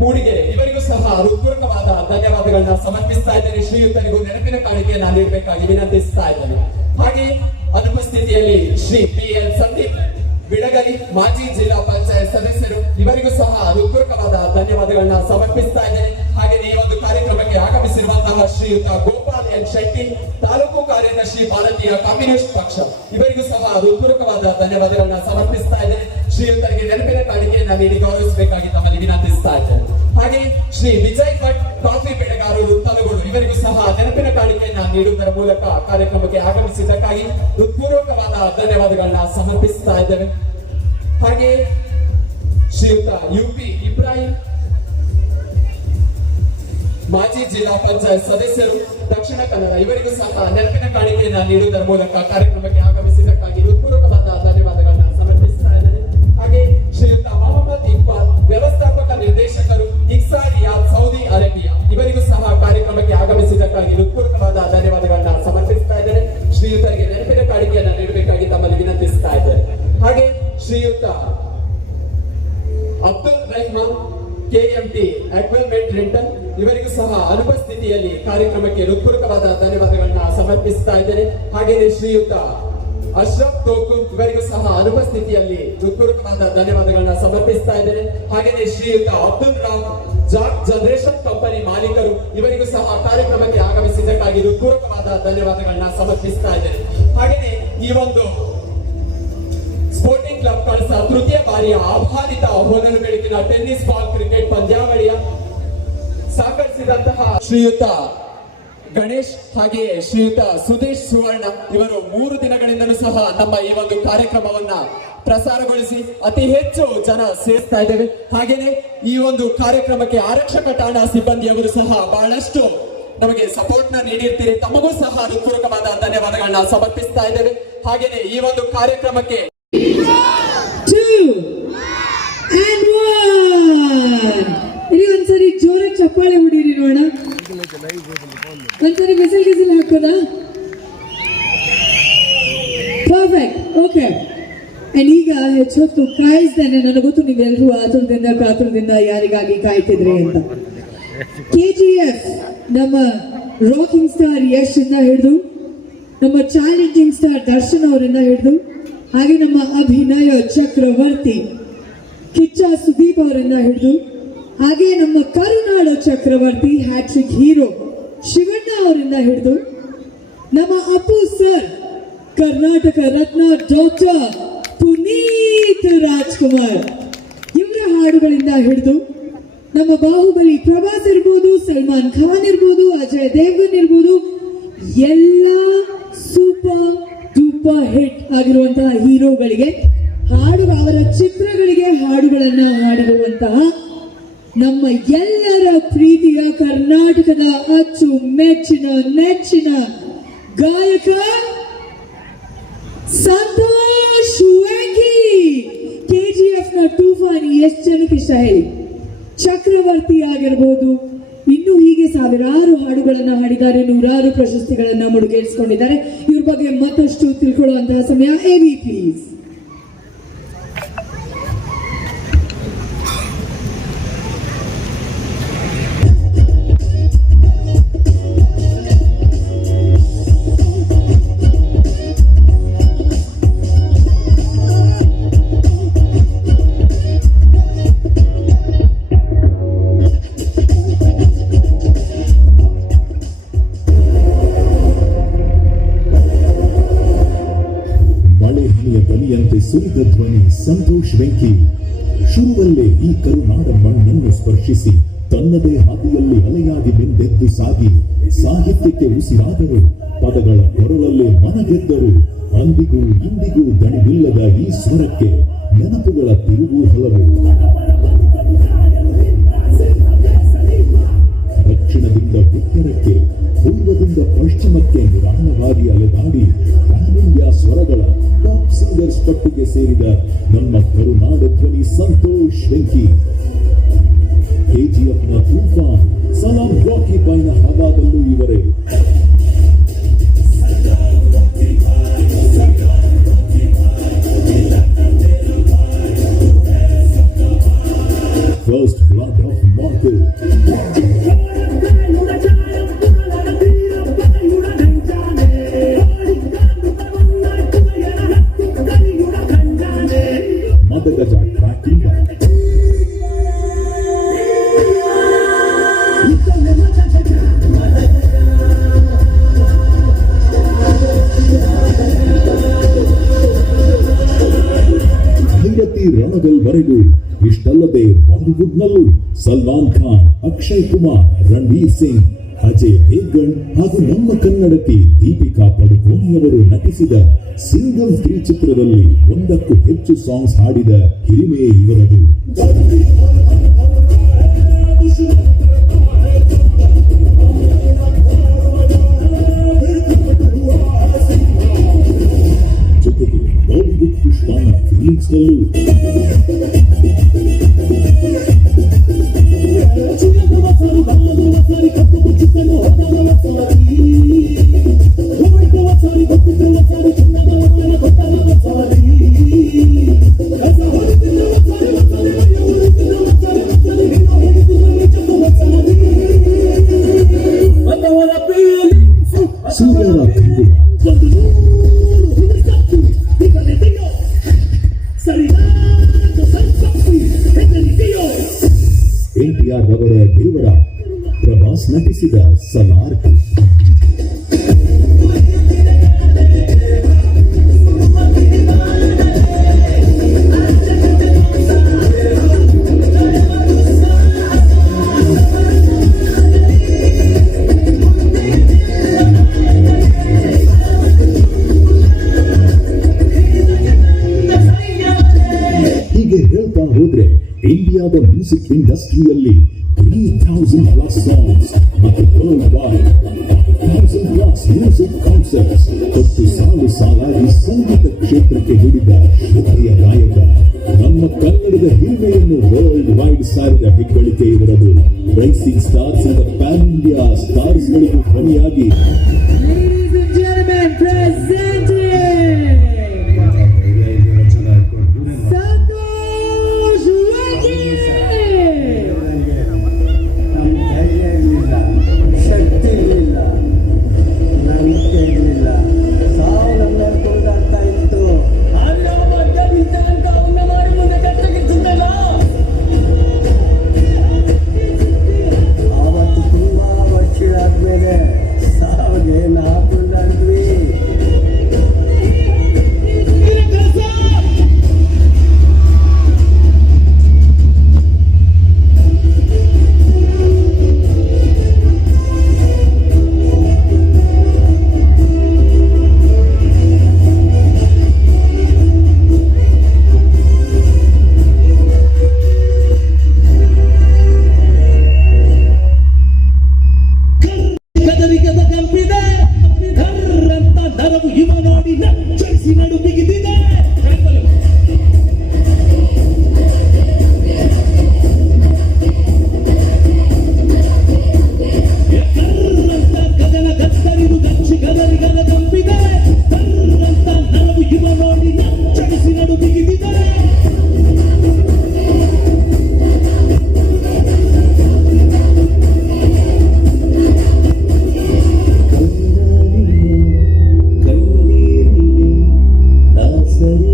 ಮೂಡಿಗೆರೆ ಇವರಿಗೂ ಸಹ ಹೃತ್ಪೂರ್ವಕವಾದ ಧನ್ಯವಾದಗಳನ್ನ ಸಮರ್ಪಿಸ್ತಾ ಇದ್ದೇನೆ. ಶ್ರೀಯುತರಿಗೂ ನೆನಪಿನ ಕಾಣಿಕೆಯನ್ನ ನೀಡಬೇಕಾಗಿ ವಿನಂತಿಸ್ತಾ ಇದ್ದೇನೆ. ಹಾಗೆ ಅನುಪಸ್ಥಿತಿಯಲ್ಲಿ ಶ್ರೀ PL ಸಂದೀಪ್ ಬಿಡಗಲಿ ಮಾಜಿ ಜಿಲ್ಲಾ ಪಂಚಾಯತ್ ಸದಸ್ಯರು ಇವರಿಗೂ ಸಹ ಹೃತ್ಪೂರ್ವಕವಾದ ಧನ್ಯವಾದಗಳನ್ನ ಸಮರ್ಪಿಸ್ತಾ ಇದ್ದೇನೆ. ಹಾಗೆ ಈ ಒಂದು ಕಾರ್ಯಕ್ರಮಕ್ಕೆ ಆಗಮಿಸಿರುವಂತಹ ಶ್ರೀಯುತ ಗೋಪಾಲ್ N ಶೆಟ್ಟಿ ತಾಲೂಕು ಕಾರ್ಯದರ್ಶಿ ಭಾರತೀಯ ಕಮ್ಯುನಿಸ್ಟ್ ಪಕ್ಷ ಇವರಿಗೂ ಸಹ ಹೃತ್ಪೂರ್ವಕವಾದ ಧನ್ಯವಾದಗಳನ್ನ ಸಮರ್ಪಿಸ್ತಾ ಇದ್ದೇನೆ. ಶ್ರೀಯುತರಿಗೆ ನೆನಪಿನ ಕಾಣಿಕೆಯನ್ನ ನೀಡಿ ಗೌರವಿಸಬೇಕಾಗಿ ತಮ್ಮಲ್ಲಿ ವಿನಂತಿಸ್ತಾ ಇದ್ದೇನೆ. ಹಾಗೆ ಶ್ರೀ ವಿಜಯ್ ಭಟ್ ಕಾಫಿ ಬೆಳೆಗಾರರು ತಲಗೋಡು ಇವರಿಗೂ ಸಹ ನೆನಪಿನ ಕಾಣಿಕೆಯನ್ನ ನೀಡುವುದರ ಮೂಲಕ ಕಾರ್ಯಕ್ರಮಕ್ಕೆ ಆಗಮಿಸಿದ್ದಕ್ಕಾಗಿ ಹೃತ್ಪೂರ್ವಕವಾದ ಧನ್ಯವಾದಗಳನ್ನ ಸಮರ್ಪಿಸ್ತಾ ಇದ್ದೇವೆ. ಹಾಗೆ ಶ್ರೀಯುತ UP ಇಬ್ರಾಹಿಂ ಮಾಜಿ ಜಿಲ್ಲಾ ಪಂಚಾಯತ್ ಸದಸ್ಯರು ದಕ್ಷಿಣ ಕನ್ನಡ ಇವರಿಗೂ ಸಹ ನೆನಪಿನ ಕಾಣಿಕೆಯನ್ನ ನೀಡುವುದರ ಮೂಲಕ ಕಾರ್ಯಕ್ರಮಕ್ಕೆ ಆಗಮಿಸಿದ್ದಕ್ಕಾಗಿ ಹೃತ್ಪೂರ್ವಕವಾದ ಧನ್ಯವಾದಗಳನ್ನ ಸಮರ್ಪಿಸ್ತಾ ಇದ್ದೇನೆ. ಹಾಗೆ ಶ್ರೀಯುತ ಮೊಹಮ್ಮದ್ ಇಕ್ಬಾಲ್ ವ್ಯವಸ್ಥಾಪಕ ನಿರ್ದೇಶಕರು ಇಕ್ಸಾ ರಿಯಾದ್ ಸೌದಿ ಅರೇಬಿಯಾ ಇವರಿಗೂ ಸಹ ಕಾರ್ಯಕ್ರಮಕ್ಕೆ ಆಗಮಿಸಿದ್ದಕ್ಕಾಗಿ ಹೃತ್ಪೂರ್ವಕವಾದ ಧನ್ಯವಾದಗಳನ್ನ ಸಮರ್ಪಿಸ್ತಾ ಇದ್ದೇನೆ. ಶ್ರೀಯುತರಿಗೆ ನೆನಪಿನ ಕಾಣಿಕೆಯನ್ನ ನೀಡಬೇಕಾಗಿ ತಮ್ಮಲ್ಲಿ ವಿನಂತಿಸ್ತಾ ಇದ್ದೇನೆ. ಹಾಗೆ ಶ್ರೀಯುತ ಅಬ್ದುಲ್ ರಹಮಾನ್ KMT ಅಕ್ವೆಮೆಂಟ್ ರೆಂಟಲ್ ಇವರಿಗೂ ಸಹ ಅನುಪಸ್ಥಿತಿಯಲ್ಲಿ ಕಾರ್ಯಕ್ರಮಕ್ಕೆ ಹೃತ್ಪೂರ್ವಕವಾದ ಧನ್ಯವಾದಗಳನ್ನ ಸಮರ್ಪಿಸ್ತಾ ಇದ್ದೇನೆ. ಹಾಗೆಯೇ ಶ್ರೀಯುತ ಅಶ್ರಫ್ ತೋಕು ಇವರಿಗೂ ಸಹ ಅನುಪಸ್ಥಿತಿಯಲ್ಲಿ ಹೃತ್ಪೂರ್ವಕವಾದ ಧನ್ಯವಾದಗಳನ್ನ ಸಮರ್ಪಿಸ್ತಾ ಇದ್ದೇನೆ. ಹಾಗೆಯೇ ಶ್ರೀಯುತ Abdul Ram Jack generation company ಮಾಲೀಕರು ಇವರಿಗೂ ಸಹ ಕಾರ್ಯಕ್ರಮಕ್ಕೆ ಆಗಮಿಸಿದ್ದಕ್ಕಾಗಿ ಹೃತ್ಪೂರ್ವಕವಾದ ಧನ್ಯವಾದಗಳನ್ನ ಸಮರ್ಪಿಸ್ತಾ ಇದ್ದೇನೆ. ಹಾಗೆಯೇ ಈ ಒಂದು ಸ್ಪೋರ್ಟಿಂಗ್ ಕ್ಲಬ್ ಕಳಸ ತೃತೀಯ ಬಾರಿಯ ಆಹ್ವಾನಿತ ಹೋನಲು ಬೆಳಕಿನ ಟೆನ್ನಿಸ್ ಬಾಲ್ ಕ್ರಿಕೆಟ್ ಪಂದ್ಯಾವಳಿಯ ಸಹಕರಿಸಿದಂತಹ ಶ್ರೀಯುತ ಗಣೇಶ್ ಹಾಗೆಯೇ ಶ್ರೀಯುತ ಸುದೇಶ್ ಸುವರ್ಣ ಇವರು 3 ದಿನಗಳಿಂದಲೂ ಸಹ ನಮ್ಮ ಈ ಒಂದು ಕಾರ್ಯಕ್ರಮವನ್ನ ಪ್ರಸಾರಗೊಳಿಸಿ ಅತಿ ಹೆಚ್ಚು ಜನ ಸೇರ್ತಾ ಇದ್ದೇವೆ. ಹಾಗೇನೆ ಈ ಒಂದು ಕಾರ್ಯಕ್ರಮಕ್ಕೆ ಆರಕ್ಷಕ ಠಾಣಾ ಸಿಬ್ಬಂದಿಯವರು ಸಹ ಬಹಳಷ್ಟು ನಮಗೆ ಸಪೋರ್ಟ್ ನ ನೀಡಿರ್ತೀರಿ. ತಮಗೂ ಸಹ ಹೃತ್ಪೂರ್ವಕವಾದ ಧನ್ಯವಾದಗಳನ್ನ ಸಮರ್ಪಿಸ್ತಾ ಇದ್ದೇವೆ. ಹಾಗೇನೆ ಈ ಒಂದು ಕಾರ್ಯಕ್ರಮಕ್ಕೆ 2 and 1 ಇಲ್ಲಿ ಒಂದ್ಸರಿ ಜೋರಾಗಿ ಚಪ್ಪಾಳೆ ಹೊಡೀರಿ ನೋಡ. ಒಂದ್ಸರಿ ಗಿಸಿಲ್ ಹಾಕೋದಾ? ಪರ್ಫೆಕ್ಟ್. ಓಕೆ. ಅಂಡ್ ಈಗ ಹೆಚ್ಚೊತ್ತು ಕಾಯಿಸ್ದೇನೆ ನನಗೆ ಗೊತ್ತು ನೀವೆಲ್ಲರೂ ಕಾತುರದಿಂದ ಯಾರಿಗಾಗಿ ಕಾಯ್ತಿದ್ರಿ ಅಂತ. KGF ನಮ್ಮ ರಾಕಿಂಗ್ ಸ್ಟಾರ್ ಯಶ್ ಇಂದ ಹಿಡಿದು ನಮ್ಮ ಚಾಲೆಂಜಿಂಗ್ ಸ್ಟಾರ್ ದರ್ಶನ್ ಅವರಿಂದ ಹಿಡಿದು ಹಾಗೆ ನಮ್ಮ ಅಭಿನಯ ಚಕ್ರವರ್ತಿ ಕಿಚ್ಚ ಸುದೀಪ್ ಅವರಿಂದ ಹಿಡಿದು ಹಾಗೆ ನಮ್ಮ ಕರುನಾಡ ಚಕ್ರವರ್ತಿ ಹ್ಯಾಟ್ರಿಕ್ ಹೀರೋ ಶಿವಣ್ಣ ಅವರಿಂದ ಹಿಡಿದು ನಮ್ಮ ಅಪ್ಪು ಸರ್ ಕರ್ನಾಟಕ ರತ್ನ ಡಾಕ್ಟರ್ ಪುನೀತ್ ರಾಜ್ಕುಮಾರ್ ಇವರ ಹಾಡುಗಳಿಂದ ಹಿಡಿದು ನಮ್ಮ ಬಾಹುಬಲಿ ಪ್ರಭಾಸ್ ಇರ್ಬೋದು, ಸಲ್ಮಾನ್ ಖಾನ್ ಇರ್ಬೋದು, ಅಜಯ್ ದೇವಗನ್ ಇರ್ಬೋದು, ಎಲ್ಲ ಸೂಪರ್ ಡೂಪರ್ ಹಿಟ್ ಆಗಿರುವಂತಹ ಹೀರೋಗಳಿಗೆ ಅವರ ಚಿತ್ರಗಳಿಗೆ ಹಾಡುಗಳನ್ನ ಹಾಡಿರುವಂತಹ ನಮ್ಮ ಎಲ್ಲರ ಪ್ರೀತಿಯ ಕರ್ನಾಟಕದ ಅಚ್ಚು ಮೆಚ್ಚಿನ ನೆಚ್ಚಿನ ಗಾಯಕ ಸಂತೋಷ್ ವೆಂಕಿ. KGF ನ ತೂಫಾನಿ ಎಷ್ಟು ಜನಕ್ಕೆ ಇಷ್ಟ ಹೇಳಿ? ಚಕ್ರವರ್ತಿ ಆಗಿರ್ಬೋದು, ಇನ್ನು ಹೀಗೆ ಸಾವಿರಾರು ಹಾಡುಗಳನ್ನ ಹಾಡಿದ್ದಾರೆ, ನೂರಾರು ಪ್ರಶಸ್ತಿಗಳನ್ನ ಮುಡುಗೇರಿಸಿಕೊಂಡಿದ್ದಾರೆ. ಇವ್ರ ಬಗ್ಗೆ ಮತ್ತಷ್ಟು ತಿಳ್ಕೊಳ್ಳುವಂತಹ ಸಮಯ. AV please. ಸುರಿದ ಧ್ವನಿ ಸಂತೋಷ್ ವೆಂಕಿ. ಶುರುವಲ್ಲೇ ಈ ಕರುನಾಡ ಮಣ್ಣನ್ನು ಸ್ಪರ್ಶಿಸಿ ತನ್ನದೇ ಹಾದಿಯಲ್ಲಿ ಅಲೆಯಾಗಿ ಬೆಂದೆದ್ದು ಸಾಗಿ ಸಾಹಿತ್ಯಕ್ಕೆ ಉಸಿರಾದರು, ಪದಗಳ ಕೊರಳಲ್ಲೇ ಮನಗೆದ್ದರು. ಅಂದಿಗೂ ಇಂದಿಗೂ ದಣಿವಿಲ್ಲದ ಈ ಸ್ವರಕ್ಕೆ ನೆನಪುಗಳ ತಿರುವು ಹಲವು. ದಕ್ಷಿಣದಿಂದ ಉತ್ತರಕ್ಕೆ, ಪೂರ್ವದಿಂದ ಪಶ್ಚಿಮಕ್ಕೆ ನಿಧಾನವಾಗಿ ಅಲೆದಾಡಿ ಪ್ಯಾನ್ ಇಂಡಿಯಾ ಸ್ವರಗಳ ಟಾಪ್ ಸಿಂಗರ್ಸ್ ಪಟ್ಟಿಗೆ ಸೇರಿದ ನಮ್ಮ ಕರುನಾಡ ಧ್ವನಿ ಸಂತೋಷ್ ವೆಂಕಿ. ಕೆಜಿಎಫ್ನ ತೂಫಾನ್, ಸಲಾಂ ರಾಕಿ ಬಾಯ್ನ ಹವಾದಲ್ಲೂ ಇವರೇ. First blood of Marco. Madagaja tracking back. ಹಿಂಗತಿ ರಣದಲ್ವರೆಗೂ ಇಷ್ಟಲ್ಲದೆ ಬಾಲಿವುಡ್ನಲ್ಲೂ Salman Khan, Akshay Kumar, Ranveer Singh, Ajay Devgan ಹಾಗೂ ನಮ್ಮ ಕನ್ನಡತಿ ದೀಪಿಕಾ ಪಡುಕೋಣೆಯವರು ನಟಿಸಿದ ಸಿಂಗಲ್ 3 ಚಿತ್ರದಲ್ಲಿ 1ಕ್ಕೂ ಹೆಚ್ಚು ಸಾಂಗ್ಸ್ ಹಾಡಿದ ಹಿರಿಮೆ ಇವರದು. ಜೊತೆಗೆ ಬಾಲಿವುಡ್ ಪುಷ್ಪಾನ ಫೀಲಿಂಗ್ಸ್ ನಲ್ಲೂ ಸೂರ್ಯರ ಕಂಡು NTR ರವರ ದೇವರ ಪ್ರಭಾಸ್ ನಟಿಸಿದ ಸಲಾರ್. ಹೀಗೆ ಹೇಳ್ತಾ ಹೋದ್ರೆ ಇಂಡಿಯಾದ ಮ್ಯೂಸಿಕ್ ಇಂಡಸ್ಟ್ರಿಯಲ್ಲಿ 3,000+ ಸಾಂಗ್ಸ್ ಮತ್ತು ವರ್ಲ್ಡ್ ವೈಡ್ 1,000+ ಮ್ಯೂಸಿಕ್ ಕಾನ್ಸರ್ಟ್ಸ್ ಮತ್ತು ಸಾಲು ಸಾಲಾಗಿ ಸಂಗೀತ ಕ್ಷೇತ್ರಕ್ಕೆ ಹಿಡಿದ ಶ್ರೇಷ್ಠ ಗಾಯಕ. ನಮ್ಮ ಕನ್ನಡದ ಹಿರಿಮೆಯನ್ನು ವರ್ಲ್ಡ್ ವೈಡ್ ಸಾರಿದ ಹೆಗ್ಗಳಿಕೆ ಇವರದು. ರೈಸಿಂಗ್ ಸ್ಟಾರ್ಸ್ ಇಂದ ಪ್ಯಾನ್ ಇಂಡಿಯಾ ಸ್ಟಾರ್ಸ್ ಗಳಿಗೂ ಧ್ವನಿಯಾಗಿ ಸರಿ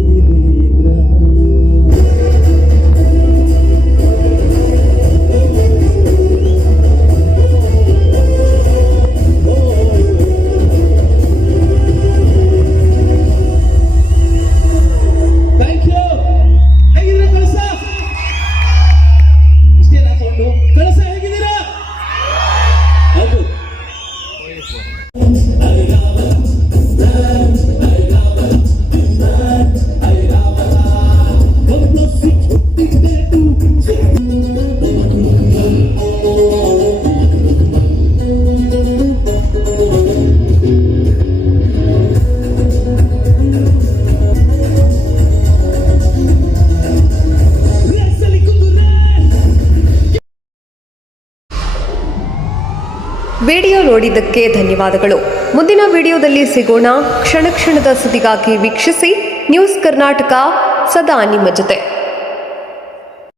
ವಿಡಿಯೋ ನೋಡಿದ್ದಕ್ಕೆ ಧನ್ಯವಾದಗಳು. ಮುಂದಿನ ವಿಡಿಯೋದಲ್ಲಿ ಸಿಗೋಣ. ಕ್ಷಣ ಕ್ಷಣದ ಸುದ್ದಿಗಾಗಿ ವೀಕ್ಷಿಸಿ ನ್ಯೂಸ್ ಕರ್ನಾಟಕ, ಸದಾ ನಿಮ್ಮ ಜೊತೆ.